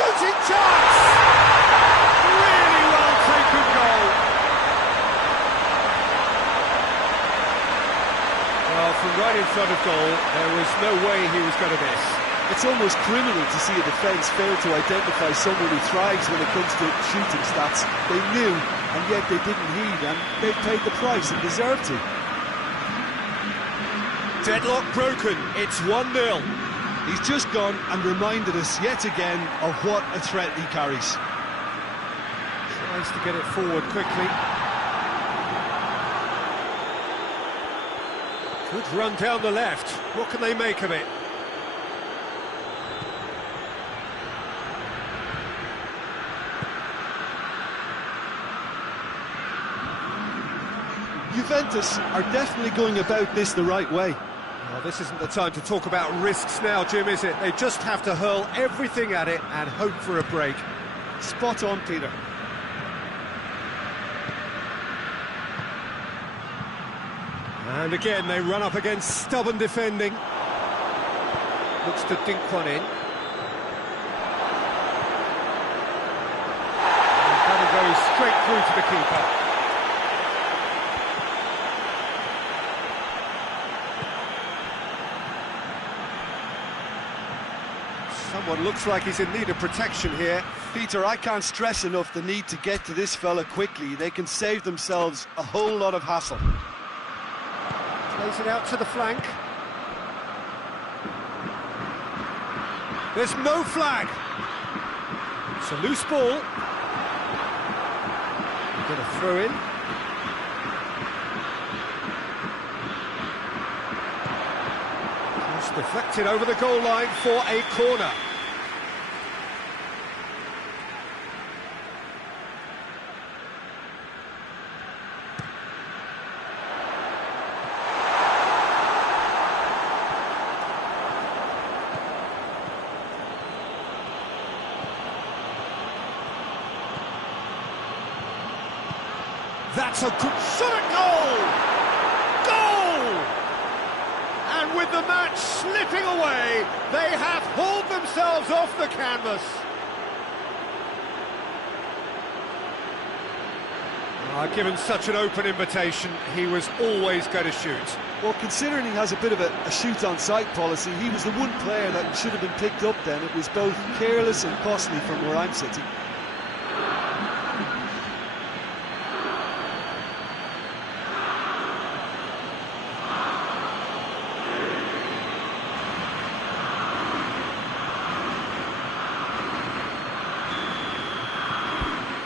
shooting chance! Really well taken goal. Well, from right in front of goal, there was no way he was going to miss. It's almost criminal to see a defence fail to identify someone who thrives when it comes to shooting stats. They knew, and yet they didn't heed, and they've paid the price and deserved to. Deadlock broken, it's 1-0. He's just gone and reminded us yet again of what a threat he carries. Tries to get it forward quickly. Good run down the left. What can they make of it? Juventus are definitely going about this the right way. Well, this isn't the time to talk about risks now, Jim, is it? They just have to hurl everything at it and hope for a break. Spot on, Peter. And again, they run up against stubborn defending. Looks to dink one in. And that'll go straight through to the keeper. Someone looks like he's in need of protection here. Peter, I can't stress enough the need to get to this fella quickly. They can save themselves a whole lot of hassle. Plays it out to the flank. There's no flag. It's a loose ball. Get a throw in. Just deflected over the goal line for a corner. That's a good shot at goal! Goal! And with the match slipping away, they have hauled themselves off the canvas. Given such an open invitation, he was always going to shoot. Well, considering he has a bit of a shoot-on-sight policy, he was the one player that should have been picked up then. It was both careless and costly from where I'm sitting.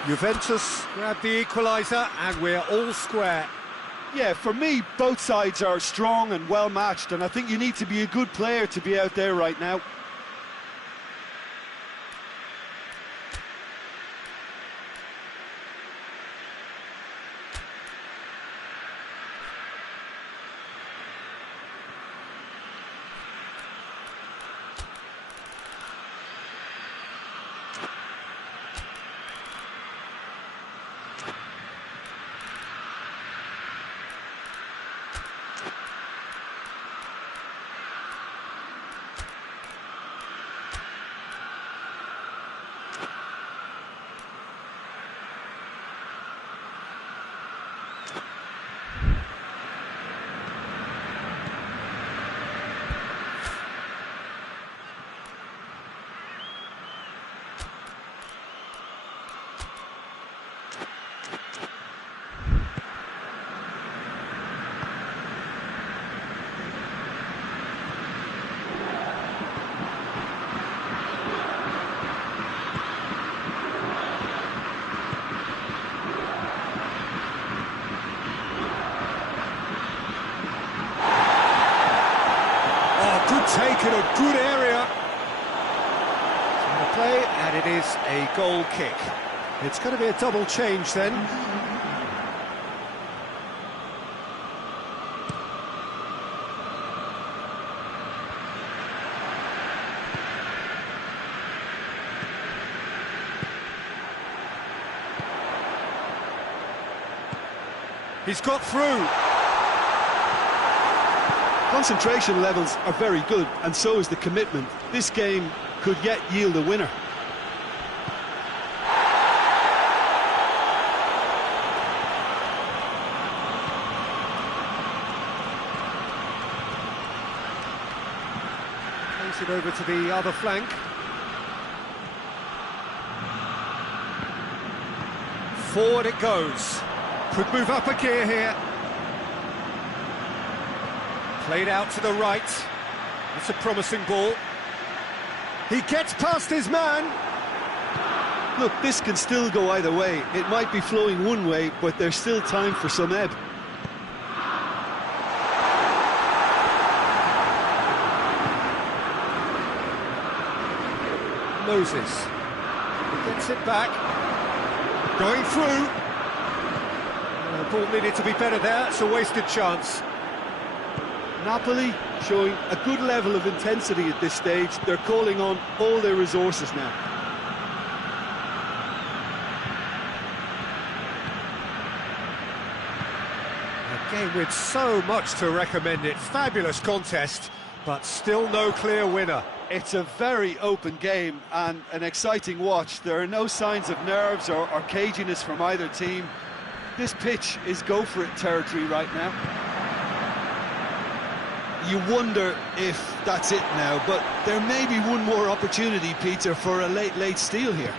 Juventus grab the equaliser and we're all square. Yeah, for me, both sides are strong and well matched, and I think you need to be a good player to be out there right now. Take in a good area. To play, and it is a goal kick. It's going to be a double change then. He's got through. Concentration levels are very good, and so is the commitment. This game could yet yield a winner. Plays it over to the other flank. Forward it goes. Could move up a gear here. Played out to the right. That's a promising ball. He gets past his man. Look, this can still go either way. It might be flowing one way, but there's still time for some ebb. Moses. He gets it back. Going through. The ball needed to be better there. It's a wasted chance. Napoli showing a good level of intensity at this stage. They're calling on all their resources now. A game with so much to recommend it. Fabulous contest, but still no clear winner. It's a very open game and an exciting watch. There are no signs of nerves or caginess from either team. This pitch is go-for-it territory right now. You wonder if that's it now, but there may be one more opportunity, Peter, for a late steal here.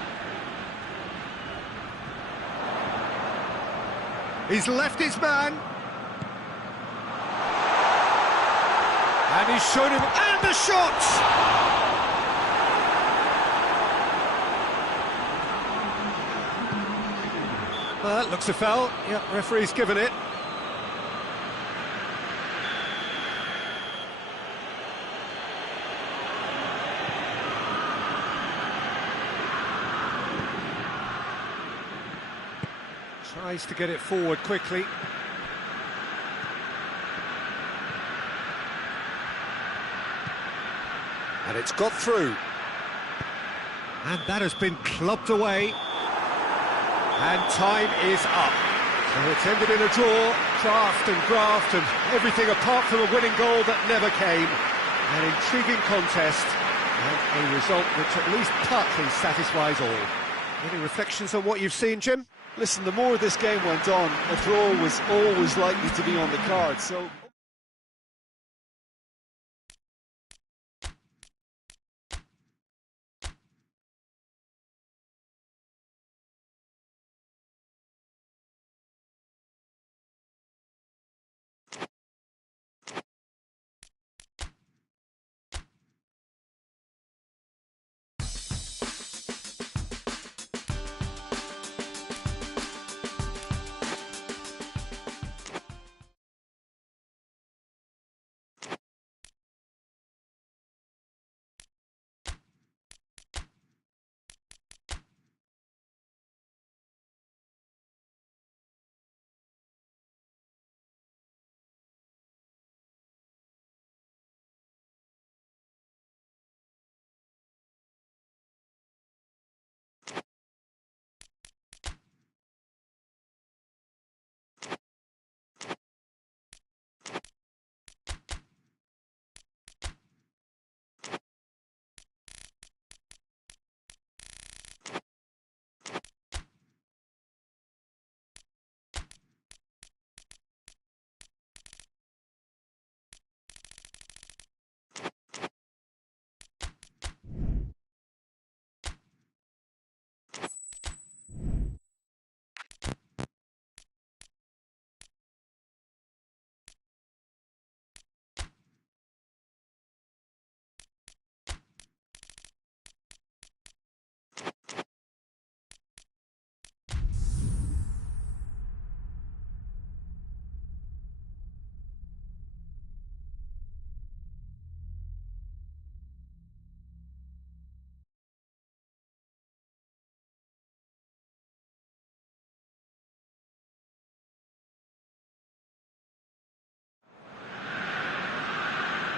He's left his man. And he's shown him, and the shot! That looks a foul. Yep, referee's given it. Tries to get it forward quickly. And it's got through. And that has been clubbed away. And time is up. So it's ended in a draw, draft and graft and everything apart from a winning goal that never came. An intriguing contest and a result which at least partly satisfies all. Any reflections on what you've seen, Jim? Listen, the more this game went on, a draw was always likely to be on the card, so...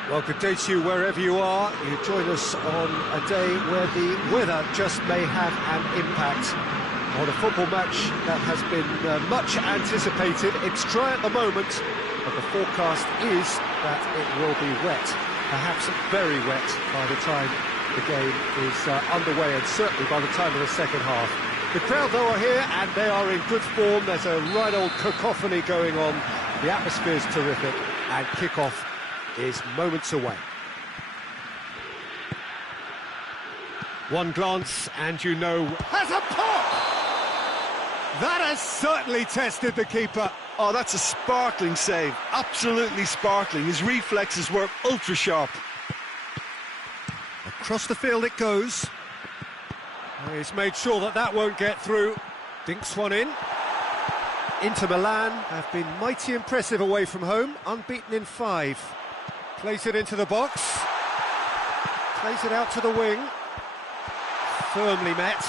Well, good day to you wherever you are. You join us on a day where the weather just may have an impact on a football match that has been much anticipated. It's dry at the moment, but the forecast is that it will be wet, perhaps very wet by the time the game is underway, and certainly by the time of the second half. The crowd, though, are here, and they are in good form. There's a right old cacophony going on. The atmosphere's terrific, and kick-off is moments away. One glance and you know... Has a pop! That has certainly tested the keeper. Oh, that's a sparkling save. Absolutely sparkling. His reflexes were ultra sharp. Across the field it goes. He's made sure that that won't get through. Dinks one in. Inter Milan have been mighty impressive away from home, unbeaten in 5. Plays it into the box. Plays it out to the wing. Firmly met.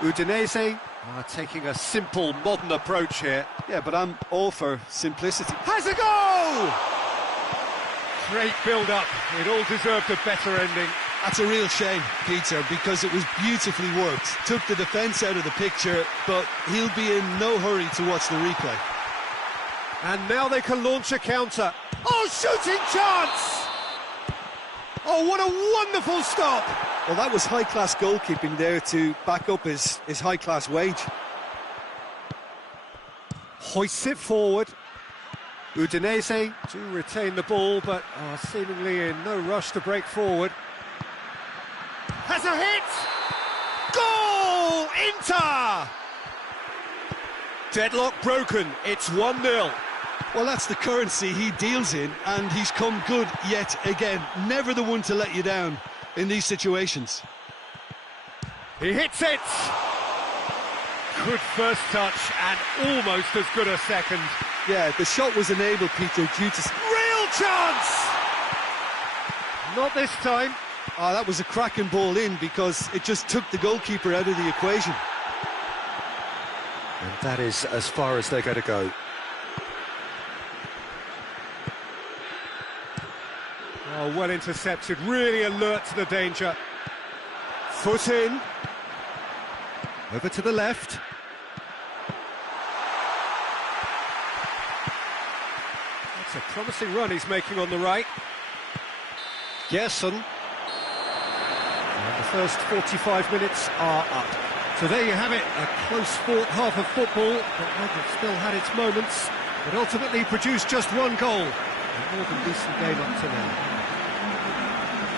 Udinese are taking a simple, modern approach here. Yeah, but I'm all for simplicity. Has a goal! Great build-up. It all deserved a better ending. That's a real shame, Peter, because it was beautifully worked. Took the defence out of the picture, but he'll be in no hurry to watch the replay. And now they can launch a counter. Oh, shooting chance! Oh, what a wonderful stop! Well, that was high-class goalkeeping there to back up his high-class wage. Hoists it forward. Udinese do retain the ball, but are seemingly in no rush to break forward. Has a hit! Goal! Inter! Deadlock broken, it's 1-0. Well, that's the currency he deals in, and he's come good yet again. Never the one to let you down in these situations. He hits it! Good first touch, and almost as good a second. Yeah, the shot was enabled, Peter, due to... Real chance! Not this time. Oh, that was a cracking ball in because it just took the goalkeeper out of the equation. And that is as far as they're going to go. Oh, well intercepted, really alert to the danger. Foot in. Over to the left. That's a promising run he's making on the right. Gerson. And the first 45 minutes are up. So there you have it, a close-fought half of football, but one that still had its moments, but ultimately produced just one goal. A more than decent game up to now.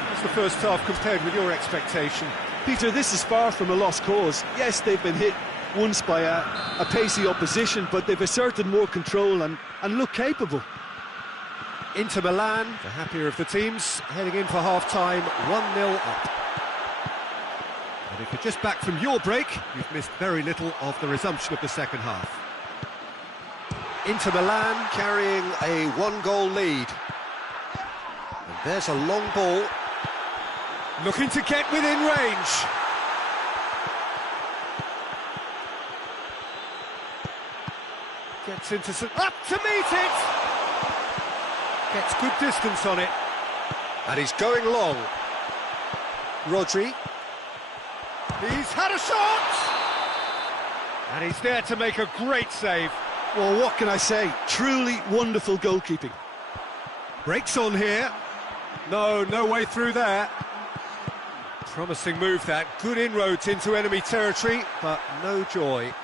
What's the first half compared with your expectation? Peter, this is far from a lost cause. Yes, they've been hit once by a pacey opposition, but they've asserted more control and look capable. Inter Milan, the happier of the teams, heading in for half-time, 1-0 up. And if you're just back from your break, you've missed very little of the resumption of the second half. Inter Milan carrying a 1-goal lead. And there's a long ball. Looking to get within range. Gets into some... Up to meet it! Gets good distance on it. And he's going long. Rodri. He's had a shot! And he's there to make a great save. Well, what can I say? Truly wonderful goalkeeping. Breaks on here. No way through there. Promising move that. Good inroads into enemy territory, but no joy.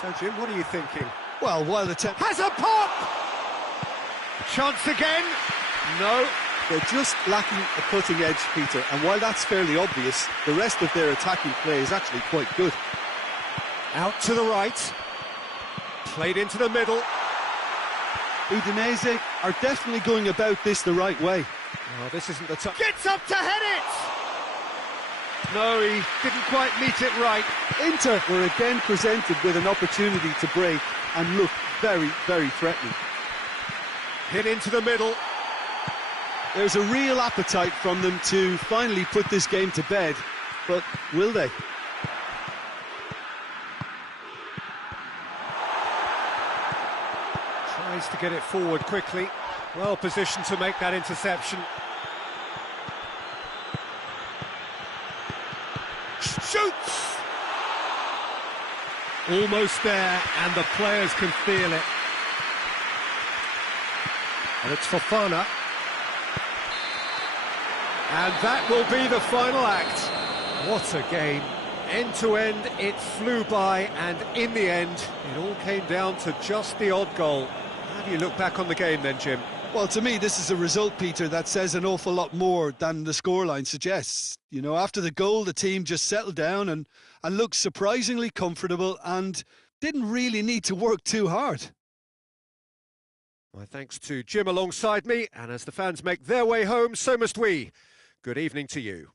So, Jim, what are you thinking? Well, while the has a pop! Chance again? No. They're just lacking a cutting edge, Peter, and while that's fairly obvious, the rest of their attacking play is actually quite good. Out to the right. Played into the middle. Udinese are definitely going about this the right way. Oh, this isn't the time. Gets up to head it! No, he didn't quite meet it right. Inter were again presented with an opportunity to break and look very, very threatening. Hit into the middle. There's a real appetite from them to finally put this game to bed, but will they? Tries to get it forward quickly. Well positioned to make that interception. Shoots! Almost there, and the players can feel it. And it's Fofana. And that will be the final act. What a game. End to end, it flew by, and in the end, it all came down to just the odd goal. do you look back on the game then, Jim? Well, to me, this is a result, Peter, that says an awful lot more than the scoreline suggests. You know, after the goal, the team just settled down and looked surprisingly comfortable and didn't really need to work too hard. My thanks to Jim alongside me, and as the fans make their way home, so must we. Good evening to you.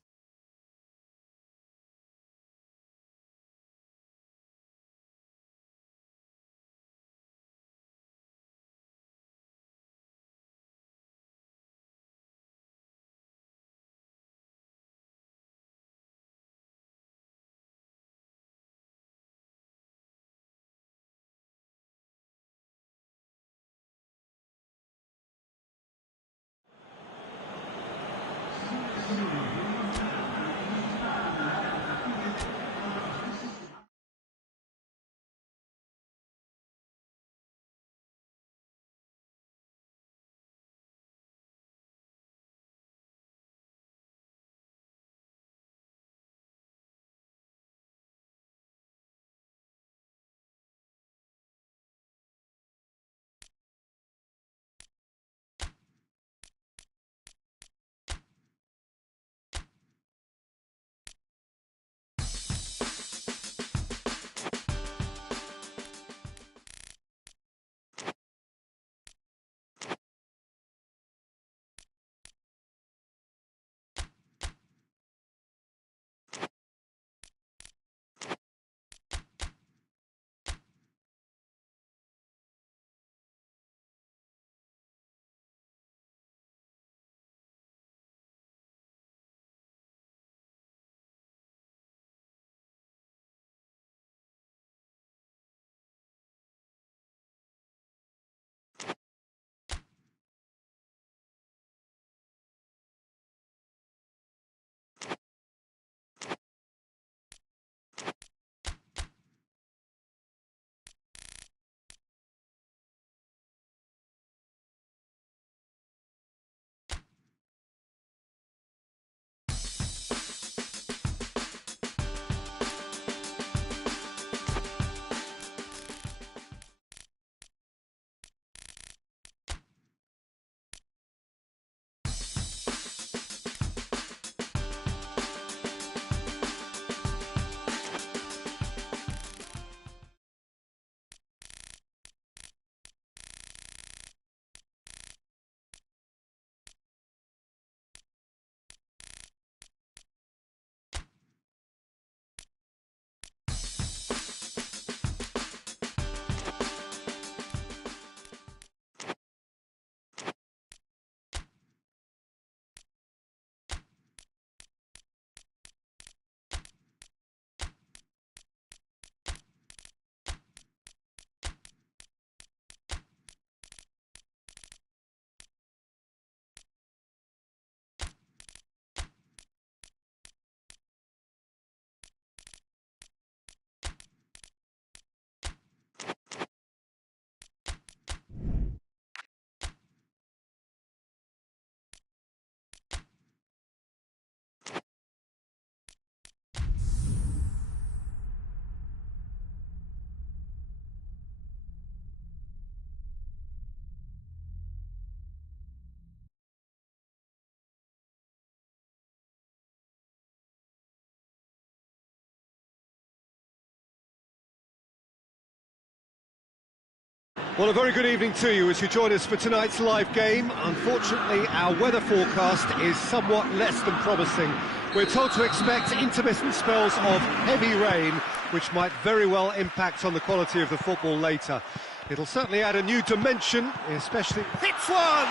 Well, a very good evening to you as you join us for tonight's live game. Unfortunately, our weather forecast is somewhat less than promising. We're told to expect intermittent spells of heavy rain, which might very well impact on the quality of the football later. It'll certainly add a new dimension, especially... Hits one!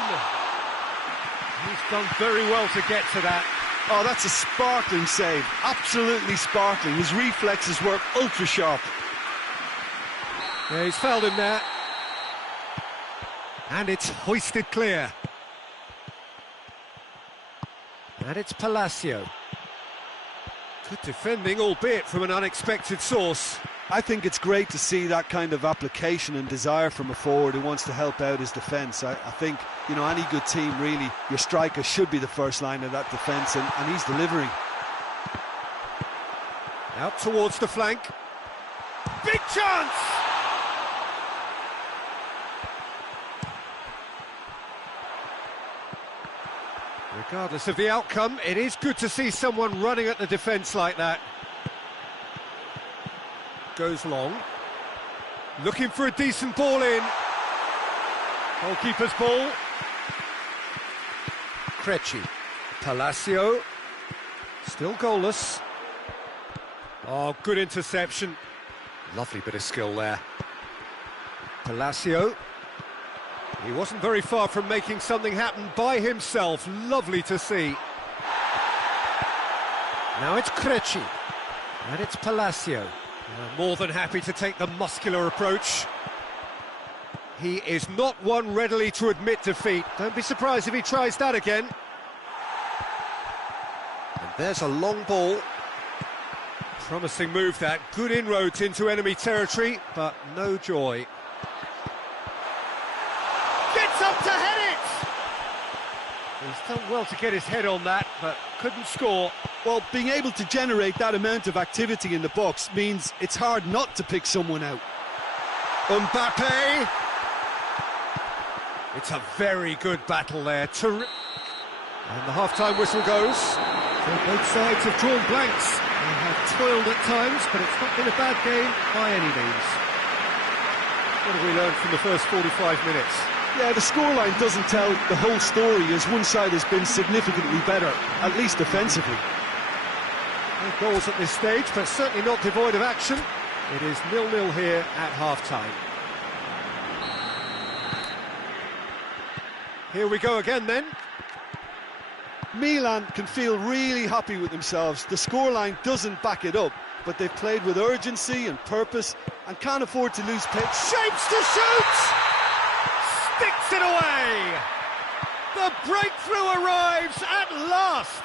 He's done very well to get to that. Oh, that's a sparkling save. Absolutely sparkling. His reflexes work ultra-sharp. Yeah, he's fouled him there. And it's hoisted clear. And it's Palacio. Good defending, albeit from an unexpected source. I think it's great to see that kind of application and desire from a forward who wants to help out his defence. I think, you know, any good team, really, your striker should be the first line of that defence, and he's delivering. Out towards the flank. Big chance! Regardless of the outcome, it is good to see someone running at the defence like that. Goes long. Looking for a decent ball in. Goalkeeper's ball. Crecci. Palacio. Still goalless. Oh, good interception. Lovely bit of skill there. Palacio. He wasn't very far from making something happen by himself. Lovely to see. Now it's Crecci. And it's Palacio. More than happy to take the muscular approach. He is not one readily to admit defeat. Don't be surprised if he tries that again. And there's a long ball. Promising move that. Good inroads into enemy territory, but no joy. Gets up to head it! He's done well to get his head on that, but couldn't score. Well, being able to generate that amount of activity in the box means it's hard not to pick someone out. Mbappe! It's a very good battle there. And the half-time whistle goes. So both sides have drawn blanks. They have toiled at times, but it's not been a bad game by any means. What have we learned from the first 45 minutes? Yeah, the scoreline doesn't tell the whole story, as one side has been significantly better, at least offensively. No goals at this stage, but certainly not devoid of action. It is 0-0 here at half-time. Here we go again then. Milan can feel really happy with themselves. The scoreline doesn't back it up, but they've played with urgency and purpose and can't afford to lose pace. Shapes to shoot! Sticks it away! The breakthrough arrives at last!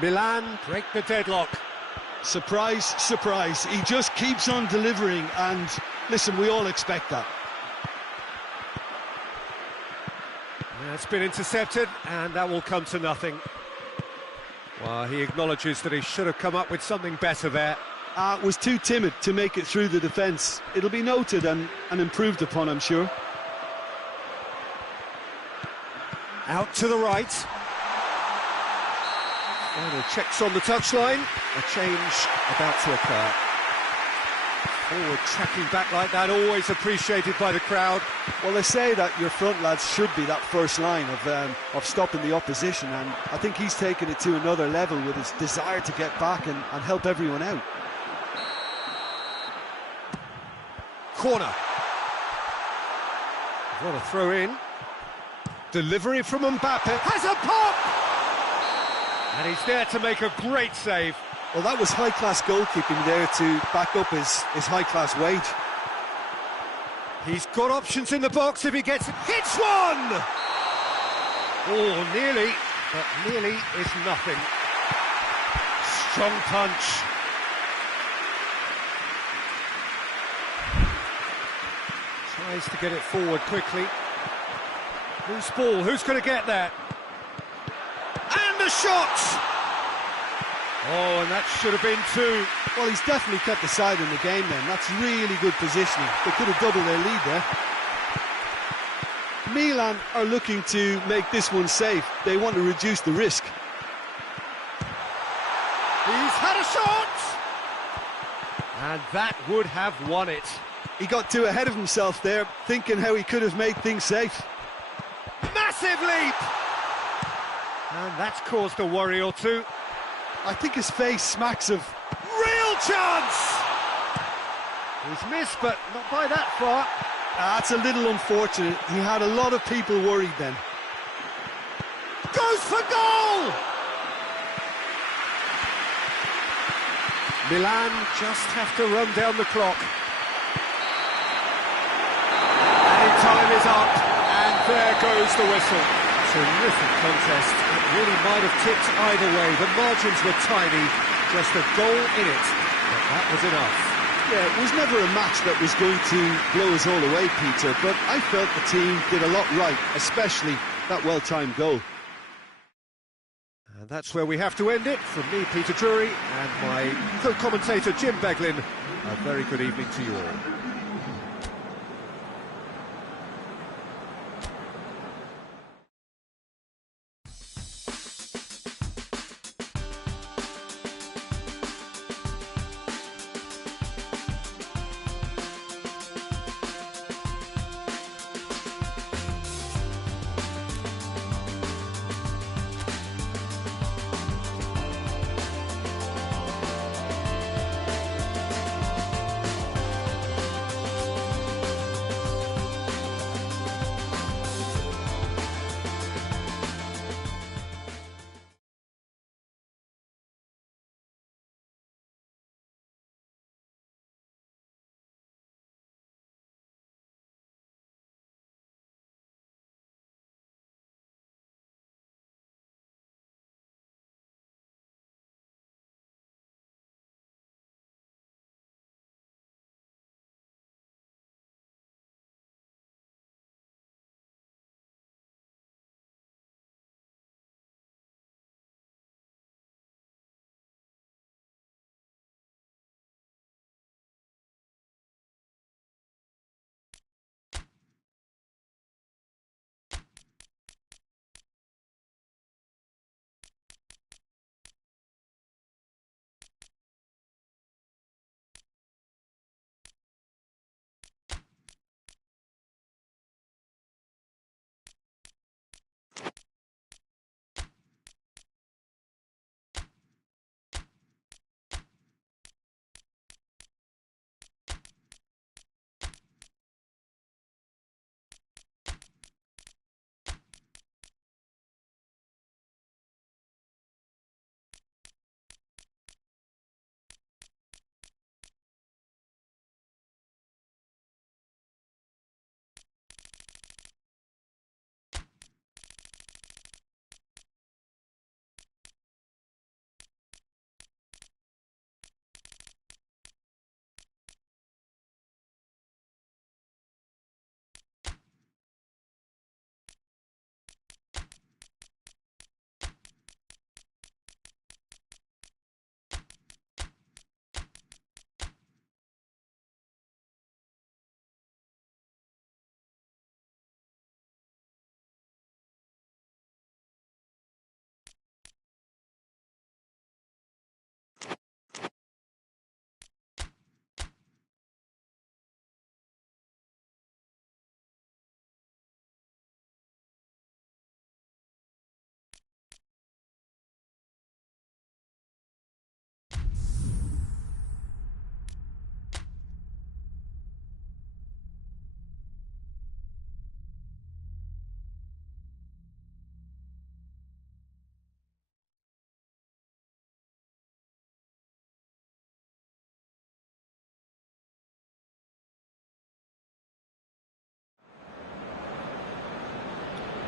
Milan break the deadlock. Surprise, surprise. He just keeps on delivering, and listen, we all expect that. Yeah, it's been intercepted, and that will come to nothing. Well, he acknowledges that he should have come up with something better there. Was too timid to make it through the defence. It'll be noted and improved upon, I'm sure. Out to the right. Final checks on the touchline. A change about to occur. Forward tracking back like that, always appreciated by the crowd. Well, they say that your front lads should be that first line of stopping the opposition, and I think he's taken it to another level with his desire to get back and help everyone out. Corner. What a throw in. Delivery from Mbappe. Has a pop! And he's there to make a great save. Well, that was high-class goalkeeping there to back up his high-class wage. He's got options in the box if he gets it. Hits one! Oh, nearly, but nearly is nothing. Strong punch. Tries to get it forward quickly. Loose ball, who's going to get that? And the shot! Oh, and that should have been two. Well, he's definitely kept the side in the game then. That's really good positioning. They could have doubled their lead there. Milan are looking to make this one safe. They want to reduce the risk. He's had a shot! And that would have won it. He got too ahead of himself there, thinking how he could have made things safe. Massive leap! And that's caused a worry or two. I think his face smacks of real chance! He's missed, but not by that far. That's a little unfortunate. He had a lot of people worried then. Goes for goal! Milan just have to run down the clock. And time is up, and there goes the whistle. Terrific contest. It really might have tipped either way. The margins were tiny, just a goal in it, but that was enough. Yeah, it was never a match that was going to blow us all away, Peter, but I felt the team did a lot right, especially that well-timed goal. And that's where we have to end it. From me, Peter Drury, and my co-commentator, Jim Beglin, a very good evening to you all.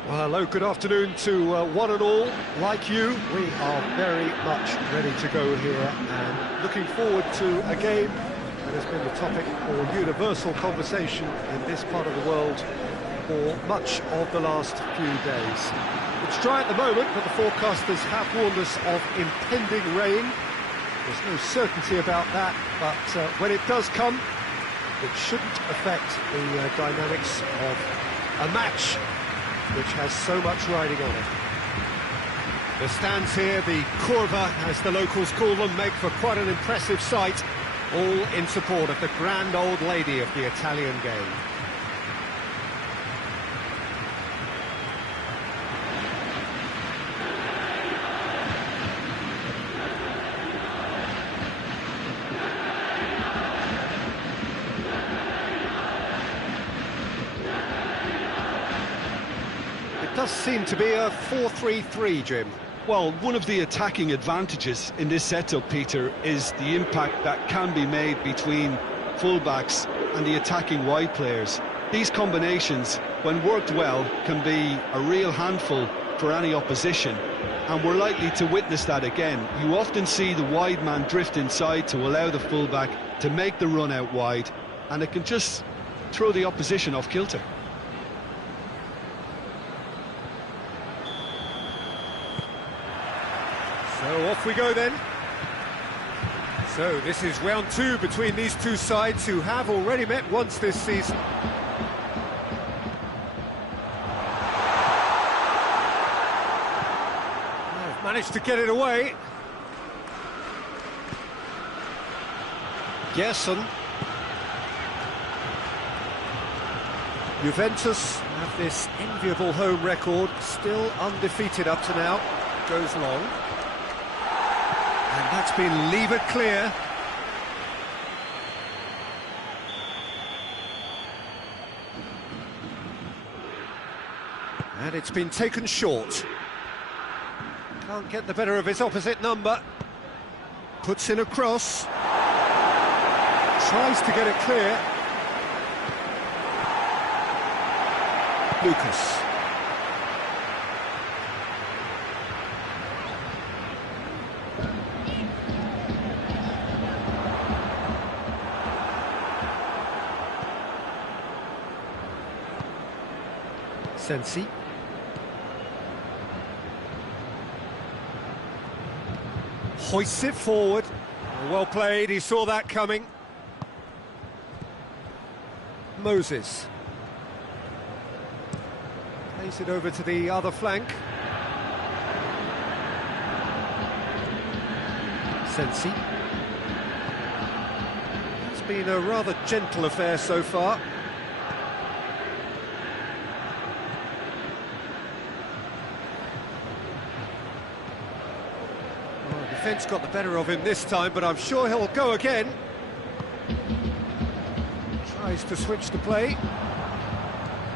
Well, hello, good afternoon to one and all. Like you, we are very much ready to go here and looking forward to a game that has been the topic for universal conversation in this part of the world for much of the last few days. It's dry at the moment, but the forecasters have warned us of impending rain. There's no certainty about that, but when it does come, it shouldn't affect the dynamics of a match which has so much riding on it. The stands here, the curva, as the locals call them, make for quite an impressive sight, all in support of the grand old lady of the Italian game. Does seem to be a 4-3-3, Jim. Well, one of the attacking advantages in this setup, Peter, is the impact that can be made between fullbacks and the attacking wide players. These combinations, when worked well, can be a real handful for any opposition, and we're likely to witness that again. You often see the wide man drift inside to allow the fullback to make the run out wide, and it can just throw the opposition off kilter. So off we go then. So this is round two between these two sides who have already met once this season. They've managed to get it away. Gerson. Juventus have this enviable home record, still undefeated up to now. Goes long. And that's been levered clear. And it's been taken short. Can't get the better of his opposite number. Puts in a cross. Tries to get it clear. Lucas. Sensi. Hoists it forward. Well played, he saw that coming. Moses. Plays it over to the other flank. Sensi. It's been a rather gentle affair so far. Defence got the better of him this time, but I'm sure he'll go again. Tries to switch the play.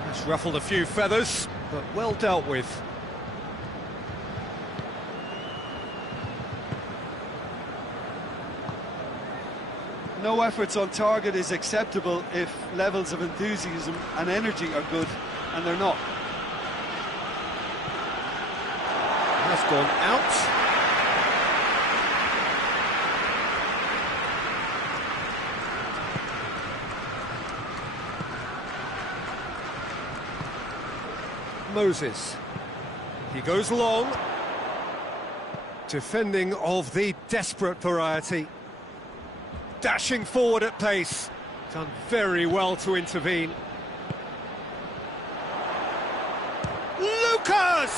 That's ruffled a few feathers, but well dealt with. No efforts on target is acceptable if levels of enthusiasm and energy are good, and they're not. Has gone out. Moses. He goes long. Defending of the desperate variety. Dashing forward at pace. Done very well to intervene. Lucas!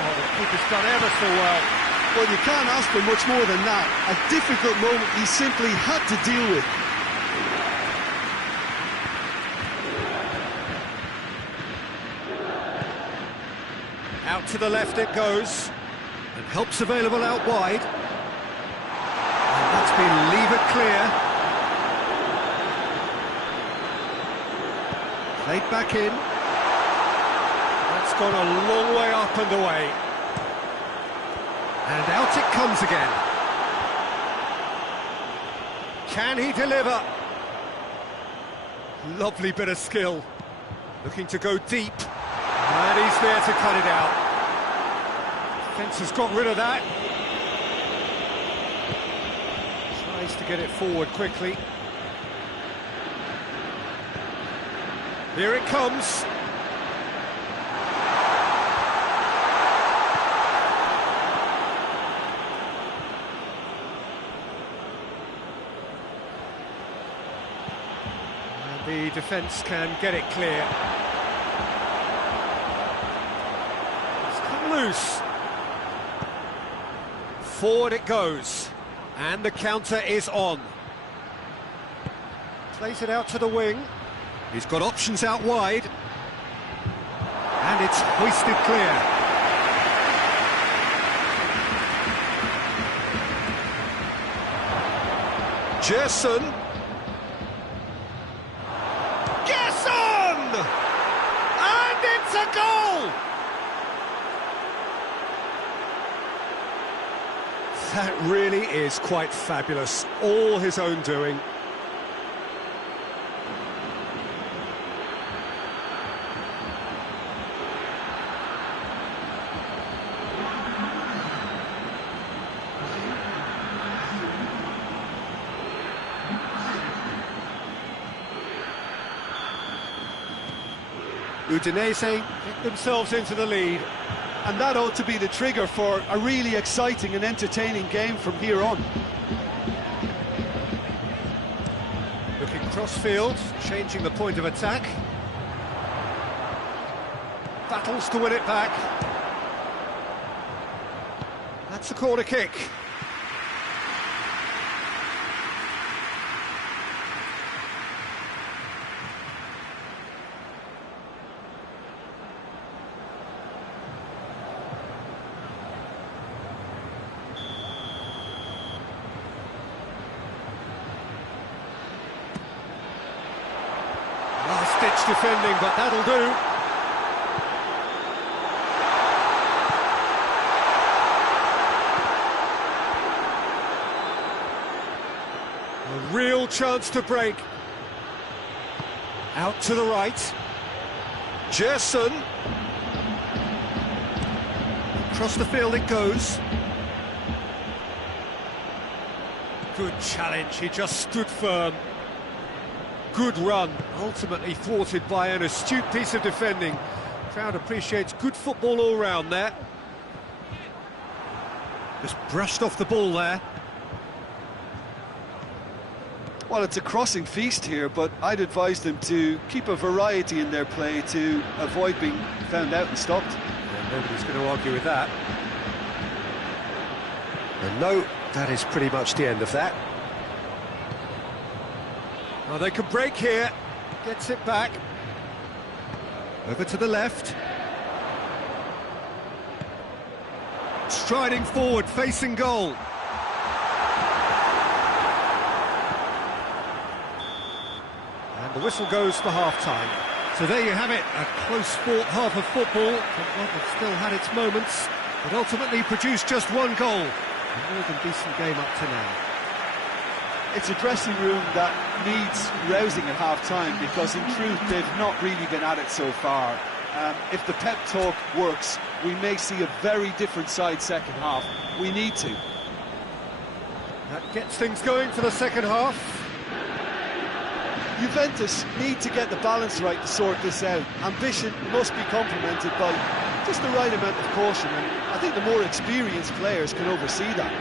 Oh, the keeper's done ever so well. Well, you can't ask for much more than that. A difficult moment he simply had to deal with. Out to the left it goes, and help's available out wide. And that's been levered clear. Played back in. That's gone a long way up and away. And out it comes again. Can he deliver? Lovely bit of skill. Looking to go deep. And he's there to cut it out. Defence has got rid of that. Tries to get it forward quickly. Here it comes. And the defence can get it clear. It's come loose. Forward it goes. And the counter is on. Plays it out to the wing. He's got options out wide. And it's hoisted clear. Gerson. Gerson! And it's a goal! That really is quite fabulous. All his own doing. Udinese get themselves into the lead. And that ought to be the trigger for a really exciting and entertaining game from here on. Looking cross-field, changing the point of attack. Battles to win it back. That's a corner kick. Last-ditch defending, but that'll do. A real chance to break. Out to the right. Gerson. Across the field it goes. Good challenge, he just stood firm. Good run, ultimately thwarted by an astute piece of defending. Crowd appreciates good football all round there. Just brushed off the ball there. Well, it's a crossing feast here, but I'd advise them to keep a variety in their play to avoid being found out and stopped. Yeah, nobody's going to argue with that. And no, that is pretty much the end of that. Well, they could break here. Gets it back. Over to the left. Striding forward, facing goal. And the whistle goes for half-time. So there you have it, a close-fought half of football, but one that still had its moments, but ultimately produced just one goal. A more than decent game up to now. It's a dressing room that needs rousing at half-time, because in truth they've not really been at it so far. If the pep talk works, we may see a very different side second half. We need to. That gets things going for the second half. Juventus need to get the balance right to sort this out. Ambition must be complemented by just the right amount of caution, and I think the more experienced players can oversee that.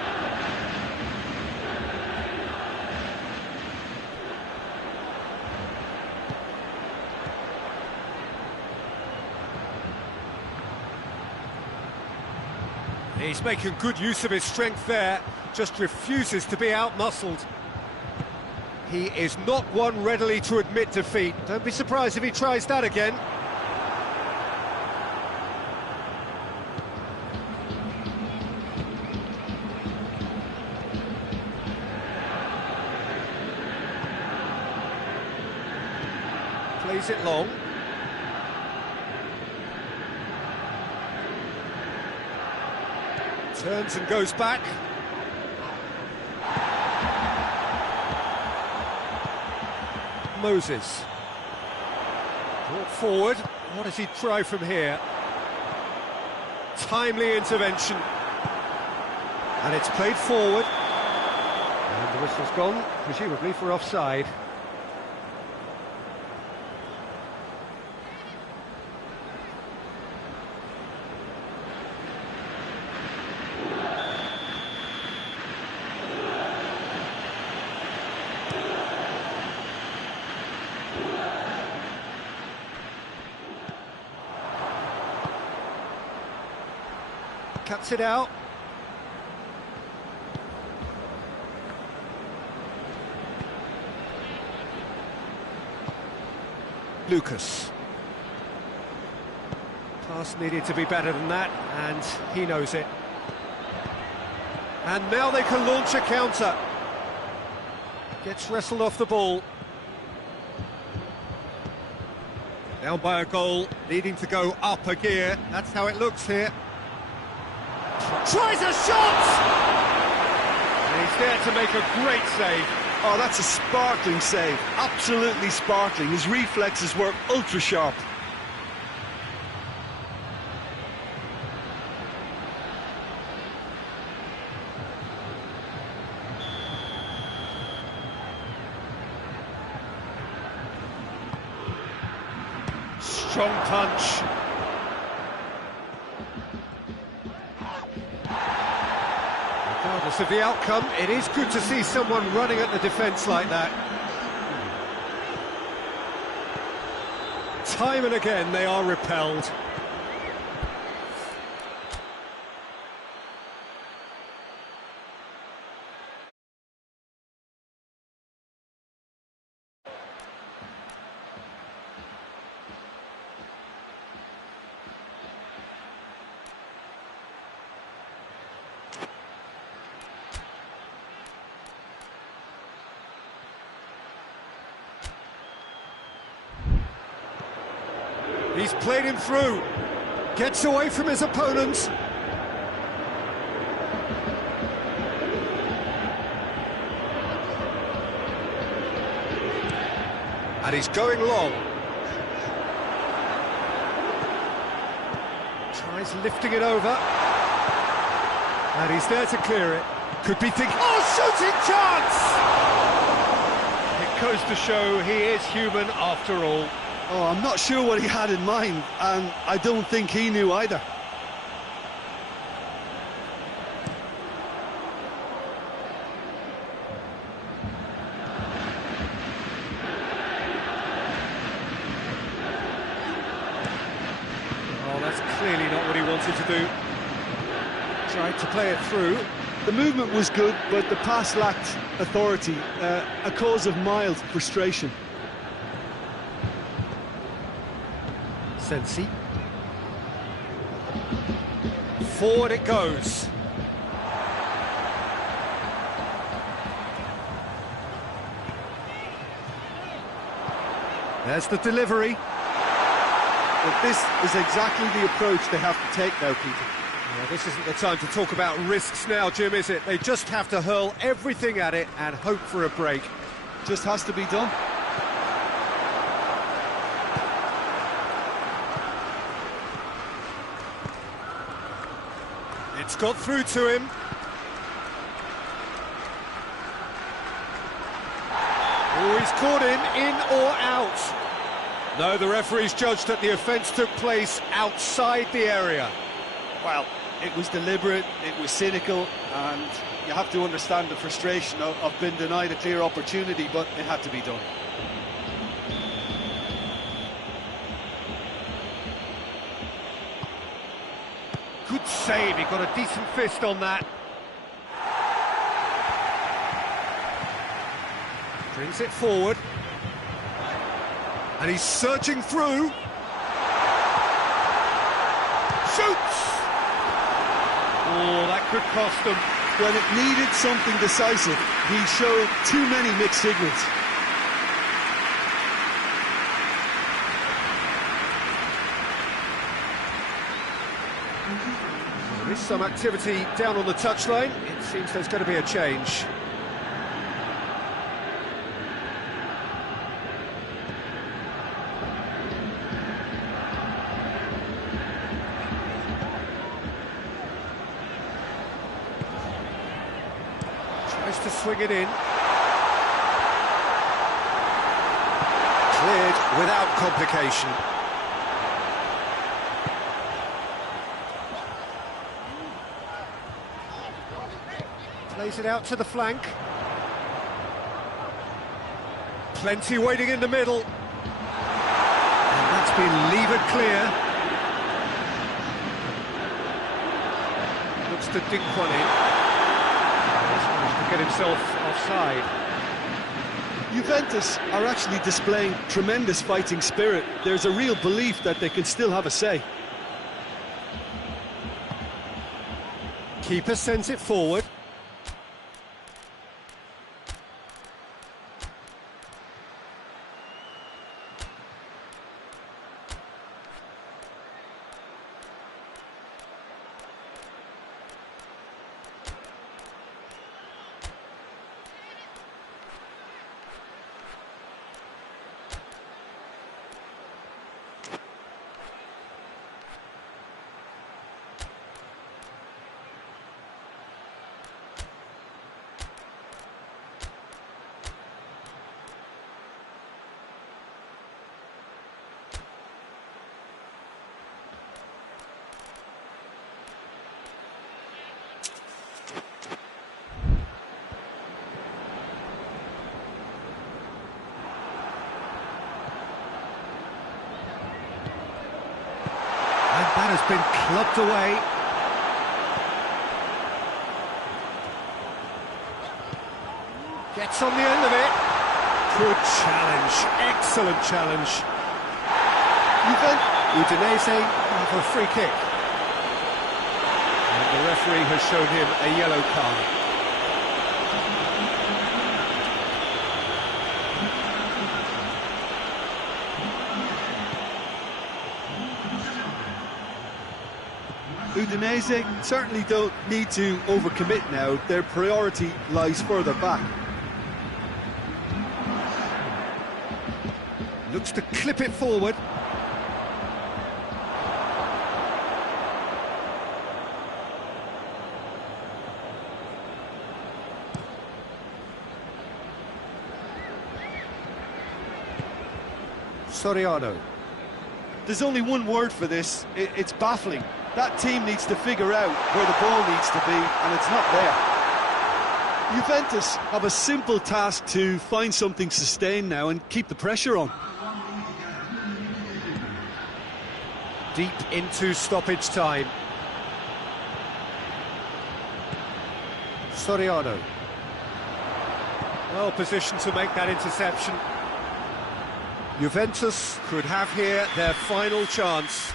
He's making good use of his strength there, just refuses to be out-muscled. He is not one readily to admit defeat. Don't be surprised if he tries that again. Plays it long. Turns and goes back. Moses. Brought forward. What does he try from here? Timely intervention. And it's played forward. And the whistle's gone, presumably for offside. Cuts it out. Lucas. Pass needed to be better than that, and he knows it. And now they can launch a counter. Gets wrestled off the ball. Down by a goal, needing to go up a gear. That's how it looks here. Tries a shot! And he's there to make a great save. Oh, that's a sparkling save. Absolutely sparkling. His reflexes were ultra sharp. Strong punch. Regardless of the outcome, it is good to see someone running at the defence like that. Time and again they are repelled. He's played him through, gets away from his opponents. And he's going long. Tries lifting it over. And he's there to clear it. Could be thinking, oh, shooting chance! It goes to show he is human after all. Oh, I'm not sure what he had in mind, and I don't think he knew either. Oh, that's clearly not what he wanted to do. Tried to play it through. The movement was good, but the pass lacked authority, a cause of mild frustration. Sensi. Forward it goes. There's the delivery. But this is exactly the approach they have to take now, Peter. Yeah, this isn't the time to talk about risks now, Jim, is it? They just have to hurl everything at it and hope for a break. Just has to be done. It's got through to him. Oh, he's caught him in or out. No, the referee's judged that the offence took place outside the area. Well, it was deliberate, it was cynical, and you have to understand the frustration of being denied a clear opportunity, but it had to be done. Good save, he got a decent fist on that. Brings it forward. And he's surging through. Shoots! Oh, that could cost them. When it needed something decisive, he showed too many mixed signals. There is some activity down on the touchline. It seems there's going to be a change. to swing it in. Cleared without complication. Plays it out to the flank. Plenty waiting in the middle. And that's been levered clear. Looks to dink one in. He's managed to get himself offside. Juventus are actually displaying tremendous fighting spirit. There's a real belief that they can still have a say. Keeper sends it forward. That has been clubbed away. Gets on the end of it. Good challenge, excellent challenge. Udinese have a free kick. And the referee has shown him a yellow card. Udinese certainly don't need to overcommit now. Their priority lies further back. Looks to clip it forward. Soriano. There's only one word for this, it's baffling. That team needs to figure out where the ball needs to be, and it's not there. Juventus have a simple task to find something sustained now and keep the pressure on. Deep into stoppage time. Soriano. Well positioned to make that interception. Juventus could have here their final chance.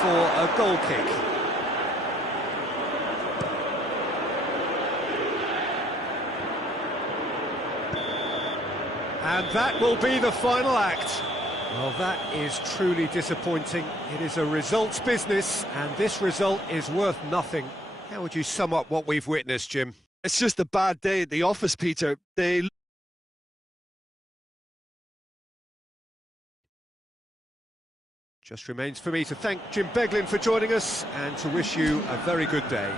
For a goal kick. And that will be the final act. Well, that is truly disappointing. It is a results business, and this result is worth nothing. How would you sum up what we've witnessed, Jim? It's just a bad day at the office, Peter. Just remains for me to thank Jim Beglin for joining us and to wish you a very good day.